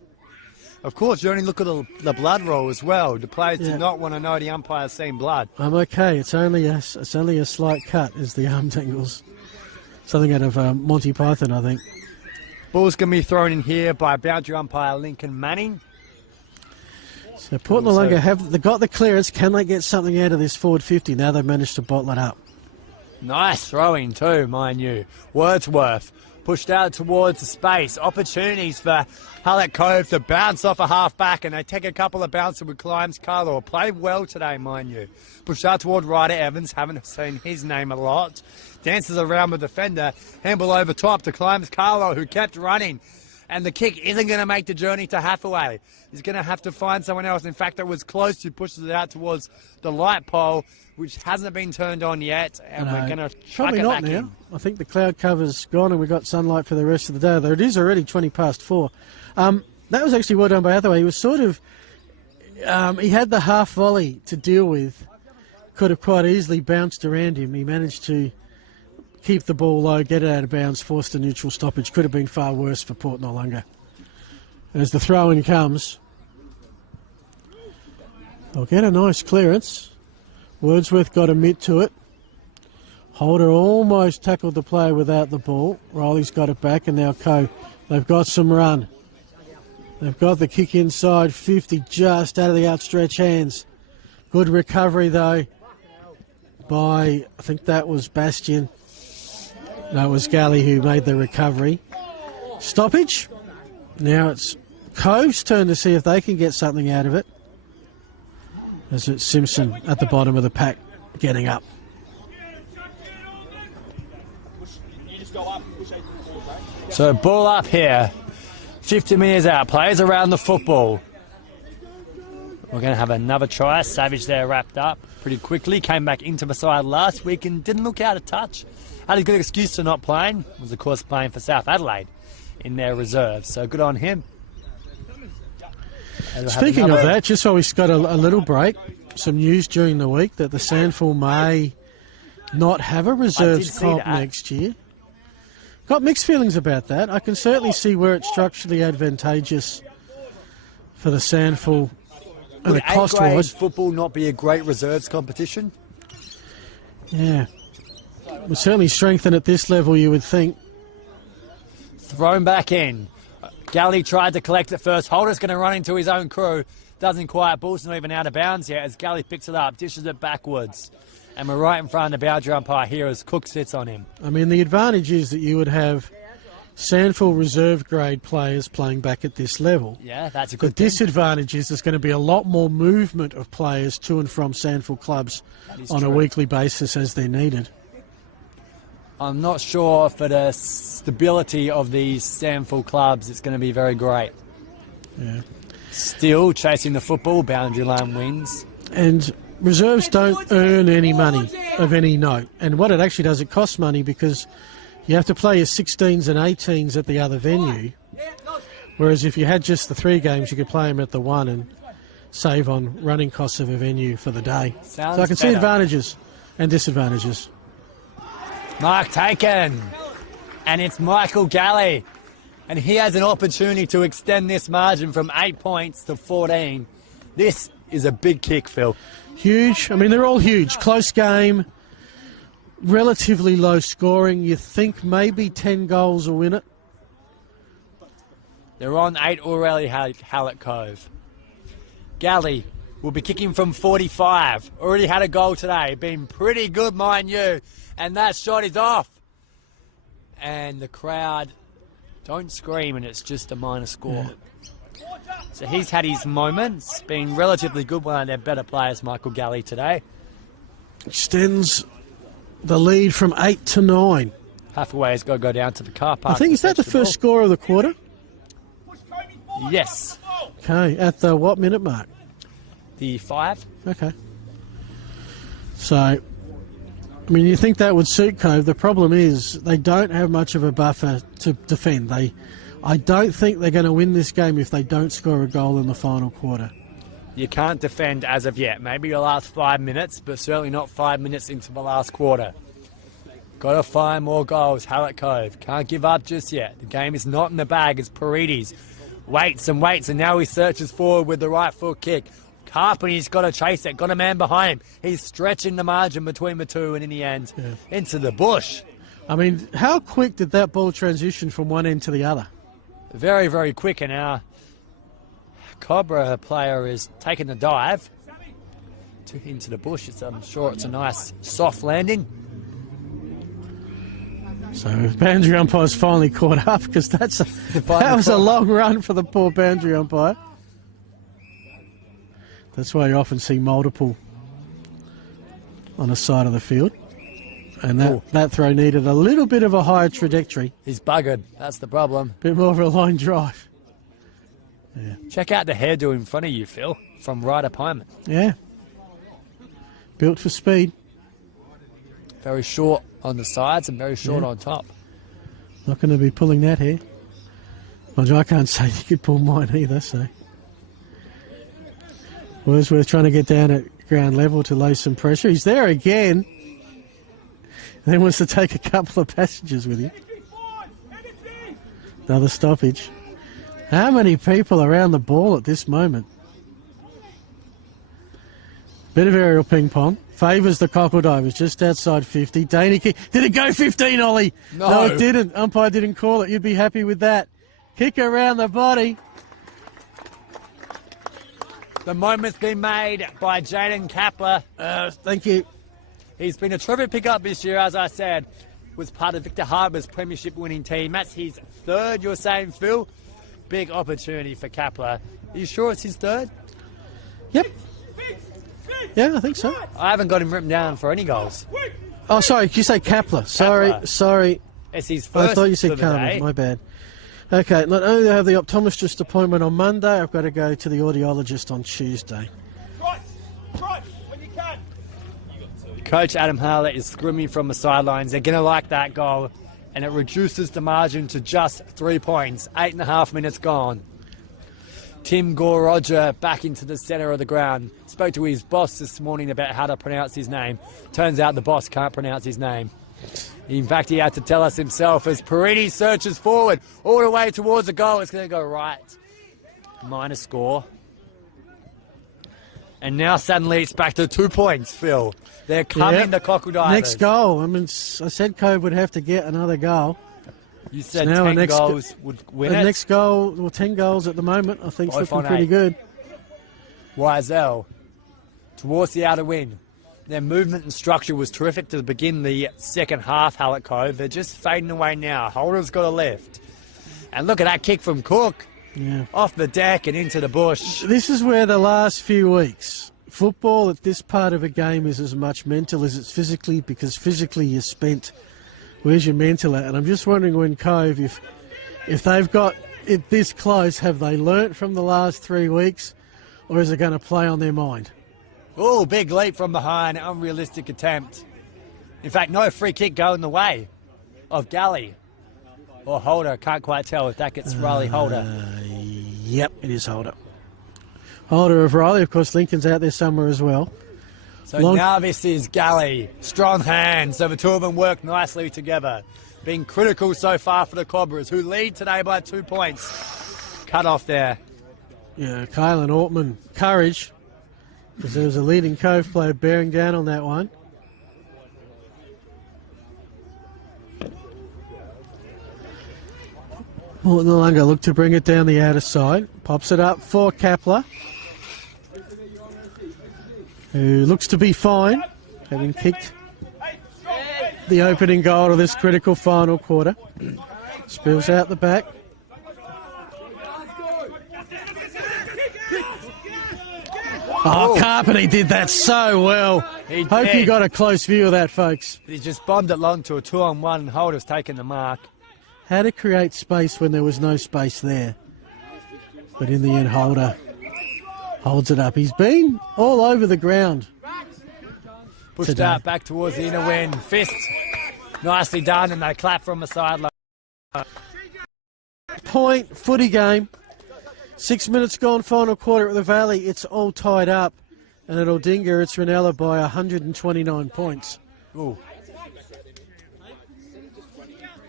Of course, you only look at the blood roll as well. The players do not want to know the umpire's seen blood. I'm okay. It's only a slight cut, is the arm dangles. Something out of Monty Python, I think. Ball's going to be thrown in here by boundary umpire Lincoln Manning. So Port Noarlunga they got the clearance. Can they get something out of this forward 50? Now they've managed to bottle it up. Nice throwing too, mind you. Wordsworth pushed out towards the space. Opportunities for Hallett Cove to bounce off a half-back, and they take a couple of bounces with Climes Carlo. Played well today, mind you. Pushed out toward Ryder Evans. Haven't seen his name a lot. Dances around with the defender. Handball over top to Climes Carlo, who kept running. And the kick isn't going to make the journey to Hathaway. He's going to have to find someone else. In fact, it was close to pushes it out towards the light pole, which hasn't been turned on yet. And we're going to chuck it back in. I think the cloud cover's gone and we've got sunlight for the rest of the day. Though it is already 20 past 4. That was actually well done by Hathaway. He was sort of... he had the half volley to deal with. Could have quite easily bounced around him. He managed to keep the ball low, get it out of bounds, forced a neutral stoppage. Could have been far worse for Port Noarlunga. As the throw-in comes, they'll get a nice clearance. Wordsworth got a mitt to it. Holder almost tackled the player without the ball. Riley's got it back, and now Cove. They've got some run. They've got the kick inside 50, just out of the outstretched hands. Good recovery, though, by, I think that was Bastian. No, it was Galley who made the recovery. Stoppage. Now it's Cove's turn to see if they can get something out of it. As it's Simpson at the bottom of the pack getting up. So ball up here. 50 metres out. Players around the football. We're going to have another try. Savage there wrapped up pretty quickly. Came back into the side last week and didn't look out of touch. Had a good excuse for not playing. Was, of course, playing for South Adelaide in their reserves. So good on him. Speaking of that, just while we've got a little break, some news during the week that the Sandful may not have a reserves comp next year. Got mixed feelings about that. I can certainly see where it's structurally advantageous for the Sandful. And the cost-wise, football not be a great reserves competition? Yeah. Would certainly strengthen at this level, you would think. Thrown back in. Galley tried to collect it first. Holder's going to run into his own crew. Doesn't quite. Ball's not even out of bounds yet as Galley picks it up, dishes it backwards. And we're right in front of the boundary umpire here as Cook sits on him. I mean, the advantage is that you would have Sandful reserve grade players playing back at this level. Yeah, that's a good thing. The disadvantage is there's going to be a lot more movement of players to and from Sandful clubs on a weekly basis as they're needed. I'm not sure for the stability of these Sandful clubs it's going to be very great. Yeah. Still chasing the football, boundary line wins. And reserves don't earn any money of any note. And what it actually does, it costs money because you have to play your 16s and 18s at the other venue. Whereas if you had just the 3 games, you could play them at the 1 and save on running costs of a venue for the day. Sounds so I can see better. advantages and disadvantages. Mark taken. And it's Michael Galley. And he has an opportunity to extend this margin from 8 points to 14. This is a big kick, Phil. Huge. I mean, they're all huge. Close game, relatively low scoring. You think maybe 10 goals will win it. They're on 8 already, Hallett Cove. Galley will be kicking from 45. Already had a goal today. Been pretty good, mind you. And that shot is off. And the crowd don't scream, and it's just a minor score. Yeah. So he's had his moments. Been relatively good, one of their better players, Michael Galley, today. Extends the lead from 8 to 9. Hathaway has got to go down to the car park. I think, is that the first score of the quarter? Yes. Okay, at the what minute mark? The 5. Okay. So, I mean, you think that would suit Cove. The problem is they don't have much of a buffer to defend. I don't think they're going to win this game if they don't score a goal in the final quarter. You can't defend as of yet. Maybe the last 5 minutes, but certainly not 5 minutes into the last quarter. Got to find more goals, Hallett Cove. Can't give up just yet. The game is not in the bag. It's Paredes. Waits, and now he searches forward with the right foot kick. Carpenter's got to chase it. Got a man behind him. He's stretching the margin between the two, and in the end, into the bush. I mean, how quick did that ball transition from one end to the other? Very, very quick, and our Cobra player is taking the dive into the bush. I'm sure it's a nice soft landing. So boundary umpire's finally caught up, because that was a long run for the poor boundary umpire. That's why you often see multiple on the side of the field. And that throw needed a little bit of a higher trajectory. He's buggered. That's the problem. Bit more of a line drive. Yeah. Check out the hairdo in front of you, Phil, from Ryder Pyman. Yeah. Built for speed. Very short on the sides and very short on top. Not going to be pulling that hair. Well, I can't say you could pull mine either, so. Wordsworth trying to get down at ground level to lay some pressure. He's there again. And then wants to take a couple of passengers with him. Another stoppage. How many people around the ball at this moment? Bit of aerial ping pong. Favours the Cockle Divers just outside 50. Daney, did it go 15, Ollie? No, it didn't. Umpire didn't call it. You'd be happy with that. Kick around the body. The moment's been made by Jaden Kapler. Thank you. He's been a terrific pickup this year, as I said. Was part of Victor Harbour's premiership winning team. That's his third, you're saying, Phil? Big opportunity for Kapler. Are you sure it's his third? Yep. Yeah, I think so. I haven't got him written down for any goals. Oh, sorry, did you say Kapler? Sorry. It's his first. I thought you said Carmen, my bad. Okay, not only do I have the optometrist appointment on Monday, I've got to go to the audiologist on Tuesday. Right, when you can. Coach Adam Harlett is screaming from the sidelines. They're going to like that goal, and it reduces the margin to just 3 points. 8.5 minutes gone. Tim Gore-Roger back into the centre of the ground. Spoke to his boss this morning about how to pronounce his name. Turns out the boss can't pronounce his name. In fact, he had to tell us himself as Paredes searches forward all the way towards the goal. It's going to go right. Minor score. And now suddenly it's back to 2 points, Phil. They're coming, the Cockle Divers. Next goal. I mean, I said Cove would have to get another goal. You said so 10 goals would win it. Next goal, well, 10 goals at the moment, I think, is looking pretty good. Wiesel towards the outer wing. Their movement and structure was terrific to begin the second half, Hallett Cove. They're just fading away now. Holder's got a lift. And look at that kick from Cook. Yeah. Off the deck and into the bush. This is where the last few weeks, football at this part of a game is as much mental as it's physically, because physically you're spent. Where's your mental at? And I'm just wondering when Cove, if they've got it this close, have they learnt from the last 3 weeks, or is it going to play on their mind? Oh, big leap from behind, unrealistic attempt. In fact, no free kick going the way of Galley. Or Holder, can't quite tell if that gets Riley Holder. Yep, it is Holder. Holder of Riley, of course, Lincoln's out there somewhere as well. So now this is Galley. Strong hands, so the two of them work nicely together. Being critical so far for the Cobras, who lead today by 2 points. Cut off there. Yeah, Kylan Ortman, courage, because there was a leading Cove player bearing down on that one. Noarlunga look to bring it down the outer side. Pops it up for Kapler, who looks to be fine, having kicked the opening goal of this critical final quarter. Spills out the back. Oh, Carpenter did that so well. Hope you got a close view of that, folks. He just bombed it long to a 2-on-1. Holder's taken the mark. How to create space when there was no space there. But in the end, Holder holds it up. He's been all over the ground. Pushed today. out back towards the inner wing. Fist. Nicely done, and they clap from the sideline. Point footy game. 6 minutes gone, final quarter at the Valley. It's all tied up. And at Aldinga, it's Ranella by 129 points. Ooh.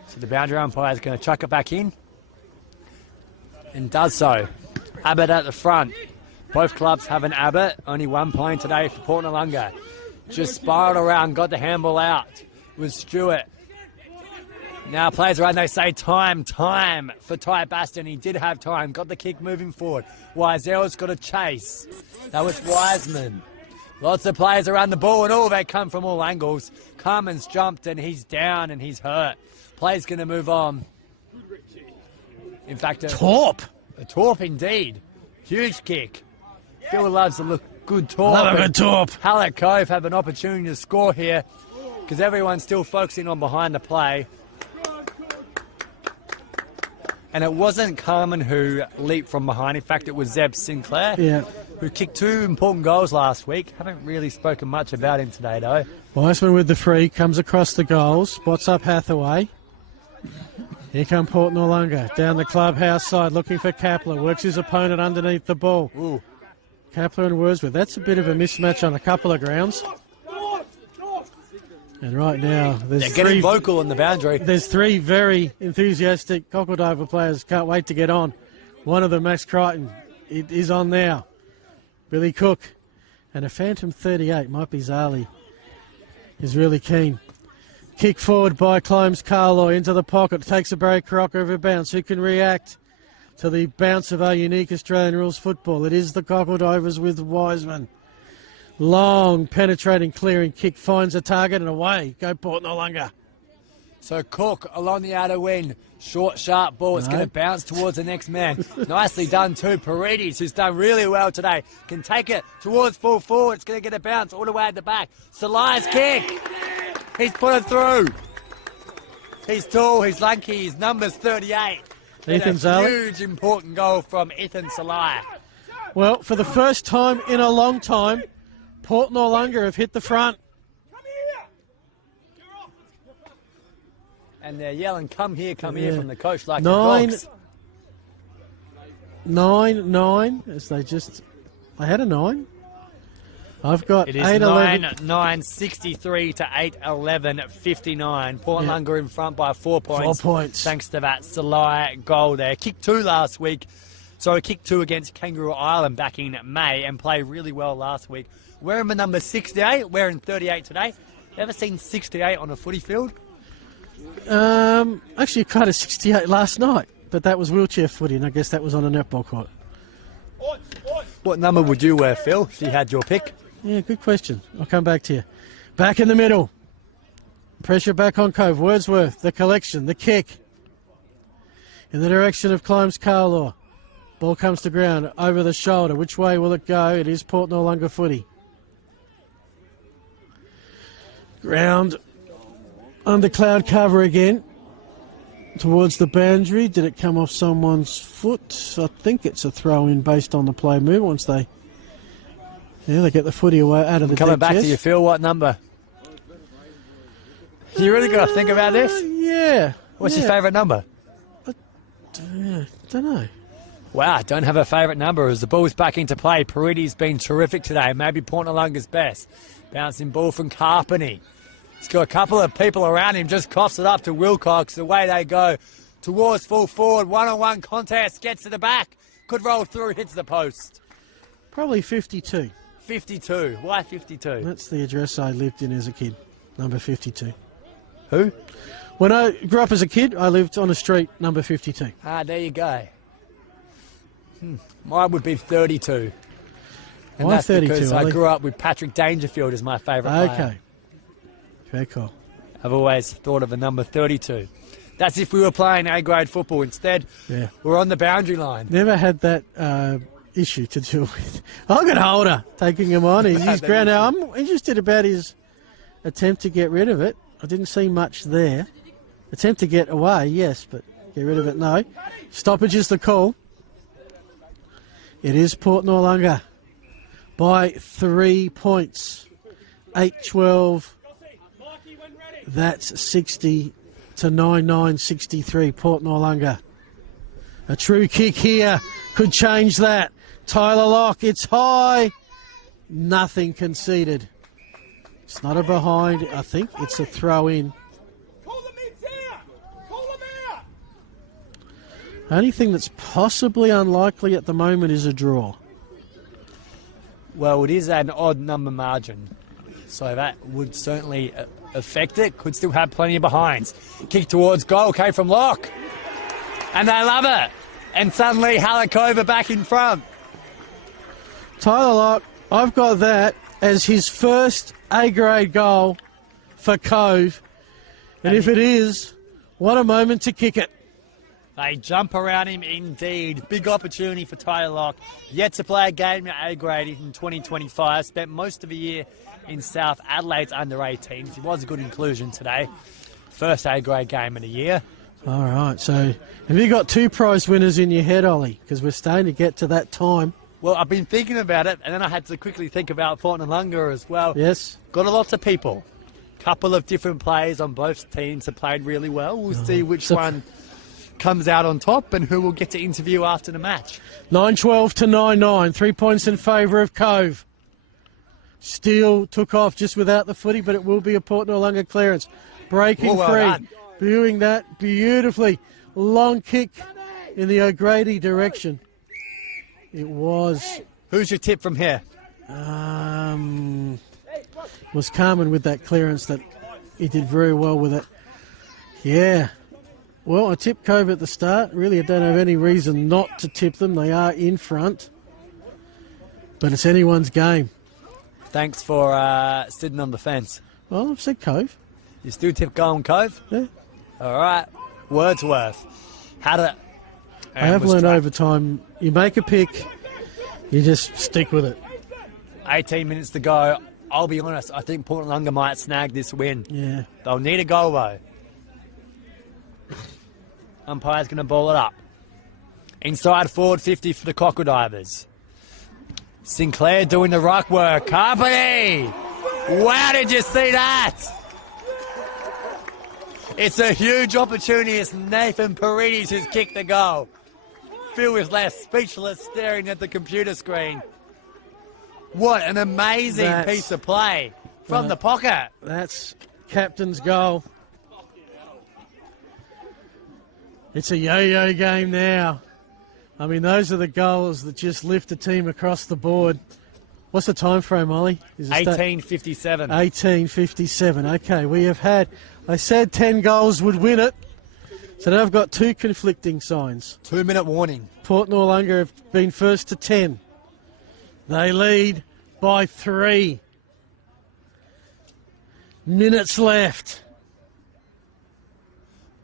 So the boundary umpire is going to chuck it back in. And does so. Abbott at the front. Both clubs have an Abbott. Only 1 point today for Port Noarlunga. Just spiraled around, got the handball out. Was Stewart. Now plays around, they say time for Ty Baston. He did have time, got the kick moving forward. Wiseell's got a chase. That was Wiseman. Lots of players around the ball, and all they come from all angles. Carmen's jumped, and he's down, and he's hurt. Play's going to move on. In fact, a torp indeed. Huge kick. Phil loves a good torp. Love a good torp. Hallett Cove have an opportunity to score here because everyone's still focusing on behind the play. And it wasn't Carmen who leaped from behind. In fact, it was Zeb Sinclair, who kicked 2 important goals last week. Haven't really spoken much about him today, though. Wiseman with the free, comes across the goals, spots up Hathaway. Here come Port Noarlunga, down the clubhouse side, looking for Kapler. Works his opponent underneath the ball. Ooh. Kapler and Wordsworth. That's a bit of a mismatch on a couple of grounds. And right now, they're getting vocal on the boundary. There's 3 very enthusiastic Cockle-Diver players. Can't wait to get on. One of them, Max Crichton, it is on now. Billy Cook and a Phantom 38, might be Zali, is really keen. Kick forward by Clomes Carloy into the pocket. Takes a break, rock over bounce. Who can react to the bounce of our unique Australian rules football? It is the Cockle-Divers with Wiseman. Long, penetrating, clearing kick, finds a target and away. Go Port Noarlunga. So Cook along the outer wing. Short, sharp ball. It's going to bounce towards the next man. Nicely done too. Paredes, who's done really well today, can take it towards full forward. It's going to get a bounce all the way at the back. Salai's kick. He's put it through. He's tall, he's lanky, his number's 38. Ethan a Zali. Huge, important goal from Ethan Salai. Well, for the first time in a long time, Port Noarlunga have hit the front. And they're yelling, come here from the coach like 9-9, as they had a 9. I've got it is 8-11. 9-9, 63 to 8-11, 59. Port Noarlunga in front by 4 points. 4 points. Thanks to that Salai goal there. Kick 2 last week. So kick 2 against Kangaroo Island back in May and played really well last week. Wearing the number 68, wearing 38 today. Ever seen 68 on a footy field? Actually, kind of 68 last night, but that was wheelchair footy, and I guess that was on a netball court. What number would you wear, Phil, if you had your pick? Yeah, good question. I'll come back to you. Back in the middle. Pressure back on Cove. Wordsworth, the collection, the kick. In the direction of Clomes Carlaw. Ball comes to ground, over the shoulder. Which way will it go? It is Port Noarlunga footy. Ground under cloud cover again. Towards the boundary. Did it come off someone's foot? I think it's a throw-in based on the play move once they... Yeah, they get the footy away out of the Coming back chest. to you, Phil, what number? You really got to think about this? Yeah. What's your favourite number? Don't know. Wow, I don't have a favourite number as the ball's back into play. Paridi's been terrific today. Maybe Port Noarlunga's best. Bouncing ball from Carpeney. He's got a couple of people around him, just coughs it up to Wilcox. Away they go towards full forward. One-on-one contest, gets to the back. Could roll through, hits the post. Probably 52. 52. Why 52? That's the address I lived in as a kid, number 52. Who? When I grew up as a kid, I lived on a street, number 52. Ah, there you go. Mine would be 32. And Why that's 32, because Ollie? I grew up with Patrick Dangerfield as my favourite player. Okay. Fair call. I've always thought of the number 32. That's if we were playing A-grade football. Instead, Yeah. we're on the boundary line. Never had that issue to deal with. I got Holder taking him on. He's ground now. I'm interested about his attempt to get rid of it. I didn't see much there. Attempt to get away, yes, but get rid of it, no. Stoppage is the call. It is Port Noarlunga by 3 points. 8-12. That's 60 to 9-9, 63. Port Noarlunga. A true kick here could change that. Tyler Locke, it's high. Nothing conceded. It's not a behind, I think. It's a throw in. Only thing that's possibly unlikely at the moment is a draw. Well, it is an odd number margin, so that would certainly affect it. Could still have plenty of behinds. Kick towards goal came from Locke, and they love it. And suddenly, Cove are back in front. Tyler Locke, I've got that as his first A-grade goal for Cove. And if it is, what a moment to kick it. They jump around him indeed. Big opportunity for Tyler Locke. Yet to play a game at A-grade in 2025. Spent most of the year in South Adelaide's under-18s. He was a good inclusion today. First A-grade game of the year. All right, so have you got two prize winners in your head, Ollie? Because we're starting to get to that time. Well, I've been thinking about it, and then I had to quickly think about Port Noarlunga as well. Yes. Got a lot of people. Couple of different players on both teams have played really well. We'll see which one comes out on top and who we'll get to interview after the match. 9-12 to 9-9. 3 points in favour of Cove. Steele took off just without the footy, but it will be a Port Noarlunga clearance. Breaking well free. done. Viewing that beautifully. Long kick in the O'Grady direction. It was... Who's your tip from here? Was Carmen with that clearance that he did very well with it. Yeah. Well, I tipped Cove at the start. Really, I don't have any reason not to tip them. They are in front. But it's anyone's game. Thanks for sitting on the fence. Well, I've said Cove. You still tip Golden Cove? Yeah. All right. Wordsworth. Had it. I have learned over time, you make a pick, you just stick with it. 18 minutes to go. I'll be honest, I think Port Noarlunga might snag this win. Yeah. They'll need a goal, though. Umpire's going to ball it up. Inside forward 50 for the Crocodivers. Sinclair doing the ruck work. Carpeney! Wow, did you see that? It's a huge opportunity. It's Nathan Paredes who's kicked the goal. Phil is left speechless, staring at the computer screen. What an amazing piece of play from the pocket. That's captain's goal. It's a yo-yo game now. I mean, those are the goals that just lift a team across the board. What's the time frame, Ollie? 18:57. 18:57. Okay, we have had... I said 10 goals would win it. So now I've got two conflicting signs. 2-minute warning. Port Noarlunga have been first to 10. They lead by 3. Minutes left.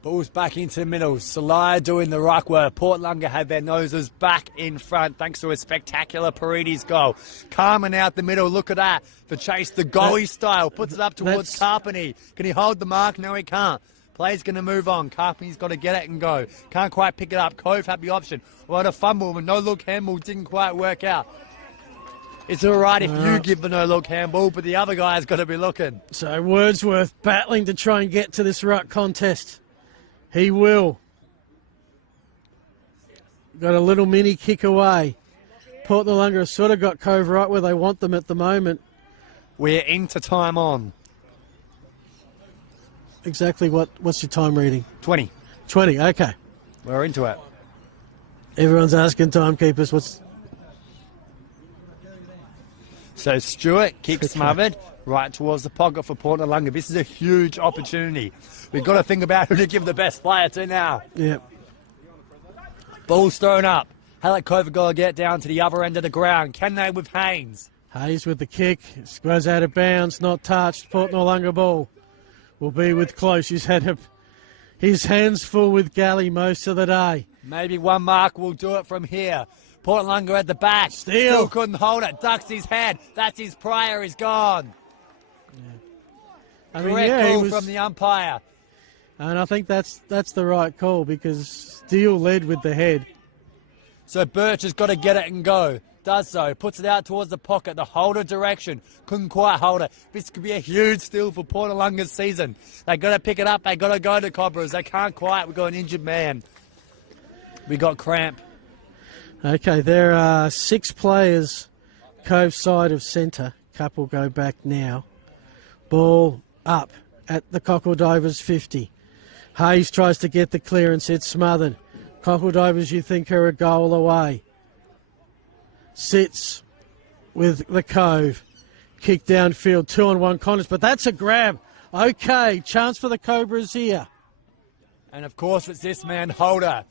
Ball's back into the middle. Salaya doing the ruck work. Port Noarlunga had their noses back in front thanks to a spectacular Paredes goal. Carmen out the middle. Look at that. For Chase, the goalie style. Puts it up towards Carpeney. Can he hold the mark? No, he can't. Play's going to move on. Carpeney's got to get it and go. Can't quite pick it up. Cove had the option. What a fumble. The no-look handball didn't quite work out. It's all right if you give the no-look handball, but the other guy's got to be looking. So Wordsworth battling to try and get to this ruck contest. He will. got a little mini kick away. Port Noarlunga have sort of got Cove right where they want them at the moment. We're into time on. Exactly what's your time reading? 20. 20, okay. We're into it. Everyone's asking timekeepers what's... So Stewart, kick Okay. smothered, right towards the pocket for Port Noarlunga. This is a huge opportunity. We've got to think about who to give the best player to now. Yeah. Ball's thrown up. Hallett Cove have got to get down to the other end of the ground. Can they with Haynes? Hayes with the kick. Goes out of bounds, not touched. Port Noarlunga ball will be with Close. He's had his hands full with Galley most of the day. Maybe one mark will do it from here. Port Noarlunga at the back. Steele. Still couldn't hold it. Ducks his head. That's his prior. He's gone. I mean, Correct yeah, he call was, from the umpire. and I think that's the right call because Steele led with the head. So Birch has got to get it and go. Does so. Puts it out towards the pocket. The holder direction. Couldn't quite hold it. This could be a huge steal for Port Noarlunga's season. They got to pick it up. They got to go to Cobras. They can't quite. We've got an injured man. We got cramp. Okay, there are 6 players Cove side of centre. Cup will go back now. Ball up at the Cockle Divers 50. Hayes tries to get the clearance. It's smothered. Cockle Divers, you think, are a goal away. Sits with the Cove. Kick downfield, 2-on-1 contest, but that's a grab. Okay, chance for the Cobras here. And of course it's this man, Holder.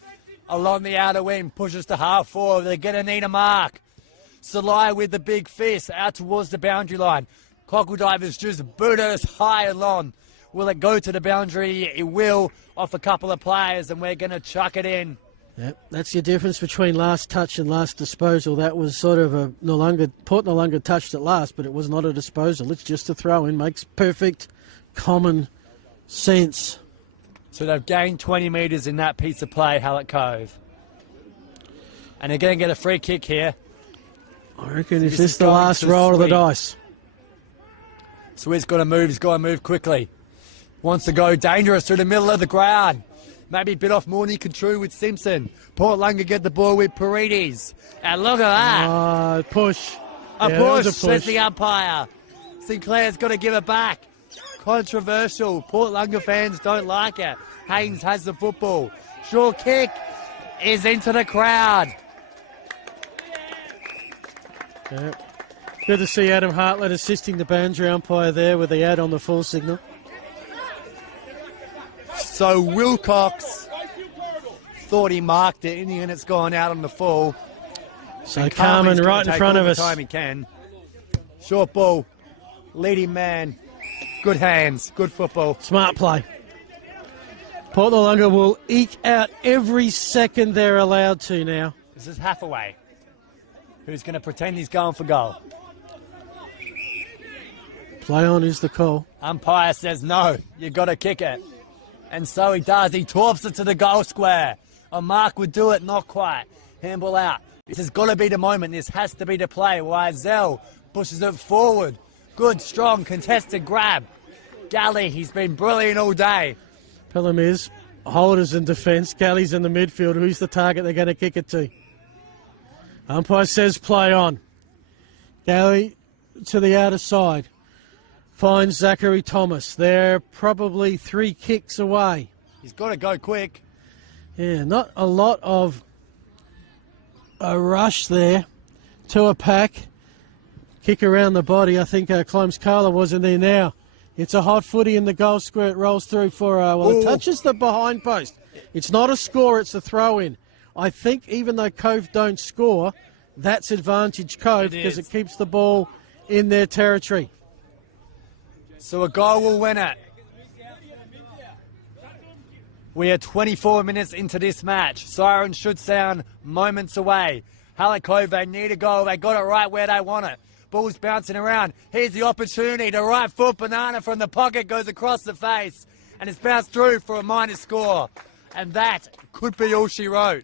Along the outer wing, pushes to half forward. They're going to need a mark. Salai with the big fist out towards the boundary line. Cockle Divers just boot us high and long. Will it go to the boundary? It will, off a couple of players, and we're going to chuck it in. Yep, that's your difference between last touch and last disposal. That was sort of a Port Noarlunga touched it last, but it was not a disposal. It's just a throw in. Makes perfect common sense. So they've gained 20 metres in that piece of play, Hallett Cove. And they're going to get a free kick here. I reckon So is this this is the going last to roll of the Sweet. dice? Sweet's got to move. He's got to move quickly. Wants to go dangerous through the middle of the ground. Maybe a bit off more than he could true with Simpson. Port Noarlunga get the ball with Paredes. And look at that. Push. A Yeah, that was push, a says push. the umpire. Sinclair's got to give it back. Controversial. Port Noarlunga fans don't like it. Haynes has the football. Short kick is into the crowd. Yeah. Good to see Adam Hartlett assisting the boundary umpire there with the ad on the full signal. So Wilcox thought he marked it, in the end it's gone out on the full. So And Carmen Carmen's right gonna in take front all of the us. time he can. Short ball, leading man, good hands, good football. Smart play. Port Noarlunga will eke out every second they're allowed to now. This is Hathaway, who's going to pretend he's going for goal. Play on is the call. Umpire says no, you got to kick it. And so he does. He torps it to the goal square. A mark would do it, not quite. Handball out. This has got to be the moment. This has to be the play. Wiesel pushes it forward. Good, strong, contested grab. Galley, he's been brilliant all day. Pelham is Holders in defence. Galley's in the midfield. Who's the target they're going to kick it to? Umpire says play on. Galley to the outer side. Finds Zachary Thomas. They're probably 3 kicks away. He's got to go quick. Yeah, not a lot of a rush there to a pack. Kick around the body. I think Clomes Carla was in there now. It's a hot footy in the goal square. It rolls through for, it touches the behind post. It's not a score, it's a throw in. I think even though Cove don't score, that's advantage Cove because it keeps the ball in their territory. So a goal will win it. We are 24 minutes into this match. Sirens should sound moments away. Hallett Cove, they need a goal. They got it right where they want it. Ball's bouncing around. Here's the opportunity. The right foot banana from the pocket goes across the face. And it's bounced through for a minor score. And that could be all she wrote.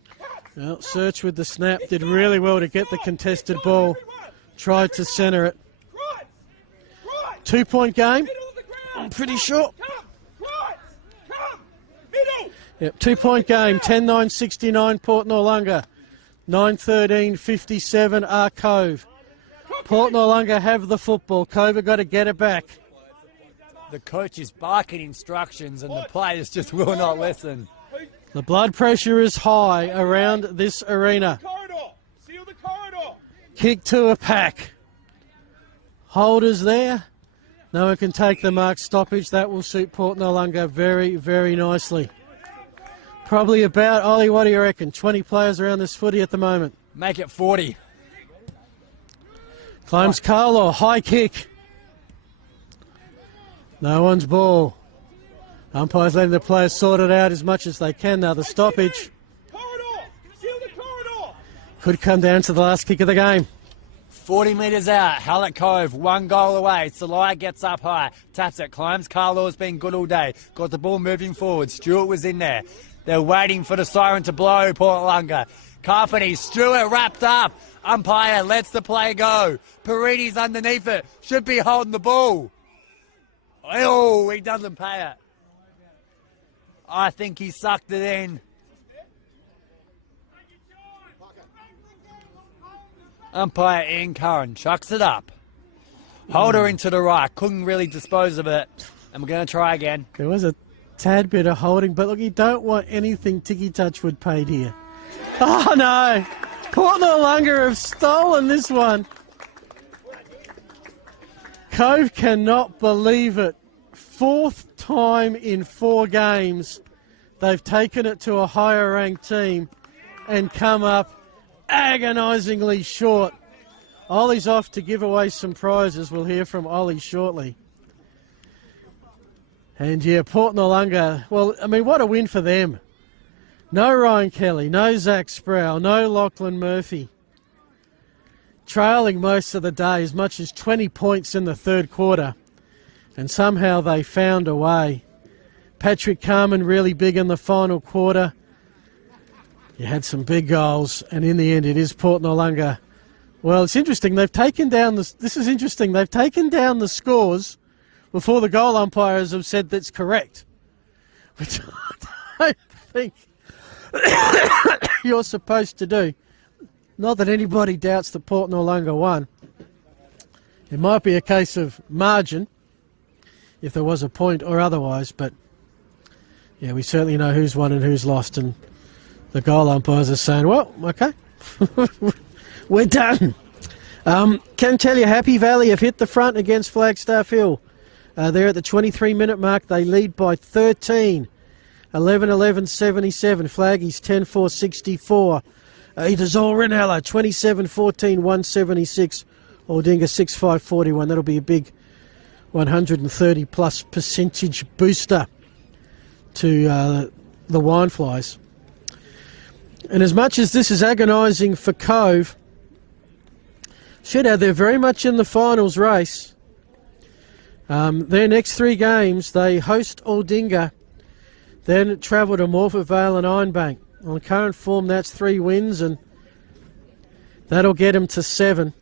Well, Search with the snap did really well to get the contested ball. Tried to centre it. 2-point game, I'm pretty sure. Yep, 2-point game, 10-9-69 Port Noarlunga. 9:13, 57 are Cove. Port Noarlunga have the football. Cove have got to get it back. The coach is barking instructions and the players just will not listen. The blood pressure is high around this arena. Seal the corridor. Kick to a pack. Holders there. No one can take the mark stoppage. That will suit Port Noarlunga very, very nicely. Probably about, Ollie, what do you reckon? 20 players around this footy at the moment. Make it 40. Climbs Carlo, high kick. No one's ball. Umpires letting the players sort it out as much as they can. Now the stoppage Corridor. Seal the corridor. could come down to the last kick of the game. 40 metres out, Hallett Cove, 1 goal away. Salai gets up high, taps it, climbs. Carlo's been good all day. Got the ball moving forward. Stewart was in there. They're waiting for the siren to blow, Port Noarlunga. Carpenter, Stewart wrapped up. Umpire lets the play go. Parides underneath it. Should be holding the ball. Oh, he doesn't pay it. I think he sucked it in. Umpire Ian Curran chucks it up. Holder into the right. Couldn't really dispose of it. And we're going to try again. There was a tad bit of holding, but look, you don't want anything Ticky Touchwood paid here. Oh no! Port Noarlunga have stolen this one. Cove cannot believe it. 4th time in 4 games they've taken it to a higher ranked team and come up agonisingly short. Ollie's off to give away some prizes. We'll hear from Ollie shortly. And yeah, Port Noarlunga, well, I mean, what a win for them. No Ryan Kelly, no Zach Sproul, no Lachlan Murphy. Trailing most of the day, as much as 20 points in the 3rd quarter. And somehow they found a way. Patrick Carman really big in the final quarter. You had some big goals, and in the end it is Port Noarlunga. Well, it's interesting. They've taken down this is interesting. They've taken down the scores before the goal umpires have said that's correct, which I don't think you're supposed to do. Not that anybody doubts that Port Noarlunga won. It might be a case of margin, if there was a point or otherwise, but yeah, we certainly know who's won and who's lost, and the goal umpires are saying, well, okay, we're done. Can tell you, Happy Valley have hit the front against Flagstaff Hill. They're at the 23-minute mark. They lead by 13. 11-11-77. Flaggies 10-4-64. Idazol Renella 27-14, 176. Aldinga 6-5-41. That'll be a big 130-plus percentage booster to the Wineflies. And as much as this is agonising for Cove, they're very much in the finals race. Their next 3 games, they host Aldinga, then travel to Morphett Vale and Ironbank. On current form, that's 3 wins, and that'll get them to 7.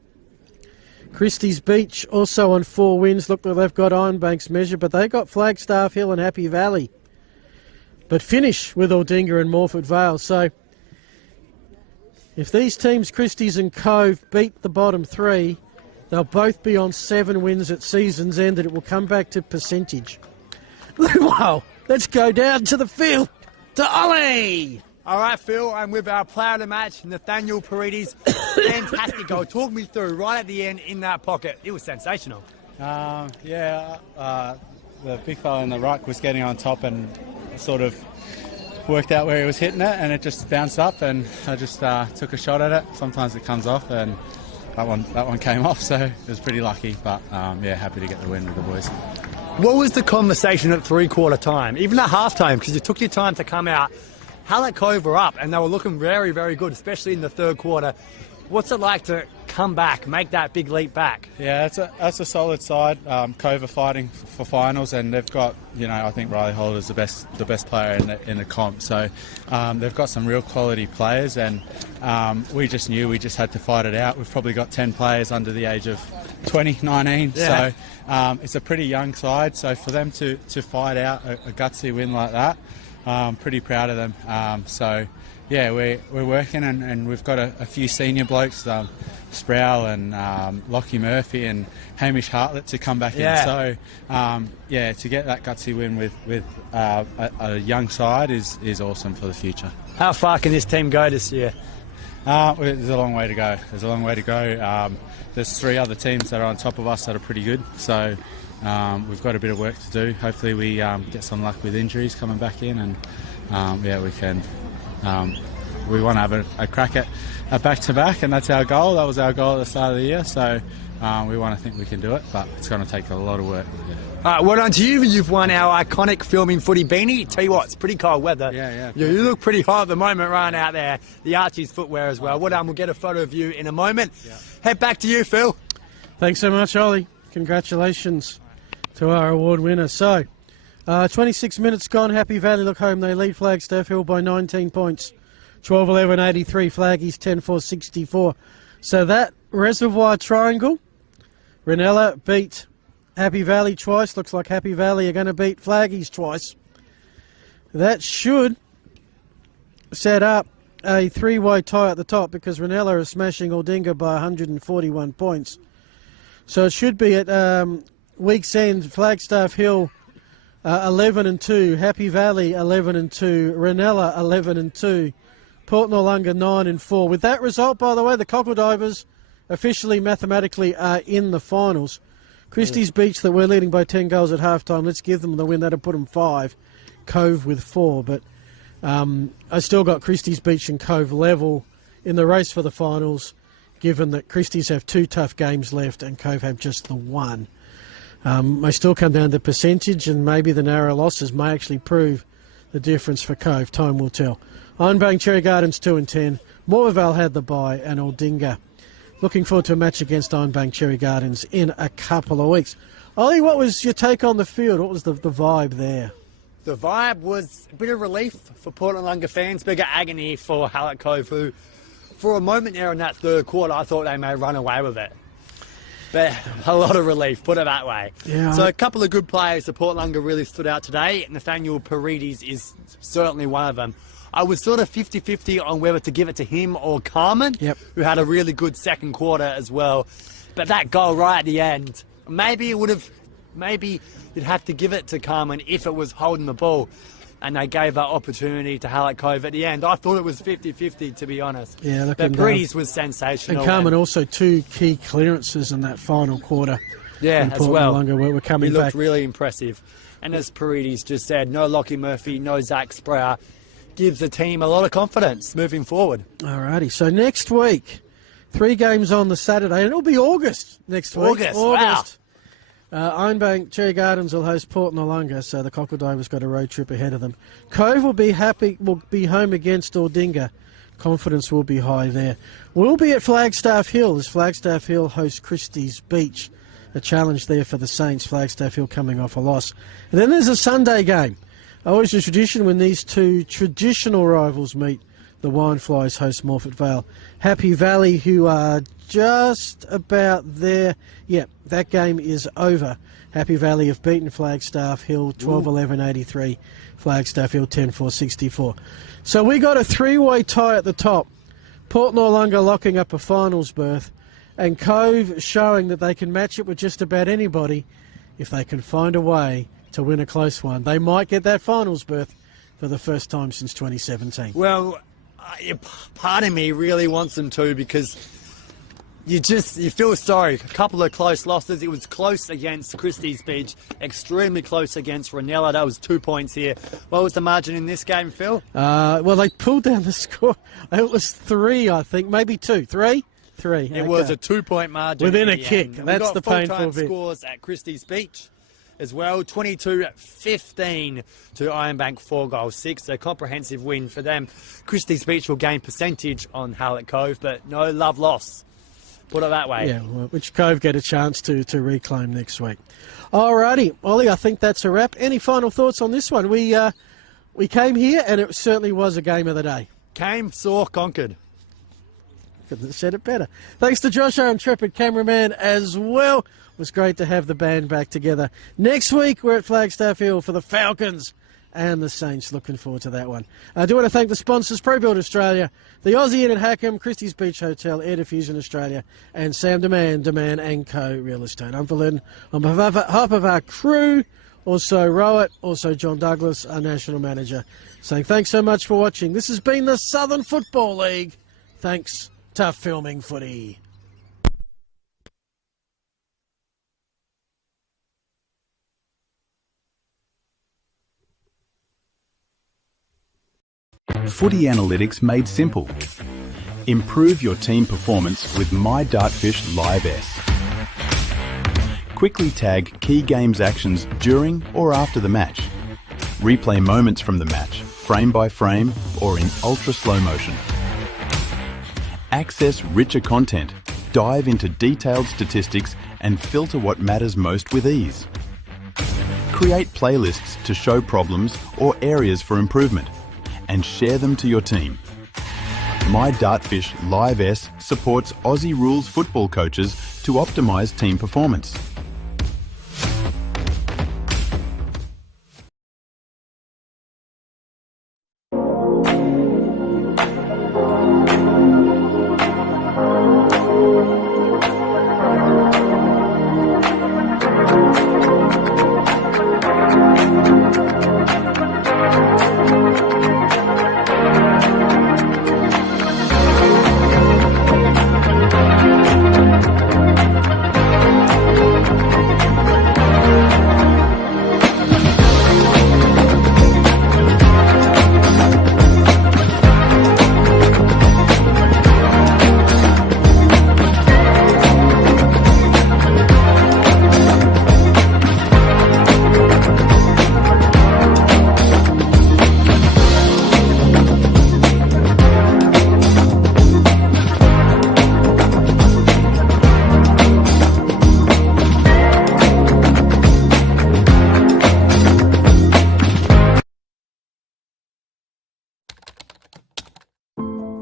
Christie's Beach also on 4 wins. Look, they've got Ironbank's measure, but they got Flagstaff Hill and Happy Valley. But finish with Aldinga and Morphett Vale. So if these teams, Christie's and Cove, beat the bottom 3, they'll both be on 7 wins at season's end, and it will come back to percentage. Wow, let's go down to the field to Ollie. All right, Phil, and with our player of the match, Nathaniel Parides. Fantastic goal. Talk me through right at the end in that pocket. It was sensational. The big fella in the ruck was getting on top and sort of worked out where he was hitting it, and it just bounced up, and I just took a shot at it. Sometimes it comes off, and that one came off, so it was pretty lucky. But happy to get the win with the boys. What was the conversation at 3/4 time, even at halftime, because you took your time to come out? Hallett Cove were up, and they were looking very, very good, especially in the 3rd quarter. What's it like to come back, make that big leap back? Yeah, that's a solid side. Cove are fighting for finals, and they've got, I think Riley Holder's the best player in the comp. So they've got some real quality players, and we just knew we just had to fight it out. We've probably got 10 players under the age of 20, 19. Yeah. So it's a pretty young side. So for them to fight out a gutsy win like that, pretty proud of them. So, yeah, we're working, and we've got a few senior blokes, Sproul and Lockie Murphy and Hamish Hartlett to come back in. So, to get that gutsy win with a young side is awesome for the future. How far can this team go this year? There's a long way to go. There's 3 other teams that are on top of us that are pretty good. So we've got a bit of work to do. Hopefully we get some luck with injuries coming back in, and we can. We want to have a crack at a back-to-back, and that's our goal. That was our goal at the start of the year. So we want to think we can do it, but it's going to take a lot of work. Yeah. All right, well done to you. You've won our iconic Filming Footy beanie. Tell you what, it's pretty cold weather. Yeah. You look pretty hot at the moment running out there. The Archie's footwear as well. Well done. We'll get a photo of you in a moment. Yeah. Head back to you, Phil. Thanks so much, Ollie. Congratulations to our award winner. So, 26 minutes gone. Happy Valley look home. They lead Flagstaff Hill by 19 points. 12-11-83. Flaggies 10-4-64. So that Reservoir Triangle, Ranella beat Happy Valley twice. Looks like Happy Valley are going to beat Flaggies twice. That should set up a 3-way tie at the top, because Ranella is smashing Aldinga by 141 points. So it should be at week's end, Flagstaff Hill 11-2, Happy Valley 11-2, Ranella 11-2, Port Noarlunga 9-4. With that result, by the way, the Cockodivers officially mathematically are in the finals. Christie's Beach, that we're leading by 10 goals at halftime, let's give them the win. That'll put them 5. Cove with 4. But I still got Christie's Beach and Cove level in the race for the finals, given that Christie's have 2 tough games left and Cove have just the 1. May still come down to percentage, and maybe the narrow losses may actually prove the difference for Cove. Time will tell. Ironbank Cherry Gardens 2-10. Morvale had the bye, and Aldinga. Looking forward to a match against Ironbank Cherry Gardens in a couple of weeks. Ollie, what was your take on the field? What was the vibe there? The vibe was a bit of relief for Port Noarlunga fans, bigger agony for Hallett Cove, who, for a moment there in that third quarter, I thought they may run away with it. But a lot of relief, put it that way. Yeah. So a couple of good players for Port Noarlunga really stood out today. Nathaniel Paredes is certainly one of them. I was sort of 50-50 on whether to give it to him or Carmen, who had a really good second quarter as well. But that goal right at the end, maybe you'd have to give it to Carmen if it was holding the ball, and they gave that opportunity to Hallett Cove at the end. I thought it was 50-50, to be honest. Yeah, but Paredes was sensational. And Carmen also 2 key clearances in that final quarter. Yeah, as well. We're coming he back. Looked really impressive. And as Paredes just said, no Lockie Murphy, no Zach Sprower. Gives the team a lot of confidence moving forward. Alrighty, so next week, 3 games on the Saturday, and it'll be August next week. August. Wow. Ironbank Cherry Gardens will host Port Noarlunga, so the Cockodivers got a road trip ahead of them. Cove will be home against Aldinga. Confidence will be high there. We'll be at Flagstaff Hill as Flagstaff Hill hosts Christie's Beach. A challenge there for the Saints, Flagstaff Hill coming off a loss. And then there's a Sunday game. Always a tradition when these 2 traditional rivals meet. The Wineflies host Morfett Vale. Happy Valley, who are just about there. Yeah, that game is over. Happy Valley have beaten Flagstaff Hill 12-11-83. Flagstaff Hill 10-4-64. So we got a 3-way tie at the top. Port Noarlunga locking up a finals berth, and Cove showing that they can match it with just about anybody if they can find a way to win a close one. They might get that finals berth for the first time since 2017. Well, part of me really wants them to, because you feel sorry. A couple of close losses. It was close against Christie's Beach, extremely close against Ranella. That was 2 points here. What was the margin in this game, Phil? Well, they pulled down the score. It was 3, I think, maybe 2. 3? 3. It was a 2-point margin. Within a kick. That's the painful bit. Scores at Christie's Beach as well. 22-15 to Ironbank, 4 goals, 6. A comprehensive win for them. Christie's Beach will gain percentage on Hallett Cove, but no love loss. Put it that way. Yeah, well, which Cove get a chance to reclaim next week. Alrighty, Ollie, I think that's a wrap. Any final thoughts on this one? We came here and it certainly was a game of the day. Came, saw, conquered. Couldn't have said it better. Thanks to Josh, our intrepid cameraman, as well. It was great to have the band back together. Next week, we're at Flagstaff Hill for the Falcons and the Saints. Looking forward to that one. I do want to thank the sponsors, ProBuild Australia, the Aussie Inn at Hackham, Christie's Beach Hotel, Air Diffusion Australia, and Sam Demand & Co. Real Estate. I'm Verlin on behalf of our crew, also Rowett, also John Douglas, our National Manager, saying thanks so much for watching. This has been the Southern Football League. Thanks to Filming Footy. Footy analytics made simple. Improve your team performance with My Dartfish Live S. Quickly tag key games actions during or after the match. Replay moments from the match, frame by frame or in ultra slow motion. Access richer content, dive into detailed statistics and filter what matters most with ease. Create playlists to show problems or areas for improvement, and share them to your team. My Dartfish Live S supports Aussie rules football coaches to optimise team performance.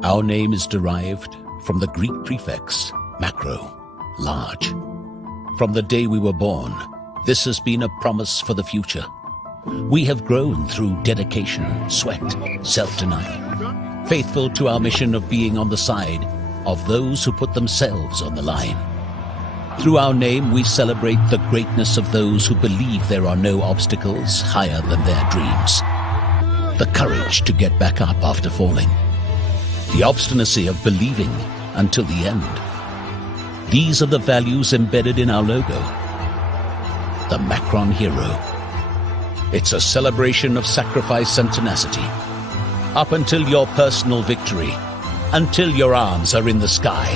Our name is derived from the Greek prefix, macro, large. From the day we were born, this has been a promise for the future. We have grown through dedication, sweat, self-denial, faithful to our mission of being on the side of those who put themselves on the line. Through our name, we celebrate the greatness of those who believe there are no obstacles higher than their dreams. The courage to get back up after falling. The obstinacy of believing until the end. These are the values embedded in our logo. The Macron Hero. It's a celebration of sacrifice and tenacity. Up until your personal victory. Until your arms are in the sky.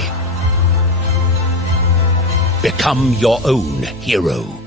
Become your own hero.